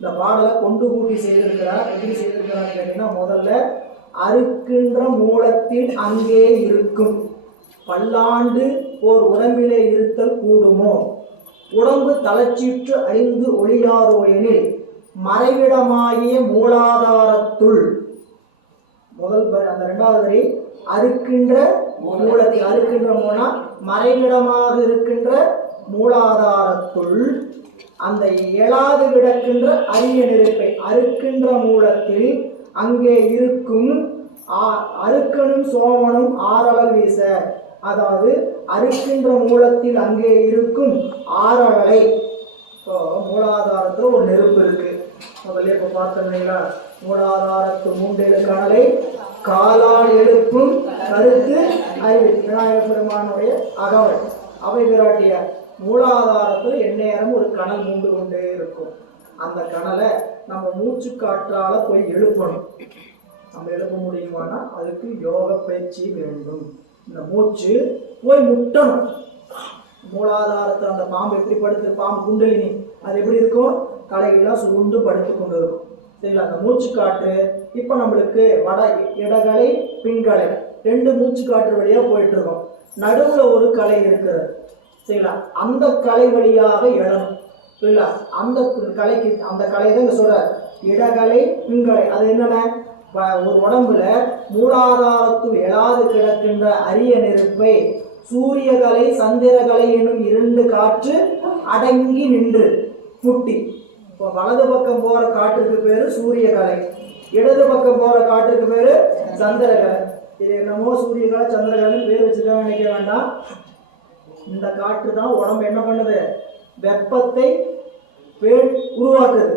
இந்த பாடலை கொண்டு கூட்டி செய்திருக்கிறார். எப்படி செய்திருக்கிறார் கேட்டீங்கன்னா, முதல்ல அறுக்கின்ற மூலத்தில் அங்கே இருக்கும், பல்லாண்டு ஓர் உடம்பிலே இருத்தல் கூடுமோ, உடம்பு தளச்சிற்று அழிந்து ஒளியாதோ எனில் மறைவிடமாகிய மூலாதாரத்துள். முதல் அந்த 2வது வரி அறுக்கின்ற மூலத்தில், அறுக்கின்ற மூலா மறைவிடமாக இருக்கின்ற மூலாதாரத்துள் அந்த எழாது கிடக்கின்ற அரிய நெருப்பை அறுக்கின்ற மூலத்தில் அங்கே இருக்கும் அறுக்கனும் சோமனும் ஆறளல் வீச. அதாவது அறுக்கின்ற மூலத்தில் அங்கே இருக்கும் ஆறளலை. இப்போ மூலாதாரத்தில் ஒரு நெருப்பு இருக்கு, முதல்ல இப்போ பார்த்தீங்களா, மூலாதாரத்து 3 கணலை காலால் எழுப்பும் கருத்து அறிவு விநாயகர் பெருமானுடைய அகவல் அவை விராட்டியார். மூலாதாரத்தில் எந்நேரம் ஒரு கணல் மூண்டு கொண்டே இருக்கும். அந்த கனலை நம்ம மூச்சு காற்றால போய் எழுப்பணும். நம்ம எழுப்ப முடியுமானா அதுக்கு யோக பயிற்சி வேண்டும். இந்த மூச்சு போய் முட்டணும். மூலாதாரத்தில் அந்த பாம்பு எப்படி படுத்து, பாம்பு குண்டலினி அது எப்படி இருக்கும், தலைகளாக சுருண்டு படுத்து கொண்டு இருக்கும். சரிங்களா? அந்த மூச்சு காற்று இப்போ நம்மளுக்கு இடகலை பின்கலை 2 மூச்சு காற்று வழியாக போயிட்டு இருக்கோம். நடுவில் ஒரு கலை இருக்கிறது. சரிங்களா? அந்த கலை வழியாக எழணும். சரிங்களா? அந்த கலை தான் இங்க சொல்ற இடகலை பின்கலை. அது என்னென்ன, ஒரு உடம்புல மூலாதாரத்துள் எழாது கிடக்கின்ற அரிய நெருப்பை சூரியகலை சந்திரகலை என்னும் 2 காற்று அடங்கி நின்று முட்டி. இப்போ வலது பக்கம் போற காற்றுக்கு பேரு சூரியகலை, இடது பக்கம் போற காற்றுக்கு பேரு சந்திரகலை. இது என்னமோ சூரியகலை சந்திரகலை பேர் வச்சுக்க நினைக்க வேண்டாம். இந்த காற்று தான் உடம்பு என்ன பண்ணுது, வெப்பத்தை உருவாக்குது.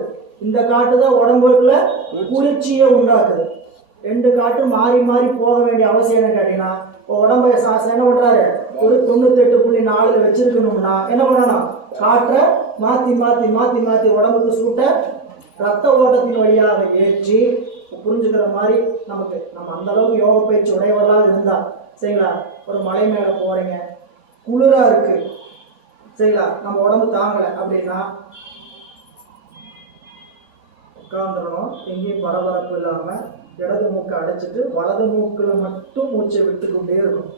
இந்த காற்று தான் உடம்புக்குள்ள குளிர்ச்சியை உண்டாக்குது. 2 காற்று மாறி மாறி போக வேண்டிய அவசியம் என்ன கேட்டீங்கன்னா, இப்போ உடம்பை என்ன பண்றாரு, ஒரு 98.4 வச்சிருக்கணும்னா என்ன பண்ணணும், காற்றை மாத்தி மாத்தி மாத்தி மாத்தி உடம்புக்கு சூட்ட ரத்த ஓட்டத்தின் வழியாக ஏற்றி புரிஞ்சுக்கிற மாதிரி நமக்கு நம்ம அந்த அளவுக்கு யோக பயிற்சி உடையவர்களாக இருந்தா சரிங்களா. ஒரு மலை மேல போறீங்க, குளிரா இருக்கு சரிங்களா, நம்ம உடம்பு தாங்கலை அப்படின்னா உட்காந்துடணும். எங்கேயும் பரபரப்பு இல்லாமல் இடது மூக்கை அடைச்சிட்டு வலது மூக்கில் மட்டும் மூச்சை விட்டு கொண்டே இருக்கணும்.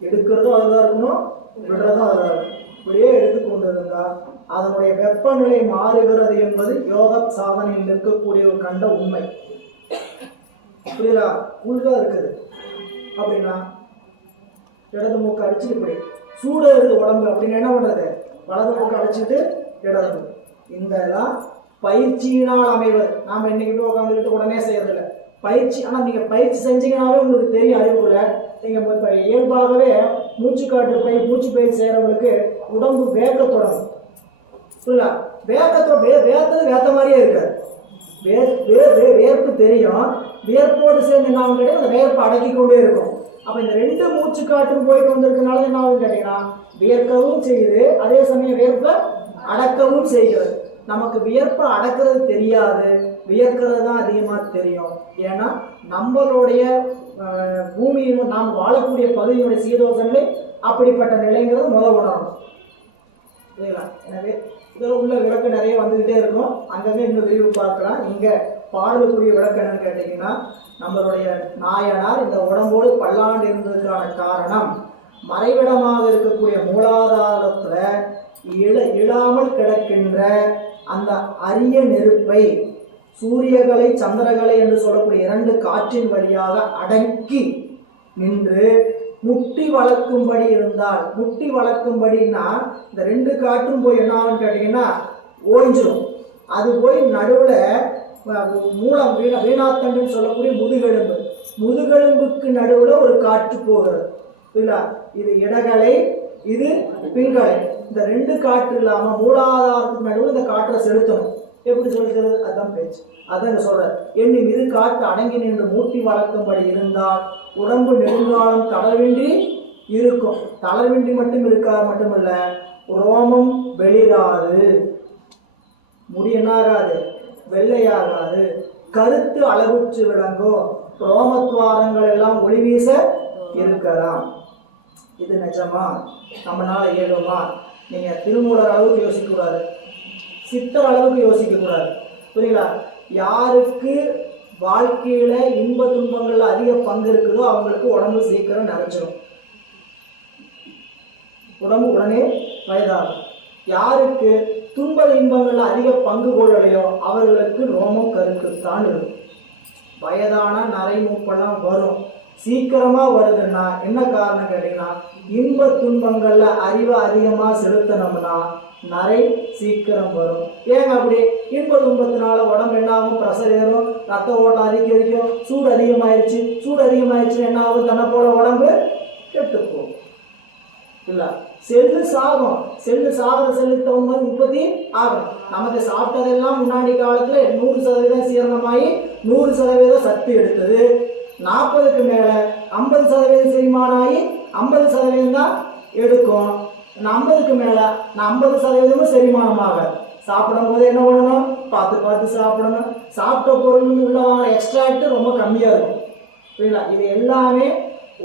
எடுக்கிறதும் அதுதான் இருக்கணும், விடுறதும் அதுதான் இருக்கணும். இப்படியே எடுத்துக்கொண்டு இருந்தால் அதனுடைய வெப்பநிலை மாறுகிறது என்பது யோக சாதனையில் இருக்கக்கூடிய ஒரு கண்ட உண்மை. புரியலா? குளிராக இருக்குது அப்படின்னா இடது மூக்கை அடிச்சு இப்படி சூடாக இருக்குது உடம்பு அப்படின்னு என்ன பண்ணுறது, வலது மூக்கை அடிச்சுட்டு இடது. இந்த எல்லாம் பயிற்சியினால் அமைவது. நாம் இன்னைக்கு உட்காந்துக்கிட்டு உடனே செய்யறதில்லை, பயிற்சி. ஆனால் நீங்கள் பயிற்சி செஞ்சீங்கன்னாவே உங்களுக்கு தெரியும் அறிவுக்குள்ள. நீங்கள் இப்போ இயல்பாகவே மூச்சு காற்று மூச்சு பயிற்சி செய்கிறவங்களுக்கு உடம்பு வேர்க்க தொடங்கும். புரியல? வேர்த்தது வேர்த்த மாதிரியே இருக்காது. வேர்ப்பு தெரியும், வியர்ப்போடு சேர்ந்து என்ன ஆகும் கேட்டீங்கன்னா அந்த வேர்ப்பை அடக்கி கொண்டே இருக்கும். அப்போ இந்த 2 மூச்சு காற்றும் போயிட்டு வந்திருக்கனால என்ன ஆகும் கேட்டீங்கன்னா வியர்க்கவும் செய்யுது, அதே சமயம் வேர்ப்பை அடக்கவும் செய்கிறது. நமக்கு வியர்ப்பை அடக்கிறது தெரியாது, வியர்க்கிறது தான் அதிகமாக தெரியும். ஏன்னா நம்மளுடைய பூமியின் நாம் வாழக்கூடிய பகுதியினுடைய சீதோஷங்களே அப்படிப்பட்ட நிலைங்கிறது முதல் உணரணும். சரிங்களா? எனவே இதில் உள்ள விளக்கம் நிறைய வந்துக்கிட்டே இருக்கும், அங்கங்கே இன்னும் விரிவு பார்க்கலாம். இங்கே பாடலுக்குரிய விளக்கம் என்னன்னு கேட்டிங்கன்னா, நம்மளுடைய நாயனார் இந்த உடம்போடு பல்லாண்டு இருந்ததுக்கான காரணம் மறைவிடமாக இருக்கக்கூடிய மூலாதாரத்தில் இழாமல் கிடக்கின்ற அந்த அரிய நெருப்பை சூரியகலை சந்திரகலை என்று சொல்லக்கூடிய 2 காற்றின் வழியாக அடக்கி நின்று முட்டி வளர்க்கும்படி இருந்தால், முட்டி வளர்க்கும்படின்னா இந்த 2 காற்றும் போய் என்ன ஆகுன்னு கேட்டீங்கன்னா ஓய்ஞ்சிடும். அது போய் நடுவில் மூலம் வீணாத்தண்டுன்னு சொல்லக்கூடிய முதுகெலும்புக்கு நடுவில் ஒரு காற்று போகிறது. இல்லைங்களா? இது இடகலை, இது பின்கலை. இந்த 2 காற்று இல்லாமல் மூலாதாரத்துக்கு நடுவில் இந்த காற்றை செலுத்தணும். எப்படி செலுத்துறது, அதுதான் பேச்சு. அதான் சொல்ற என்னும் இது காற்று அடங்கி நின்று மூட்டி வளர்க்கும்படி இருந்தால் உடம்பு நெடுங்காலம் தளர்வின்றி இருக்கும். தளர்வின்றி மட்டும் மட்டுமல்ல, ரோமம் வெளிராது, முடி என்னாகாது, வெள்ளையாகாது, கருத்து அளவுற்று விளங்கும், ரோமத்வாரங்கள் எல்லாம் ஒளி வீச இருக்கலாம். இது நிஜமா? நம்மளால இயலுமா? நீங்க திருமூலர் அளவுக்கு யோசிக்கக்கூடாது, சித்தர் அளவுக்கு யோசிக்கக்கூடாது. புரியுங்களா? யாருக்கு வாழ்க்கையில இன்ப துன்பங்கள்ல அதிக பங்கு இருக்குதோ அவங்களுக்கு உடம்பு சீக்கிரம் நிறைச்சிடும், உடம்பு உடனே வயதாகும். யாருக்கு துன்ப இன்பங்கள்ல அதிக பங்கு கொள்ளலையோ அவர்களுக்கு ரோமம் கருக்குத்தான் இருக்கும். வயதான நரை மூப்பெல்லாம் வரும். சீக்கிரமா வருதுன்னா என்ன காரணம் கேட்டீங்கன்னா, இன்ப துன்பங்கள்ல அறிவை அதிகமா செலுத்தணும்னா நரை சீக்கிரம் வரும். ஏங்க அப்படி? இன்ப துன்பத்தினால உடம்பு என்ன ஆகும், ப்ரெஷர் ஏறும், ரத்த ஓட்டம் அதிகரிக்கும், சூடு அதிகமாயிடுச்சு என்ன ஆகும், தன்னை போல உடம்பு கெட்டு போகும். இல்ல செல்லு சாகும், சாகிற செல்லுக்கு தகுந்த மாதிரி உற்பத்தி ஆகும். நமக்கு சாப்பிட்டதெல்லாம் முன்னாடி காலத்துல 100% சீரணமாகி 100% சத்து எடுத்தது. 40க்கு மேல 50% செரிமானம் ஆகி 50% தான் எடுக்கும். 50க்கு மேல 50% செரிமானமாக சாப்பிடும் போது என்ன பண்ணணும், பார்த்து பார்த்து சாப்பிடணும். சாப்பிட்ட பொருள் உள்ள எக்ஸ்ட்ராக்ட் ரொம்ப கம்மியாக இருக்கும். புரியுங்களா? இது எல்லாமே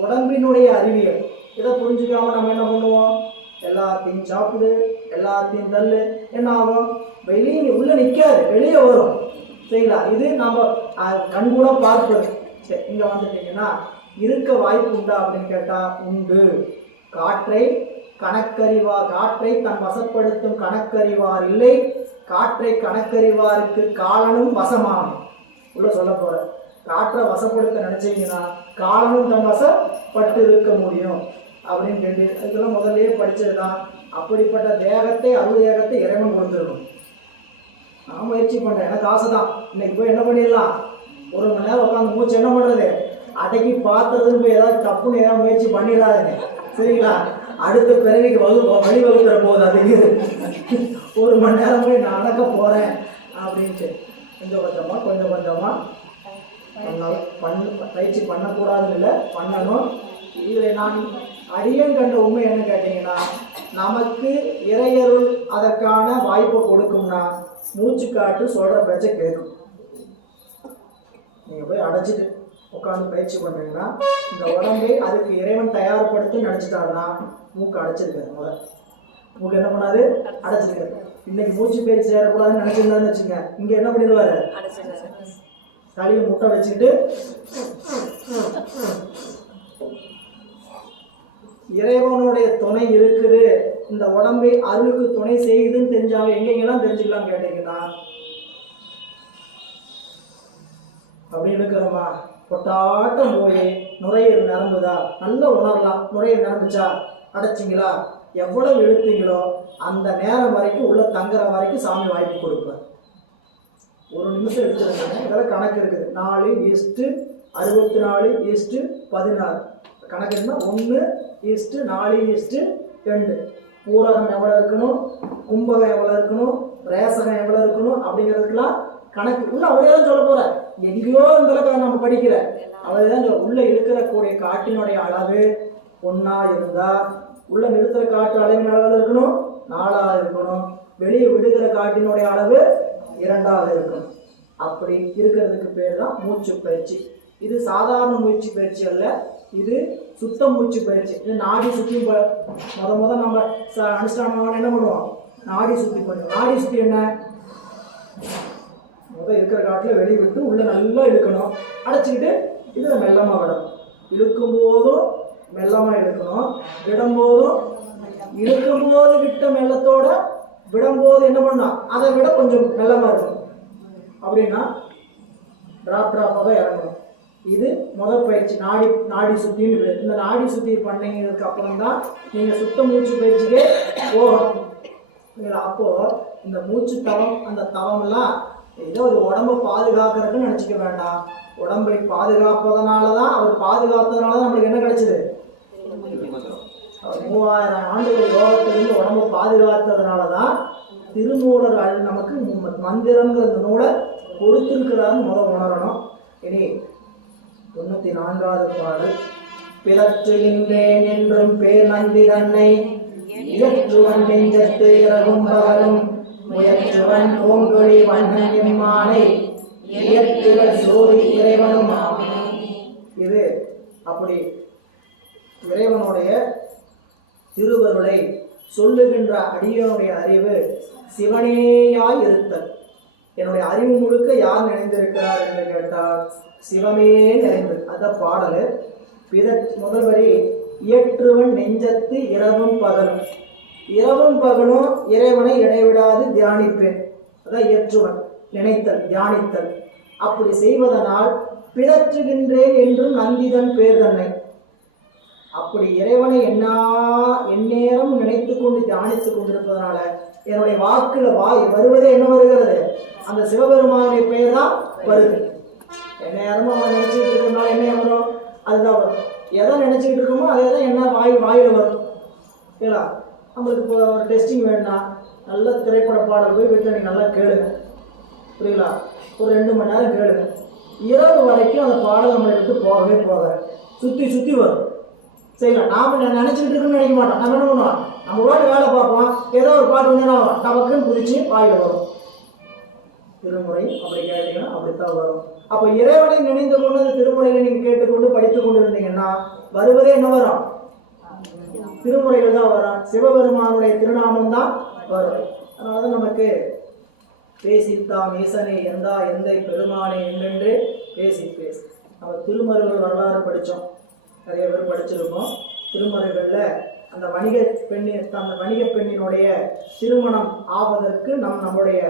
உடம்பினுடைய அறிவியல். இதை புரிஞ்சுக்காம நம்ம என்ன பண்ணுவோம், எல்லாத்தையும் சாப்பிடு, எல்லாத்தையும் தள்ளு, என்ன ஆகும், வெளியே உள்ள நிற்காது, வெளியே வரும். சரிங்களா? இது நம்ம கண்கூட பார்ப்பது. சரி, இங்கே வந்துட்டீங்கன்னா இருக்க வாய்ப்பு உண்டா அப்படின்னு கேட்டால் உண்டு. காற்றை காற்றை தன் வசப்படுத்தும் கணக்கறிவார் இல்லை, காற்றை கணக்கறிவாருக்கு காலனும் வசமானும். உள்ள சொல்ல போற, காற்றை வசப்படுத்த நினைச்சீங்கன்னா காலனும் தன் வசப்பட்டு இருக்க முடியும் அப்படின்னு கேட்டு இதெல்லாம் முதல்லயே படிச்சதுதான். அப்படிப்பட்ட தேகத்தை அருள் இறைவன் கொடுத்துருக்கும். நான் முயற்சி பண்றேன், எனக்கு ஆசை தான். இன்னைக்கு போய் என்ன பண்ணிடலாம், 1 மணி நேரம் உட்காந்து மூச்சு என்ன பண்றது, அடக்கி பார்த்ததுன்னு போய் ஏதாவது தப்புன்னு ஏதாவது முயற்சி பண்ணிடாதுங்க. சரிங்களா? அடுத்த பிறவிக்கு வழி வகுக்கிற போது அதுக்கு 1 மணி நேரம் போய் நான் நடக்க போறேன் அப்படின்ட்டு கொஞ்சம் கொஞ்சமா பயிற்சி பண்ணக்கூடாதுன்னு இல்லை, பண்ணணும். இதில் நான் அடியன் கண்ட உண்மை என்ன கேட்டீங்கன்னா, நமக்கு இறையருள் அதற்கான வாய்ப்பை கொடுக்கும்னா மூச்சு காட்டு சொல்ற பேச்ச கேட்கும். நீங்க போய் அடைச்சிட்டு உட்காந்து பயிற்சி பண்றீங்கன்னா இந்த உடம்பை அதுக்கு இறைவன் தயார்படுத்தி நினைச்சிட்டாருன்னா மூக்கு அடைச்சிருக்காரு. மூக்கு என்ன பண்ணாது, அடைச்சிருக்காரு. இன்னைக்கு மூச்சு பயிற்சி சேரக்கூடாதுன்னு நினைச்சிருந்தான்னு வச்சுங்க, இங்க என்ன பண்ணிடுவாரு, தலையை முட்டை வச்சுக்கிட்டு இறைவனுடைய துணை இருக்குது, இந்த உடம்பை அருளுக்கு துணை செய்யுதுன்னு தெரிஞ்சாலும் எங்கெங்கெல்லாம் தெரிஞ்சுக்கலாம் கேட்டீங்கன்னா, அப்படி இருக்கிறோமா, கொட்டாட்டம் போய் நுரையீரல் நிரம்புதா நல்லா உணரலாம். நுரையீரல் நிரம்பிச்சா அடைச்சிங்களா, எவ்வளவு இழுத்தீங்களோ அந்த நேரம் வரைக்கும் உள்ள தங்குற வரைக்கும் சாமி வாய்ப்பு கொடுப்பார். 1 நிமிஷம் எடுத்துருக்காங்க, இதெல்லாம் கணக்கு இருக்குது. 4:64:16 கணக்கு இருந்தா 1:4:2. பூரகம் எவ்வளோ இருக்கணும், கும்பகம் எவ்வளோ இருக்கணும், ரேசகம் எவ்வளோ இருக்கணும் அப்படிங்கிறதுக்கெல்லாம் கணக்கு உள்ள அவரே தான் சொல்ல போற. எங்கேயோ இந்த நம்ம படிக்கிற அவரே தான் சொல்ல. உள்ள இருக்கிறக்கூடிய காட்டினுடைய அளவு 1 இருந்தா உள்ள நிறுத்துற காட்டு அளவின் அளவில் இருக்கணும் 4 இருக்கணும். வெளியே விடுகிற காட்டினுடைய அளவு 2 இருக்கணும். அப்படி இருக்கிறதுக்கு பேர் தான் மூச்சு பயிற்சி. இது சாதாரண மூச்சு பயிற்சி அல்ல, இது சுத்த மூச்சு பயிற்சி. இது நாடி சுத்தி முத நம்ம அனுஷ்டானம் என்ன பண்ணுவோம், நாடி சுத்தி பண்ணுவோம். நாடி சுத்தி என்ன, இருக்கிற காட்டுல வெளியே விட்டு உள்ள நல்லா இழுக்கணும், அடைச்சிக்கிட்டு இதுல மெல்லமா விடணும். இழுக்கும் போதும் மெல்லமா இழுக்கணும், விடும்போதும் இழுக்கும்போது விட்ட மெல்லத்தோட விடும்போது என்ன பண்ணா அதை விட கொஞ்சம் மெல்லமா இருக்கணும். அப்படின்னா டிராப்பாக இறங்கணும். இது முதல் பயிற்சி, நாடி சுத்தின்னு. இந்த நாடி சுத்தி பண்ணீங்கிறதுக்கு அப்புறம் தான் நீங்க சுத்த மூச்சு பயிற்சிக்கே போகணும். அப்போ இந்த மூச்சு தவம், அந்த தவம் எல்லாம் ஏதோ ஒரு உடம்பை பாதுகாக்கிறதுன்னு நினைச்சிக்க வேண்டாம். உடம்பை பாதுகாப்பதனாலதான், அவர் பாதுகாத்ததுனாலதான் நம்மளுக்கு என்ன கிடைச்சது, 3000 ஆண்டுகள் யோகத்திலிருந்து உடம்பை பாதுகாத்ததுனாலதான் திருமூலர் நமக்கு மந்திரங்கிற இந்த நூலை கொடுத்திருக்கிறாருன்னு முதல் உணரணும். இனி 94வது பாடல். பிறற்றுகின்றேன் என்றும் பேர் நந்தி தன்னை இயற்றுவன் நெஞ்சத்து இறகும் பகலும் முயற்றுவன் பூங்கொழி வண்ணன் எம்மானை இயற்றுகள் சோதி இறைவனும். இது அப்படி இறைவனுடைய திருவருளை சொல்லுகின்ற அடியனுடைய அறிவு சிவனேயாய் இருத்தல். என்னுடைய அறிவு முழுக்க யார் நினைந்திருக்கிறார் என்று கேட்டால் சிவமே நிறைந்தது. அந்த பாடல் முதல் வரி, இயற்றுவன் நெஞ்சத்து இரவும் பகலும். இரவும் பகலும் இறைவனை இடைவிடாது தியானிப்பேன். அதான் இயற்றுவன், நினைத்தல், தியானித்தல். அப்படி செய்வதனால் பிதற்றுகின்றேன் என்றும் நந்திதன் பேர் தன்னை. அப்படி இறைவனை எந்நேரம் நினைத்து கொண்டு தியானித்துக் கொண்டிருப்பதனால என்னுடைய வாக்குல வருவதே என்ன வருகிறது, அந்த சிவபெருமானுடைய பெயர் தான் வருது. எந்நேரமும் அவன் நினைச்சுக்கிட்டு இருக்கிறனால என்ன வரும், அதுதான் வரும். எதை நினைச்சுக்கிட்டு இருக்கோமோ அதே தான் என்ன வாயில வரும். இல்லைங்களா? நம்மளுக்கு இப்போ ஒரு டெஸ்டிங் வேண்டாம், நல்ல திரைப்பட பாடல் போய் வீட்டில் நீங்கள் நல்லா கேளுங்க. புரியுங்களா? ஒரு 2 மணி நேரம் கேளுங்க. இரவு வரைக்கும் அந்த பாடல் நம்மளை விட்டு போகவே போகாது, சுற்றி வரும். சரிங்களா? நாம் நினச்சிக்கிட்டு இருக்குன்னு நினைக்க மாட்டோம். நம்ம என்ன பண்ணுவோம், நம்ம பாட்டு வேலை பார்ப்போம், ஏதோ ஒரு பாட்டு வந்து நான் டபக்குன்னு குதிச்சு வாயில் வரும். திருமுறை அப்படி கேட்டீங்கன்னா அப்படித்தான் வரும். அப்போ இறைவனை நினைந்து கொண்டு அந்த திருமுறைகளை நீங்க கேட்டுக்கொண்டு படித்துக் கொண்டு இருந்தீங்கன்னா வருவதே என்ன வரும்? திருமுறைகள் தான் வரும். சிவபெருமானுடைய திருநாமம் தான் வரும். அதனாலதான் நமக்கு பேசித்தாம் ஈசனே எந்தா எந்தை பெருமானே என்றென்று பேசி பேசி நம்ம திருமறைகள் வரலாறு படித்தோம். நிறைய பேர் படிச்சிருக்கோம். திருமறைகளில் அந்த வணிக பெண்ணினுடைய திருமணம் ஆவதற்கு நம்முடைய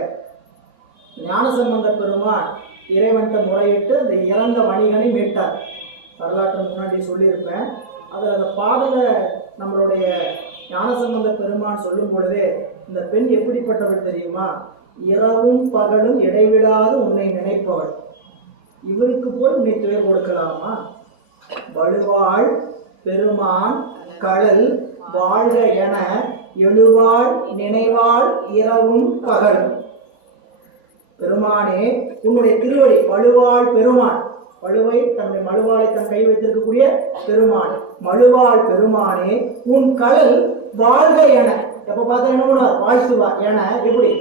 ஞானசம்பந்த பெருமான் இறைவன்கிட்ட முறையிட்டு அந்த இறந்த வணிகனை மீட்டார். வரலாற்று முன்னாடி சொல்லியிருப்பேன். அதில் அந்த பாடலை நம்மளுடைய ஞானசம்பந்த பெருமான் சொல்லும் பொழுதே இந்த பெண் எப்படிப்பட்டவள் தெரியுமா? இரவும் பகலும் இடைவிடாது உன்னை நினைப்பவள். இவருக்கு போய் உன்னை துயர் கொடுக்கலாமா? வலுவாள் பெருமான் கடல் வாழ்க என எழுவாள் நினைவாள் இரவும் பகலும். பெருமானே உன்னுடைய திருவடி வலுவாள் பெருமான், வலுவை தன்னுடைய மழுவாளை தன் கை வைத்திருக்கக்கூடிய பெருமான், மழுவாள் பெருமானே உன் கடல் வாழ்க என எப்ப பார்த்தா என்ன பண்ணுவார்? வாழ்த்துவார். என எப்படி?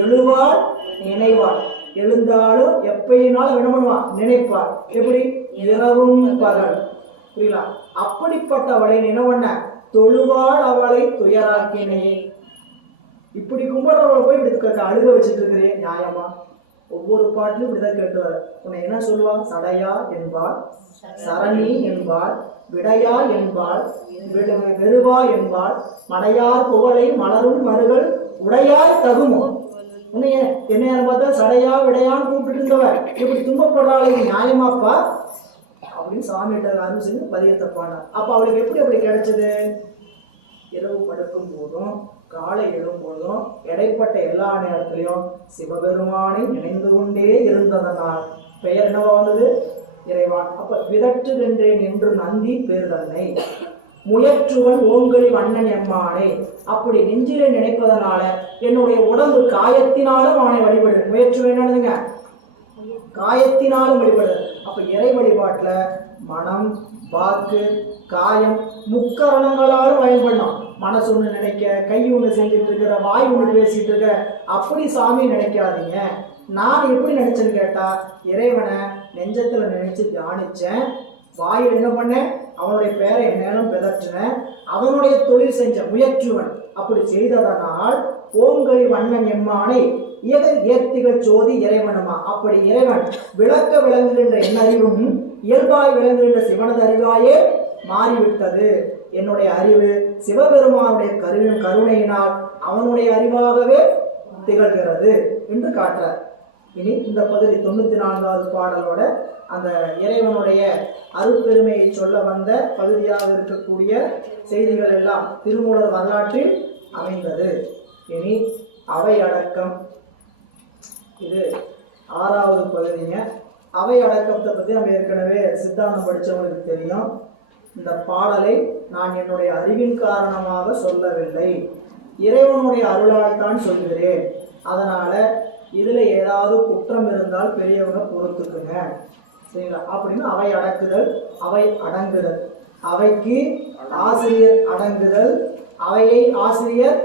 எழுவாள் நினைவாள். எழுந்தாலும் எப்பயினாலும் என்ன பண்ணுவான்? நினைப்பாள். எப்படி? இரவும் பகல். புரியல? அப்படிப்பட்டவளை என்ன பண்ண? தொழுவாள் அவளை துயராக்கினே. இப்படி கும்பிடுறவளை போய் இப்படி அழுக வச்சுட்டு இருக்கிறேன் நியாயமா? ஒவ்வொரு பாட்டிலும் இப்படிதான் கேட்டுவார். உன்னை என்ன சொல்லுவாள்? சடையா என்பாள், சரணி என்பாள், விடையா என்பாள், வெறுவா என்பாள், மடையார் புகழை மலரும் மருகள் உடையாய் தகுமோ. உன்னைய என்ன பார்த்தா சடையா விடையான்னு கூப்பிட்டு இருந்தவர் இப்படி துன்பப்படுறாளே நியாயமாப்பா அப்படின்னு சாமிகிட்ட அருள் செஞ்சு பதியத்தை பாடினார். அப்ப அவளுக்கு எப்படி அப்படி கிடைச்சது? இரவு படுக்கும் போதும் காலை எழும் போதும் இடைப்பட்ட எல்லா நேரத்திலையும் சிவபெருமானை நினைந்து கொண்டே இருந்ததனால் பெயர் என்னவா வந்தது? இறைவான். அப்ப விதற்றுகின்றேன் என்று நந்தி பேர் தன்னை முயற்றுவன் ஓங்கலி வண்ணன் எம்மானே. அப்படி நெஞ்சிலே நினைப்பதனால என்னுடைய உடம்பு காயத்தினாலும் அவனை வழிபடு. முயற்சி வேண்டாதுங்க, காயத்தினாலும் வழிபடு. அப்ப இறை வழிபாட்டுல மனம் வாக்கு காயம் முக்கரணங்களாலும் வழிபடணும். மனசு ஒண்ணு நினைக்க, கை ஒண்ணு செஞ்சுட்டு இருக்கிற, வாய் ஒண்ணு பேசிட்டு இருக்க, அப்படி சாமி நினைக்காதீங்க. நான் எப்படி நினைச்சேன்னு கேட்டா இறைவனை நெஞ்சத்துல நினைச்சு தியானிச்சேன். வாயில் என்ன பண்ணேன்? அவனுடைய பேரை என்னேனும் பிதற்றினேன். அவனுடைய தொழில் செஞ்ச முயற்றுவன். அப்படி செய்ததனால் ஓங்கலி வண்ணன் எம்மானை ஏத்திகள் சோதி இறைவனுமா. அப்படி இறைவன் விளக்க விளங்குகின்ற என் அறிவும் இயல்பாய் விளங்குகின்ற சிவனது அறிவாயே மாறிவிட்டது. என்னுடைய அறிவு சிவபெருமானுடைய கருணையினால் அவனுடைய அறிவாகவே திகழ்கிறது என்று காட்டுறார். இனி இந்த பகுதி 94வது பாடலோட அந்த இறைவனுடைய அருட்பெருமையை சொல்ல வந்த பகுதியாக இருக்கக்கூடிய செய்திகள் எல்லாம் திருமூலர் வரலாற்றில் அமைந்தது. இனி அவை அடக்கம், இது 6வது பகுதிங்க. அவை அடக்கத்தை பற்றி நம்ம ஏற்கனவே சித்தாந்தம் படித்தவங்களுக்கு தெரியும். இந்த பாடலை நான் என்னுடைய அறிவின் காரணமாக சொல்லவில்லை, இறைவனுடைய அருளால் தான் சொல்கிறேன். அதனால இதில் ஏதாவது குற்றம் இருந்தால் பெரியவங்க பொறுத்துக்குங்க, சரிங்களா? அப்படின்னு அவை அடக்குதல், அவை அடங்குதல். அவைக்கு ஆசிரியர் அடங்குதல், அவையை ஆசிரியர்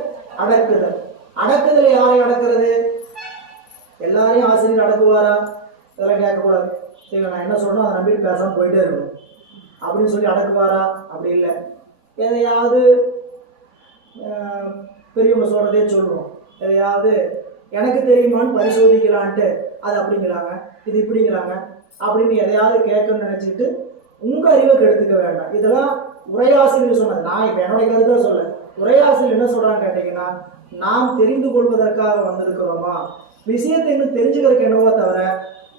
அடக்குதல். அடக்குதல் யாரை அடக்குறது? எல்லாரையும் ஆசிரியர் அடக்குவாரா? இதெல்லாம் கேட்கக்கூடாது, சரிங்களா? நான் என்ன சொல்றேன் அதை நம்பிட்டு பேசாமல் போயிட்டே இருக்கணும் அப்படின்னு சொல்லி அடக்குவாரா? அப்படி இல்லை. எதையாவது பெரியவங்க சொல்றதே சொல்றோம், எதையாவது எனக்கு தெரியுமான்னு பரிசோதிக்கலான்ட்டு அது அப்படிங்கிறாங்க, இது இப்படிங்கிறாங்க அப்படின்னு எதையாவது கேட்கணும்னு நினச்சிக்கிட்டு உங்கள் அறிவை கெடுத்துக்க வேண்டாம். இதெல்லாம் உரையாசிரியர் சொன்னது, நான் இப்போ என்னுடைய கருத்தை சொல்ல. உரையாசிரியர் என்ன சொல்கிறாங்க கேட்டிங்கன்னா, நாம் தெரிந்து கொள்வதற்காக வந்திருக்கிறோமா, விஷயத்தை இன்னும் தெரிஞ்சுக்கிறதுக்கு என்னவோ தவிர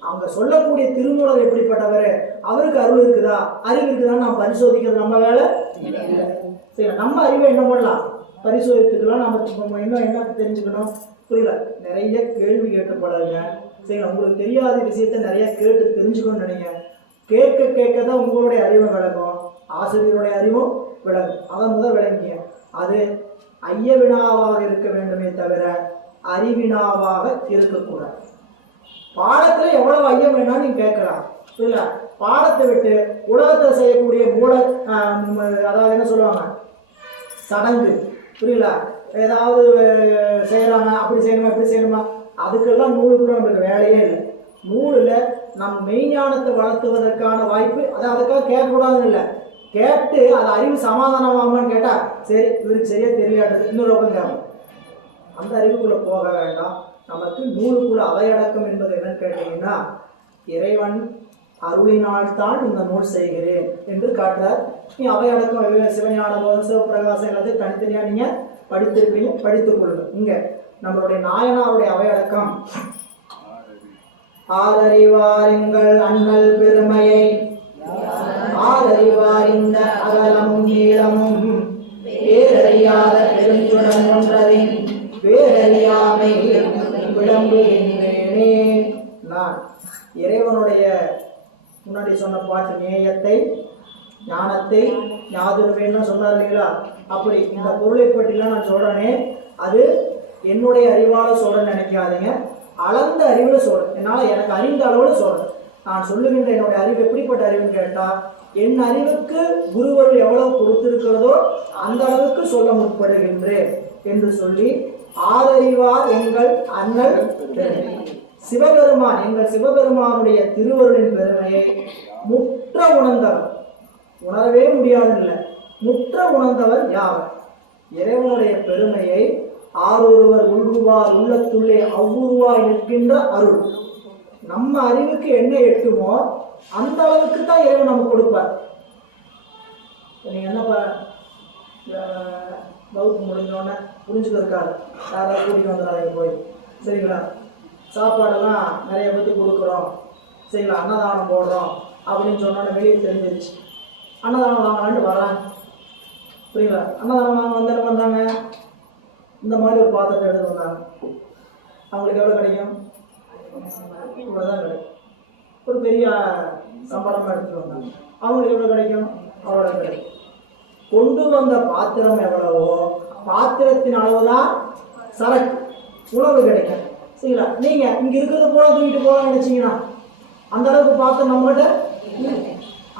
அவங்க சொல்லக்கூடிய திருமூலர் எப்படிப்பட்டவர், அவருக்கு அருள் இருக்குதா அறிவு இருக்குதான்னு நாம் பரிசோதிக்கிறது நம்ம வேலை இல்லை. சரி, நம்ம அறிவை என்ன பண்ணலாம், பரிசோதித்துக்கலாம். நம்ம இன்னும் என்ன தெரிஞ்சுக்கணும், புரியல? நிறைய கேள்வி கேட்டு பழகுங்க, சரிங்களா? உங்களுக்கு தெரியாத விஷயத்த நிறைய கேட்டு தெரிஞ்சுக்கணும்னு நினைங்க. கேட்க கேட்க தான் உங்களுடைய அறிவை விளக்கும், ஆசிரியருடைய அறிவும் விளக்கும். அதை முதல் விளங்கிய அது ஐய வினாவாக இருக்க வேண்டுமே தவிர அறிவினாவாக இருக்கக்கூடாது. பாடத்துல எவ்வளவு ஐயம் வேணாலும் நீங்க கேட்கலாம், புரியல? பாடத்தை விட்டு உலகத்தை செய்யக்கூடிய மூல, அதாவது என்ன சொல்லுவாங்க, சடங்கு புரியல? ஏதாவது செய்யறாங்க, அப்படி செய்யணுமா இப்படி செய்யணுமா, அதுக்கெல்லாம் நூலுக்குள்ள நம்மளுக்கு வேலையே இல்லை. நூலில் நம் மெய்ஞானத்தை வளர்த்துவதற்கான வாய்ப்பு, அதை அதுக்காக கேட்கக்கூடாதுன்னு இல்லை, கேட்டு அது அறிவு சமாதானமாகுமான்னு கேட்டால் சரி இவருக்கு சரியா தெரியாடுறது இன்னொரு பக்கம் கேட்கும். அந்த அறிவுக்குள்ளே போக வேண்டாம். நமக்கு நூலுக்குள்ள அவையடக்கம் என்பது என்னன்னு கேட்டீங்கன்னா, இறைவன் அருளினால்தான் இந்த நூல் செய்கிறேன் என்று காட்டுறார். நீ அவையடக்கம் சிவஞான போதம் சிவபிரகாசம் எல்லாத்தையும் தனித்தனியாக நீங்கள் படித்திருப்பீங்க, படித்துக் கொள்ளுங்க. இங்கே நம்மளுடைய நாயனாருடைய அவையடக்கம், ஆரறிவார் எங்கள் அண்ணல் பெருமையை, ஆரறிவார் இந்த அகலமும் நீளமும், பேரறியாத பெருஞ்சுடன் ஒன்றதின் பேரறியாமை விளம்புகின்றேனே. நான் இறைவனுடைய முன்னாடி சொன்ன பாட்டு நேயத்தை ஞானத்தை ஞாதுருவேன்னு சொன்னார் இல்லைங்களா? அப்படி இந்த பொருளை பற்றிலாம் நான் சொல்றேனே, அது என்னுடைய அறிவால் சொல்றேன்னு நினைக்காதீங்க, அளந்த அறிவுல சொல்றேன். என்னால் எனக்கு அறிந்த அளவில் சொல்றேன். நான் சொல்லுகின்ற என்னுடைய அறிவு எப்படிப்பட்ட அறிவுன்னு கேட்டால், என் அறிவுக்கு குருவருள் எவ்வளவு கொடுத்திருக்கிறதோ அந்த அளவுக்கு சொல்ல முற்படுகின்றேன் என்று சொல்லி, ஆதறிவார் எங்கள் அண்ணல் பெருமை, சிவபெருமான் எங்கள் சிவபெருமானுடைய திருவருளின் பெருமையை முற்ற உணர்ந்தவர், உணரவே முடியாதில்லை, முற்ற உணர்ந்தவர் யாவர்? இறைவனுடைய பெருமையை ஆரொருவர் உள்குவார் உள்ளத்துள்ளே அவ்வுருவாய் நிற்கின்ற அருள். நம்ம அறிவுக்கு என்ன எட்டுமோ அந்த அளவுக்கு தான் இறைவன் நமக்கு கொடுப்பார். நீங்க என்னப்பா வகுப்பு முடிஞ்சோடனே புரிஞ்சுக்கிறதுக்காக யாராவது கூட்டிட்டு வந்துடாதீங்க போய், சரிங்களா? சாப்பாடெல்லாம் நிறைய பேருக்கு கொடுக்குறோம், சரிங்களா? அன்னதானம் போடுறோம் அப்படின்னு சொன்னோன்னே வெளியே தெரிஞ்சிருச்சு, அன்னதானம் வாங்கலான்ட்டு வராங்க, புரியுங்களா? அன்னதானம் வாங்க வந்து என்ன பண்ணுறாங்க, இந்த மாதிரி ஒரு பாத்திரத்தை எடுத்து வந்தாங்க. அவங்களுக்கு எவ்வளோ கிடைக்கும்? இவ்வளோதான் கிடைக்கும். ஒரு பெரிய சம்பளமாக எடுத்துகிட்டு வந்தாங்க, அவங்களுக்கு எவ்வளோ கிடைக்கும்? அவ்வளோ கிடைக்கும். கொண்டு வந்த பாத்திரம் எவ்வளவோ பாத்திரத்தின் அளவுதான் சரக்கு உணவு கிடைக்கும், சரிங்களா? நீங்கள் இங்கே இருக்கிறது போல தூக்கிட்டு போகலாம்னு நினச்சிங்கன்னா அந்த அளவுக்கு பாத்திரம் நம்மகிட்ட,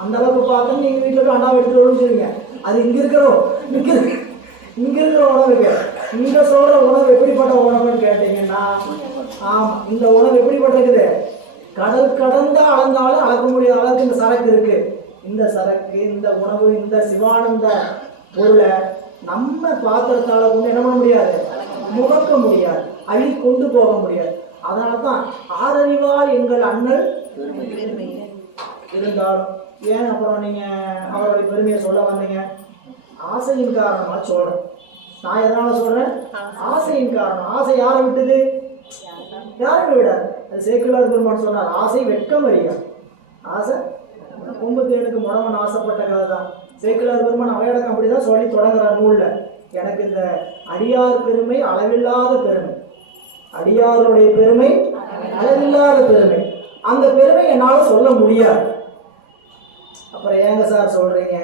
அந்த அளவுக்கு பாத்திரம் நீங்கள் வீட்டில் போய் அண்ணா எடுத்துட்டு சொல்லுங்க, அது இங்கே இருக்கிறோம் இங்கே இருக்கிற உணவுக்கு. இங்கே சொல்கிற உணவு எப்படிப்பட்ட உணவுன்னு கேட்டீங்கன்னா, ஆமாம், இந்த உணவு எப்படிப்பட்டிருக்குது? கடல் கடந்த அளந்தாலும் அளக்க முடியாத அளவுக்கு இந்த சரக்கு இருக்கு. இந்த சரக்கு, இந்த உணவு, இந்த சிவானந்த பொருளை நம்ம பாத்திரத்தால் கொண்டு என்ன பண்ண முடியாது, முகக்க முடியாது, அள்ளி கொண்டு போக முடியாது. அதனால தான் ஆரறிவால் எங்கள் அண்ணல் இருந்தாலும். ஏன் அப்புறம் நீங்கள் அவருடைய பெருமையை சொல்ல வந்தீங்க? ஆசையின் காரணமாக சொல்கிறேன். நான் எதனால் சொல்கிறேன்? ஆசையின் காரணம். ஆசை யாரை விட்டுது? யாருமே விடாது. அது சேக்கிழார் பெருமான் சொன்னார், ஆசை வெட்கம் அறியா. ஆசை கும்பத்தேனுக்கு முடவன் ஆசைப்பட்ட கதை தான். சேக்கிழார் பெருமான் அவையடக்கம் அப்படி தான் சொல்லி தொடங்குறார் நூலில். எனக்கு இந்த அடியார் பெருமை அளவில்லாத பெருமை, அடியாருடைய பெருமை அளவில்லாத பெருமை, அந்த பெருமை என்னால் சொல்ல முடியாது. அப்புறம் ஏங்க சார் சொல்றீங்க?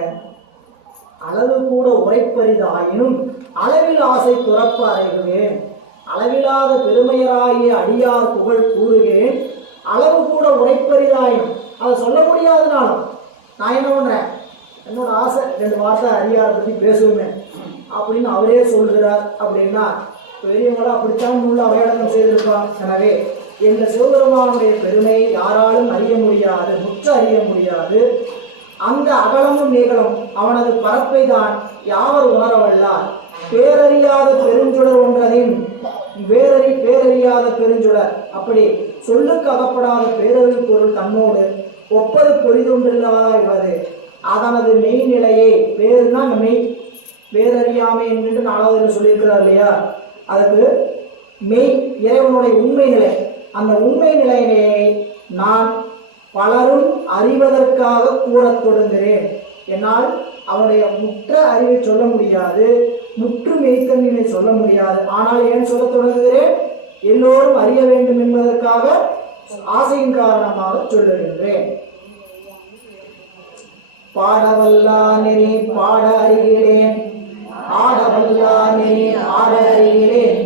அளவு கூட உரைப்பரிதாயினும் அளவில் ஆசை துறப்ப அறைகுவேன், அளவில்லாத பெருமையராகிய அடியார் புகழ் கூறுகேன், அளவு கூட உரைப்பரிதாயினும் அதை சொல்ல முடியாதனாலும் நான் என்ன பண்ணுறேன், என்னோட ஆசை 2 வார்த்தை அடியார் பற்றி பேசுவேன் அப்படின்னு அவரே சொல்கிறார். அப்படின்னா பெரியவங்களும் அப்படித்தான் நூல் அவையடக்கம் செய்திருக்கான். எனவே எங்கள் சிவபெருமானுடைய பெருமையை யாராலும் அறிய முடியாது, முற்ற அறிய முடியாது. அந்த அகலமும் நீளமும் அவனது பரப்பை தான் யாவர் உணரவல்லார். பேரறியாத பெருஞ்சுடர் ஒன்றதின் பேரறியாத பெருஞ்சுடர். அப்படி சொல்லுக்கு அகப்படாத பேரறிவு பொருள் தன்னோடு ஒப்பது பொறிதொன்றில்லாதா உள்ளது. அதனது மெய்நிலையை, பேருன்னா மெய், பேரறியாமை என்று 4வது சொல்லியிருக்கிறார் இல்லையா? அதுக்கு மெய் இறைவனுடைய உண்மை நிலை. அந்த உண்மை நிலையினை நான் பலரும் அறிவதற்காக கூறத் தொடங்குகிறேன். என்னால் அவனுடைய முற்ற அறிவை சொல்ல முடியாது, முற்று மெய்த்தன்மையை சொல்ல முடியாது. ஆனால் ஏன் சொல்ல தொடங்குகிறேன்? எல்லோரும் அறிய வேண்டும் என்பதற்காக ஆசையின் காரணமாக சொல்லுகின்றேன். பாடவல்லா நெறி பாட அறிகிறேன், ஆடவல்லா நெறி ஆட அறிகிறேன்,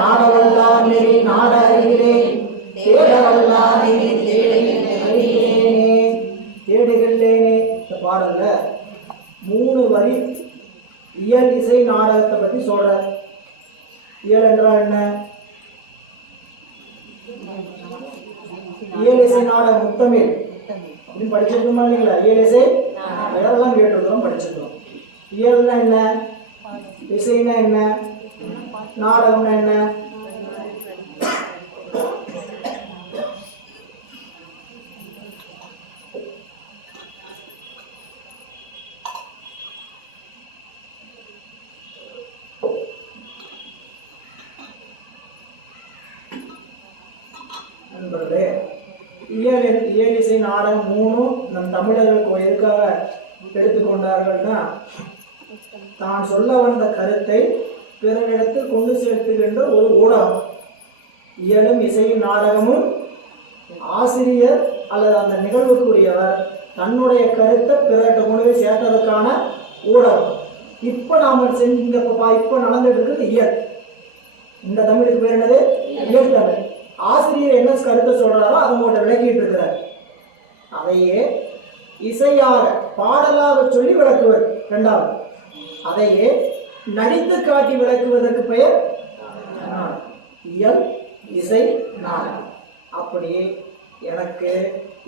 நாடவல்லா நெறி நாட அறிகிறேன், தேடவல்லா நெறி தேடுகின்றேனே. இந்த பாடல்ல 3 வரி இயல் இசை நாடகத்தை இயல் என்றால் என்ன? இயல் இசை நாடகம் முத்தமிழ் அப்படின்னு படிச்சிருக்கோமா இல்லைங்களா? இயல் இசை வேறெல்லாம் கேட்டிருக்கிறோம், படிச்சிருக்கிறோம். இயல்னா என்ன? இசைனா என்ன? நாடகம்னா என்ன? நண்பர்களே, இயல் இசை நாடகம் மூணும் நம் தமிழர்களுக்கு எதுக்காக எடுத்துக்கொண்டார்கள்னா, தான் சொல்ல வந்த கருத்தை பிறரிடத்தில் கொண்டு சேர்த்துகின்ற ஒரு ஊடகம். இயலும் இசையும் நாடகமும் ஆசிரியர் அல்லது அந்த நிகழ்வுக்குரியவர் தன்னுடைய கருத்தை பிறர்கிட்ட கொண்டு போய் சேர்த்ததுக்கான ஊடகம். இப்போ நாம் இப்போ நடந்துட்டு இருக்குது இயல். இந்த தமிழுக்கு பேர் என்னது? இயல் தமிழ். ஆசிரியர் என்ன கருத்தை சொல்றாரோ அதை உங்கள்கிட்ட விளக்கிட்டு இருக்கிறார். அதையே இசையாக பாடலாக சொல்லி விளக்குவது இரண்டாவது. அதையே நடித்து காட்டி விளக்குவதற்கு பெயர் இயல் இசை நாடகம். அப்படி எனக்கு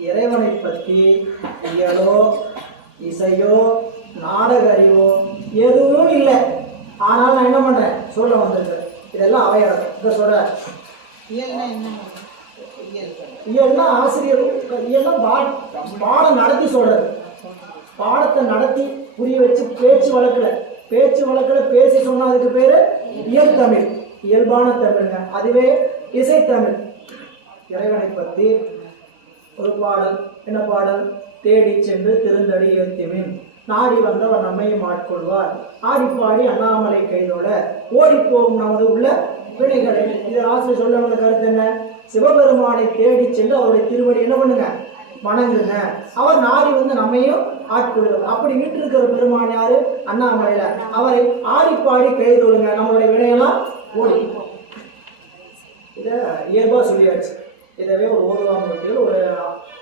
இறைவனை பற்றி இயலோ இசையோ நாடக அறிவோ எதுவும் இல்லை. ஆனால் நான் என்ன பண்றேன் சொல்ல வந்திருக்கேன். இதெல்லாம் அவையார் இதை சொல்ற. இயல்னா ஆசிரியர், இயல்னா பாடம் நடத்தி சொல்றது. பாடத்தை நடத்தி புரிய வச்சு பேச்சு வழக்குல பேசி சொன்னா அதுக்கு பேரு இயல் தமிழ், இயல்பான தமிழ்ங்க. அதுவே இசை தமிழ். இறைவனை பற்றி ஒரு பாடல். என்ன பாடல்? தேடி சென்று திருந்தடி ஏத்திமின் நாடி வந்தவர் நம்மையும் ஆட்கொள்வார், ஆடிப்பாடி அண்ணாமலை கைதோட ஓடி போகும் நமது உள்ள வினைகளை. இதில் ஆசிரியர் சொல்ல வந்த கருத்து என்ன? சிவபெருமானை தேடி சென்று அவருடைய திருவடி என்ன பண்ணுங்க? வணங்குங்க. அவர் நாடி வந்து நம்மையும் ஆட்கொள்வார். அப்படி வீட்டு இருக்கிற பெருமான் யாரு? அண்ணாமலையில. அவரை ஆடிப்பாடி கைதொழுங்க, நம்மளுடைய வினையெல்லாம் ஓடி. இதை இயல்பா சொல்லியாச்சு. இதவே ஒரு ஓதுவாங்க பற்றியில் ஒரு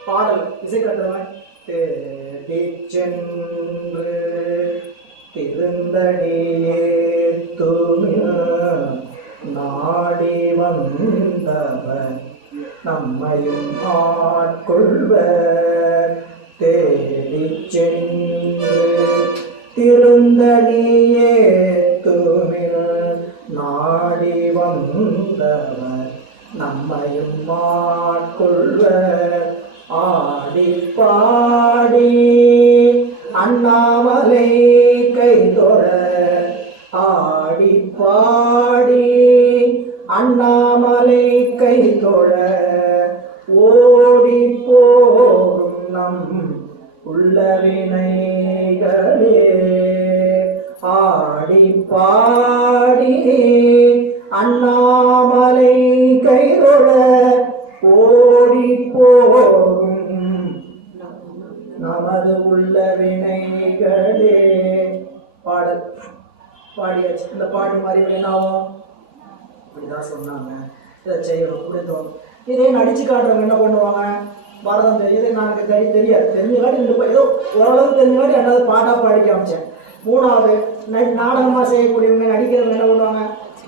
பாடல் இசை கட்டுறவன். தேடி சென்று திருந்தடியே நாடி வந்தவர் நம்மையும் ஆட்கொள்வர். தேடி சென்று திருந்தடியே நாடி வந்தவர் நம்மையும் ஆட்கொள்வர். ஆடி பாடி அண்ணாமலை கைதொழ, ஆடி பாடி அண்ணாமலை கைதொழ ஓடி போகும் நம் உள்ள வினைகளே. ஆடி பாடி அண்ணாமலை கைதொழ ஓடி போகும் நமது உள்ள வினைகளே. பாடல் பாடியாச்சு. இந்த பாட்டு மாதிரி என்ன ஆகும்? இப்படிதான் சொன்னாங்க, இதை செய்யணும் புரிந்தோம். இதே நடிச்சு காட்டுறவங்க என்ன பண்ணுவாங்க? பரதம் தெரியுது, எனக்கு தெரியாது, தெரிஞ்சங்காட்டி ஏதோ ஓரளவுக்கு தெரிஞ்சங்காட்டி ரெண்டாவது பாட்டாக பாடி காமிச்சேன். மூணாவது நாடகமாக செய்யக்கூடியவங்க நடிக்கிறவங்க என்ன பண்ணுவாங்க?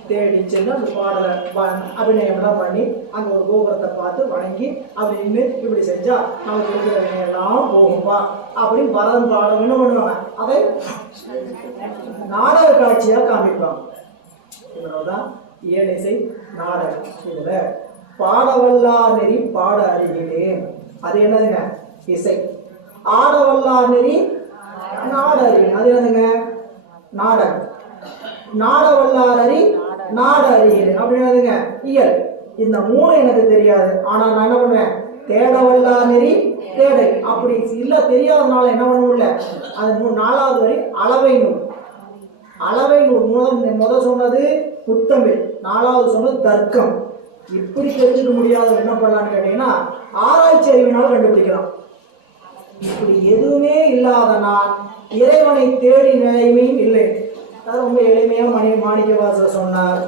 தேடி சென்று அந்த பாடலை அபிநயம்லாம் பண்ணி அங்கே ஒரு கோபுரத்தை பார்த்து வணங்கி அப்படி நின்று இப்படி செஞ்சா நமக்கு இருக்கிற வினையெல்லாம் போகும்பா அப்படின்னு பரதம் பாடம் என்ன பண்ணுவாங்க? அதை நாடக காட்சியாக காமிப்பாங்க. இவ்வளவுதான் இயல் இசை நாடகம். இதுல பாடவல்லா நெறி பாட அறிகிறேன், அது என்னதுங்க? இசை. ஆடவல்லா நெறி நாட அறிகிறேன், அது என்னதுங்க? நாடகம். நாடவல்லாரி நாட அறிகிறேன் அப்படின்னதுங்க இயல். இந்த மூணு எனக்கு தெரியாது, ஆனா நான் என்ன பண்ணுவேன்? தேடவல்லா நெறி தேடை. அப்படி இல்ல தெரியாதனால என்ன பண்ண முடியல, அது நாலாவது வரை அளவை நூல். அளவை நூல் முதல் சொன்னது புத்தமிழ், நாலாவது சொன்னது தர்க்கம். இப்படி தெரிஞ்சுக்க முடியாத என்ன பண்ணலான்னு கேட்டீங்கன்னா ஆராய்ச்சி அறிவினால் கண்டுபிடிக்கலாம். இப்படி எதுவுமே இல்லாத நான் இறைவனை தேடி நிலைமையும் இல்லை. அது ரொம்ப எளிமையா மாணிக்கவாசகர் சொன்னார்.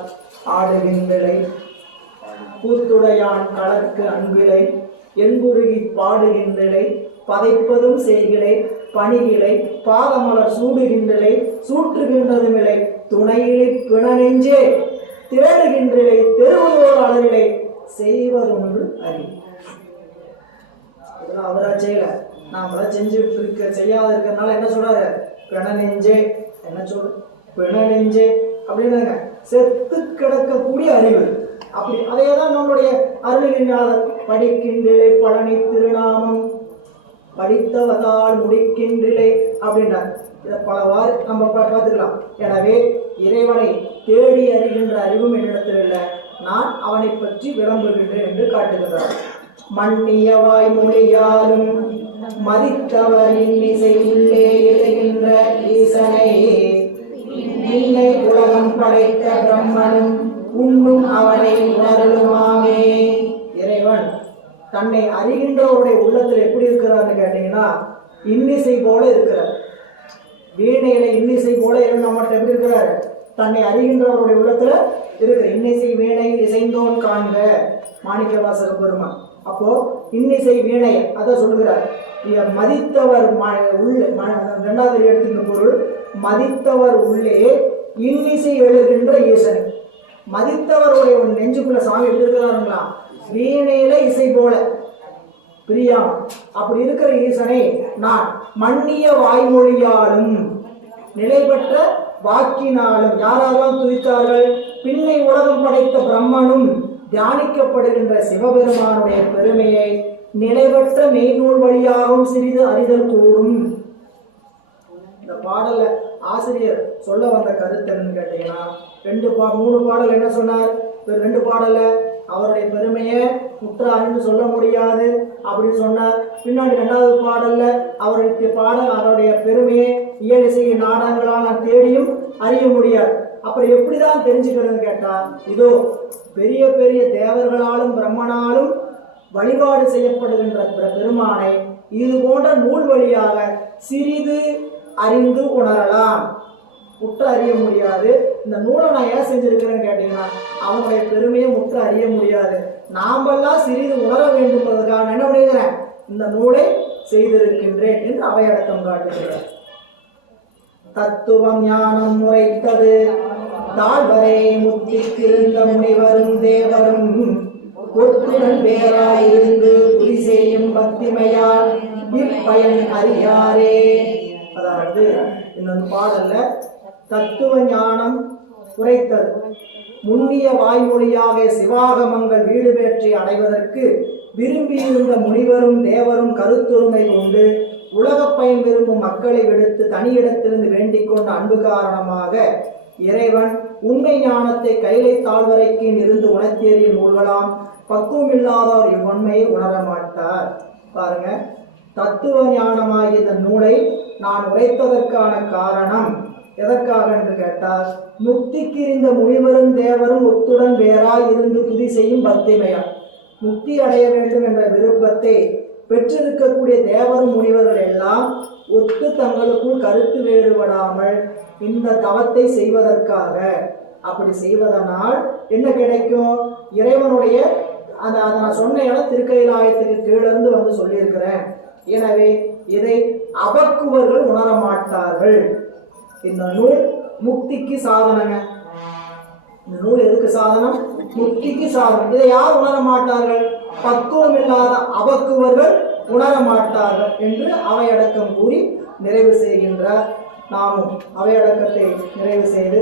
ஆடுகின்றலை கூத்துடையான் களற்கு அன்பிலை என்புருகி பாடுகின்றலை பதைப்பதும் செய்கிலை பணிகிலை பாதமலர் சூடுகின்றலை சூற்றுகின்றதுமில்லை துணையிலை பிணநெஞ்சே தேடுகின்றே தெருவுதோர் அலரிலை செய்வதொன்று அறி. இதெல்லாம் அவரா செய்யல, நாமளா செஞ்சுட்டு இருக்க செய்யாத இருக்கிறதுனால என்ன சொல்றாரு? பிண நெஞ்சே, என்ன சொல்ற? பிண நெஞ்சே அப்படின்னாங்க, செத்து கிடக்கக்கூடிய அறிவு. அப்படி அதையேதான் நம்மளுடைய அருள்கின்றார். படிக்கின்றே பழனி திருநாமம் படித்தவதால் முடிக்கின்றே அப்படின்னார். இதை பலவாறு நம்ம பார்த்துக்கலாம். எனவே இறைவனை தேடி அறிகின்ற அறிவும் என்னிடத்தில் இல்லை, நான் அவனை பற்றி விளம்புகின்றேன் என்று காட்டுகிறார். மன்னிய வாய்மொழியாலும் மதித்தவரின் இசை உள்ளே எழுகின்ற ஈசனை இல்லை உலகம் படைத்த பிரம்மனும் உண்ணும் அவனை உணரலுமாமே. இறைவன் தன்னை அறிகின்றவருடைய உள்ளத்தில் எப்படி இருக்கிறார்னு கேட்டீங்கன்னா, இன்னிசை போல இருக்கிறார். வீணையில இன்னிசை போல இறைவன் நம்மகிட்ட எப்படி இருக்கிறார்? தன்னை அறிகின்றவருடைய உள்ளத்துல இருக்கிற. இன்னிசை வீணையில் இசைந்தோன் காண்க மாணிக்க வாசக பெருமான். அப்போ இன்னிசை வீணை அதை சொல்லுகிறார். மதித்தவர் இரண்டாவது எடுத்துக்கிற பொருள், மதித்தவர் உள்ளே இன்னிசை எழுகின்ற ஈசன். மதித்தவருடைய நெஞ்சுக்குள்ள சாமி எப்படி இருக்கிறாருங்களா? வீணையில இசை போல பிரியாம அப்படி இருக்கிற ஈசனை நான் மன்னிய வாய்மொழியாலும் நிலைபெற்ற வாக்கினாலும் யாரெல்லாம் துதித்தார்கள்? பின்னை உலகம் படைத்த பிரம்மனும் தியானிக்கப்படுகின்ற சிவபெருமானுடைய பெருமையை நிலைபெற்ற மெய்நூல் வழியாகவும் சிறிது அறிதல் கூடும். இந்த பாடல ஆசிரியர் சொல்ல வந்த கருத்து என்னன்னு கேட்டீங்கன்னா, 3 பாடல் என்ன சொன்னார்? 2 பாடல அவருடைய பெருமையை முற்ற அறிந்து சொல்ல முடியாது அப்படின்னு சொன்னார். பின்னாடி 2வது பாடல்ல அவருடைய பெருமையை இயல் இசை நாடகங்களால் நான் தேடியும் அறிய முடியாது. அப்புறம் எப்படிதான் தெரிஞ்சுக்கிறதுன்னு கேட்டா, இதோ பெரிய பெரிய தேவர்களாலும் பிரம்மனாலும் வழிபாடு செய்யப்படுகின்ற பெருமானை இது போன்ற நூல் வழியாக சிறிது அறிந்து உணரலாம். முற்ற அறிய முடியாது. இந்த நூலை நான் ஏன் செஞ்சிருக்கிறேன்னு கேட்டீங்கன்னா, அவனுடைய பெருமையை முற்ற அறிய முடியாது. நாமெல்லாம் சிறிது உணர வேண்டும்ன்றதுக்காக என்ன பண்ணுகிறேன்? இந்த நூலை செய்திருக்கின்றேன் என்று அவையடக்கம் காட்டுகிறார். தத்துவம் ஞானம் உரைத்தது தாழ்வரை முத்திக்கிருந்த முனிவரும் தேவரும் ஒற்றுடன் வேறாயிருந்து துதி செய்யும் பக்திமையால் இப்பயன் அறியாரே. அதாவது இந்த பாடல்ல தத்துவ ஞானம் உரைத்தது, முன்னிய வாய்மொழியாக சிவாகமங்கள் வீடு பெற்றி அடைவதற்கு விரும்பியிருந்த முனிவரும் தேவரும் கருத்துரிமை கொண்டு உலகப் பயன் விரும்பும் மக்களை விடுத்து தனியிடத்திலிருந்து வேண்டிக் கொண்ட அன்பு காரணமாக இறைவன் உண்மை ஞானத்தை கைலை தாழ்வரைக்கு இருந்து உணர்த்தேறிய நூல்களாம். பக்குவம் இல்லாதவர் இவ்வுண்மையை உணர மாட்டார். பாருங்க, தத்துவ ஞானமாகிய இந்த நூலை நான் உரைத்ததற்கான காரணம் எதற்காக என்று கேட்டால், முக்திக்கு இருந்த முனிவரும் தேவரும் ஒத்துடன் வேறாய் இருந்து துதி செய்யும் பக்திமையால் முக்தி அடைய வேண்டும் என்ற விருப்பத்தை பெற்றிருக்கக்கூடிய தேவரும் முனிவர்கள் எல்லாம் ஒத்து தங்களுக்குள் கருத்து வேறுபடாமல் இந்த தவத்தை செய்வதற்காக. அப்படி செய்வதனால் என்ன கிடைக்கும்? இறைவனுடைய அந்த நான் சொன்ன இடம் திருக்கைலாயத்துக்கு கீழிருந்து வந்து சொல்லியிருக்கிறேன். எனவே இதை அபக்குவர்கள் உணர மாட்டார்கள். இந்த நூல் முக்திக்கு சாதனங்க. இந்த நூல் எதுக்கு சாதனம்? முக்திக்கு சாதனம். இதை யார் உணர மாட்டார்கள்? பக்குவம் இல்லாத அபக்குவர்கள் உணர மாட்டார்கள் என்று அவையடக்கம் கூறி நிறைவு செய்கின்றார். நாமும் அவையடக்கத்தை நிறைவு செய்து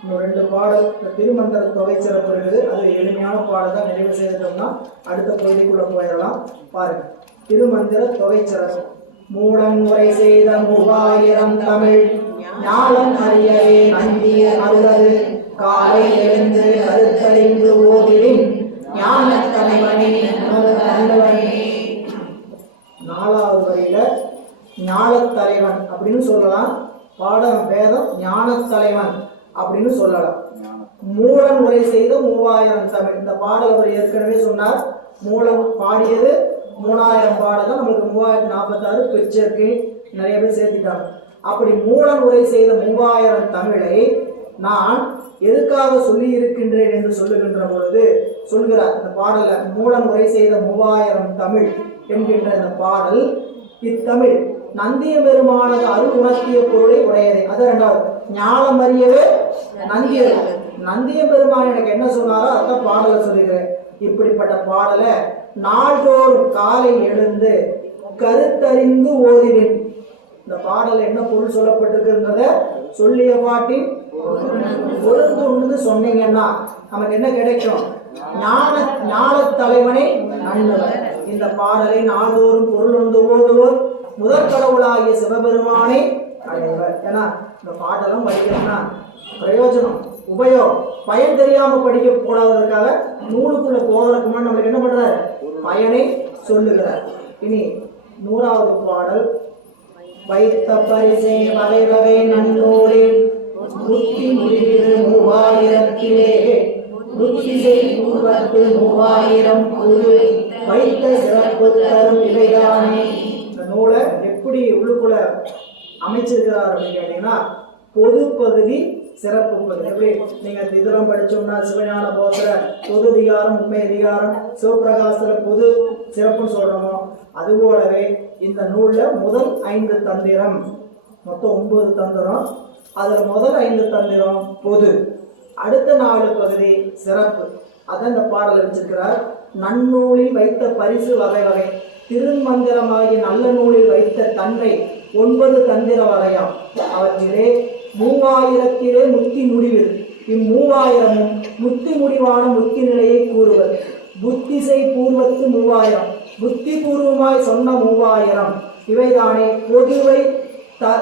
இன்னும் 2 பாடல் திருமந்திர தொகை சிறப்பு இருக்குது. அது எளிமையான பாடல் தான். நிறைவு செய்தோம்னா அடுத்த பகுதிக்குள்ள போயிடலாம். பாருங்க, திருமந்திர தொகை சிறப்பு. மூலம் உரை செய்த 3000 தமிழ் ஞானம் அறியவே நந்திய அருளது காலை எழுந்து கருத்தறிந்து ஓதிரின் ஞான தலைவனே நல்லவனே. 4வது வரியில ஞானத்தலைவன் அப்படின்னு சொல்லலாம். பாடம் வேதம் ஞானத்தலைவன் அப்படின்னு சொல்லலாம். மூலம் உரை செய்த 3000 தமிழ். இந்த பாடல் அவர் ஏற்கனவே சொன்னார். மூலம் பாடியது 3000 பாடல் தான். நம்மளுக்கு 3046 பிச்சைக்கு நிறைய பேர் சேர்த்திட்டாங்க. அப்படி மூலம் உரை செய்த 3000 தமிழை நான் எதுக்காக சொல்லி இருக்கின்றேன் என்று சொல்லுகின்ற பொழுது சொல்கிறார். இந்த பாடல மூலம் உரை செய்த 3000 தமிழ் என்கின்ற இந்த பாடல், இத்தமிழ் நந்திய பெருமானது அருள் உணர்த்திய பொருளை உடையதே. அது 2வது. ஞானம் அறியவே நந்தியம். நந்தியம் பெருமான் எனக்கு என்ன சொன்னாரோ அதான் பாடலை சொல்லிக்கிறேன். இப்படிப்பட்ட பாடலை நாள்தோறும் காலை எழுந்து கருத்தறிந்து ஓதினேன். இந்த பாடல் என்ன பொருள் சொல்லப்பட்டிருக்குன்றத சொல்லிய பாட்டின் பொருள் சொன்னீங்கன்னா நமக்கு என்ன கிடைக்கும்? ஞான தலைவனை நண்பர். இந்த பாடலை நாள்தோறும் பொருள் வந்து ஓதுவோர் முதற் கடவுளாகிய சிவபெருமானை அடைவர். ஏன்னா இந்த பாடலும் படிக்கணும்னா பிரயோஜனம், உபயோகம், பயன் தெரியாம படிக்க கூடாததற்காக நூலுக்குள்ள போவதற்கு முன்னாடி நம்மளுக்கு என்ன பண்றாரு? பயனை சொல்லுகிறார். இனி 100வது பாடல். வைத்த பரிசே வகை வகை நன்னூலில் புத்தி முடிவு 3000 புத்திசை பூர்வத்து 3000 புது வைத்த சிறப்பு தரும் இவைதானே. இந்த நூலை எப்படி உள்ளுக்குள்ள அமைச்சிருக்கிறார் அப்படின்னு கேட்டீங்கன்னா, பொது பகுதி சிறப்பு பகுதி. எப்படி நீங்க இதெல்லாம் படிச்சோம்னா சிவஞான போதர பொது அதிகாரம், உண்மை அதிகாரம், சிவபிரகாசத்துல பொது சிறப்புன்னு சொல்றோமோ, அதுபோலவே இந்த நூல்ல முதல் 5 தந்திரம், மொத்தம் 9 தந்திரம். அதுல முதல் 5 தந்திரம் பொது, அடுத்த 4 பகுதி சிறப்பு. அதான் இந்த பாடல் வச்சிருக்கிறார். நன்னூலில் வைத்த பரிசு வகை வகை, திருமந்திரமாகிய நல்ல நூலில் வைத்த தன்மை 9 தந்திர வகையாம். அவற்றிலே 3000 முத்தி முடிவில். 3000 முத்தி முடிவான முத்தி நிலையை கூறுவர். புத்திசை பூர்வத்து 3000, புத்தி பூர்வமாய் சொன்ன 3000 இவைதானே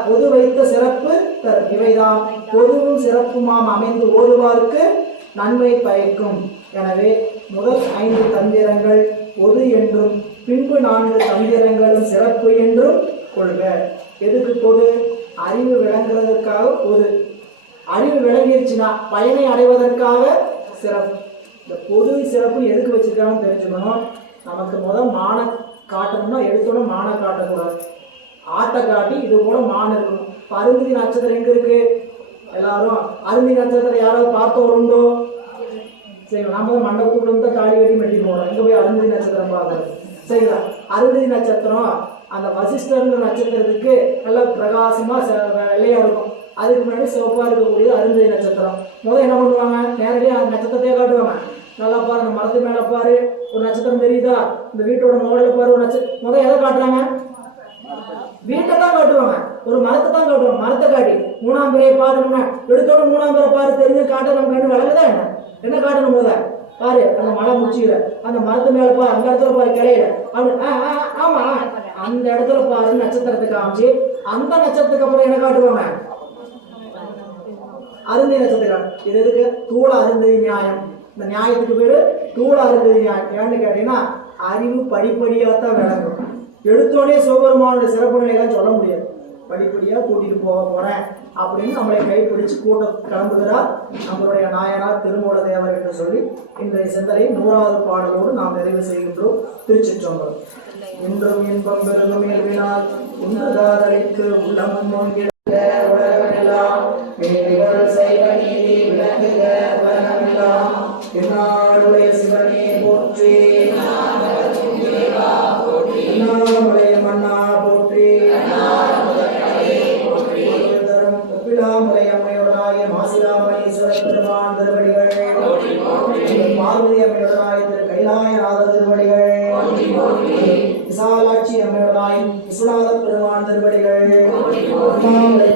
பொது வைத்த சிறப்பு தரும். இவைதான் பொதுவும் சிறப்புமாம் அமைந்து ஓதுவார்க்கு நன்மை பயக்கும். எனவே முதல் 5 தந்திரங்கள் பொது என்றும் பின்பு 4 தந்திரங்களும் சிறப்பு என்றும் கொள்க. எதுக்கு பொது? அறிவு விளங்குறதுக்காக பொது. அறிவு விளங்கிருச்சுன்னா பயனை அடைவதற்காக சிறப்பு. இந்த பொது சிறப்பு எதுக்கு வச்சிருக்காங்கன்னு தெரிஞ்சுக்கணும். நமக்கு மான காட்டணும்னா எடுத்தோட மான காட்டக்கூடாது, ஆட்டை காட்டி இது போல மான் இருக்கணும். இப்போ அருந்ததி நட்சத்திரம் எங்க இருக்கு? எல்லாரும் அருந்ததி நட்சத்திரம் யாராவது பார்த்தோம் உண்டோ? சரிங்களா, நம்ம மண்டபத்துக்குள்ள தான் தாடி கட்டி மெட்டிட்டு போகிறோம். எங்கே போய் அருந்ததி நட்சத்திரம் பார்க்குறது? சரிங்களா, அருந்ததி நட்சத்திரம் அந்த வசிஷ்டர்ங்கிற நட்சத்திரத்துக்கு நல்லா பிரகாசமா வெள்ளையா இருக்கும். அதுக்கு முன்னாடி சிவப்பா இருக்கக்கூடிய அருந்ததி நட்சத்திரம். முதல் என்ன பண்ணுவாங்க? நேரடியாக அந்த நட்சத்திரத்தையே காட்டுவாங்க. நல்லா பாரு, அந்த மரத்து மேல பாரு ஒரு நட்சத்திரம் தெரியுதா, இந்த வீட்டோட முதல்ல பாரு ஒரு நட்சத்திரம். முதல் எதை காட்டுறாங்க? வீட்டை தான் காட்டுவாங்க, ஒரு மரத்தை தான் காட்டுவாங்க. மரத்தை காட்டி 3ஆம் பிறையை பார்க்கணும்னா எடுத்தோட 3ஆம் பிறை பாரு தெரிஞ்சு காட்ட நம்ம கண்ணு விளங்குதா? என்ன காட்டணும்? போத பாரு அந்த மலை முச்சியில அந்த மரத்து மேல பாரு, அந்த இடத்துல பாரு கிளையில அப்படி ஆமா அந்த இடத்துல பாரு நட்சத்திரத்தை காமிச்சு அந்த நட்சத்திரத்துக்கு அப்புறம் என்ன காட்டுவாங்க? அருந்ததி நட்சத்திரம். இது எதுக்கு? தூள அருந்ததி நியாயம். இந்த நியாயத்துக்கு பேரு தூள அருந்ததி நியாயம். ஏன்னு கேட்டீங்கன்னா அறிவு படிப்படியாத்தான் விளங்கும். எடுத்தோடனே சிவபெருமானுடைய சிறப்பு நிலையெல்லாம் சொல்ல முடியாது. படிப்படியாக கூட்டிட்டு போறேன் அப்படின்னு நம்மளை கைப்பிடிச்சு கூட்ட கிளம்புகிறார் நம்மளுடைய நாயனார் திருமூல தேவர் என்று சொல்லி இன்றைய சிந்தனை 100வது பாடலோடு நாம் நிறைவு செய்கின்றோம். திருச்சிற்றம்பலம். இன்றும் இன்பம் பெருகும் இயல்பினால் இன்று காதலிக்கு உள்ளமும் உலகமெல்லாம் செய்வ நீதி விளங்குக உலகமெல்லாம். என்னாடுடைய சிவனே போற்றி, என்னாமலைய மன்னா போற்றி, ஒப்பிலாமலை அம்மையுடனாய மாசிலாமணீஸ்வரர் பெருமான் திருவடிகள், பார்வதி அம்மையுடனாய திரு கைலாயநாத திருவடிகள், விசாலாட்சி அம்மையுடனாய விஸ்வநாத பெருமான் திருவடிகள்,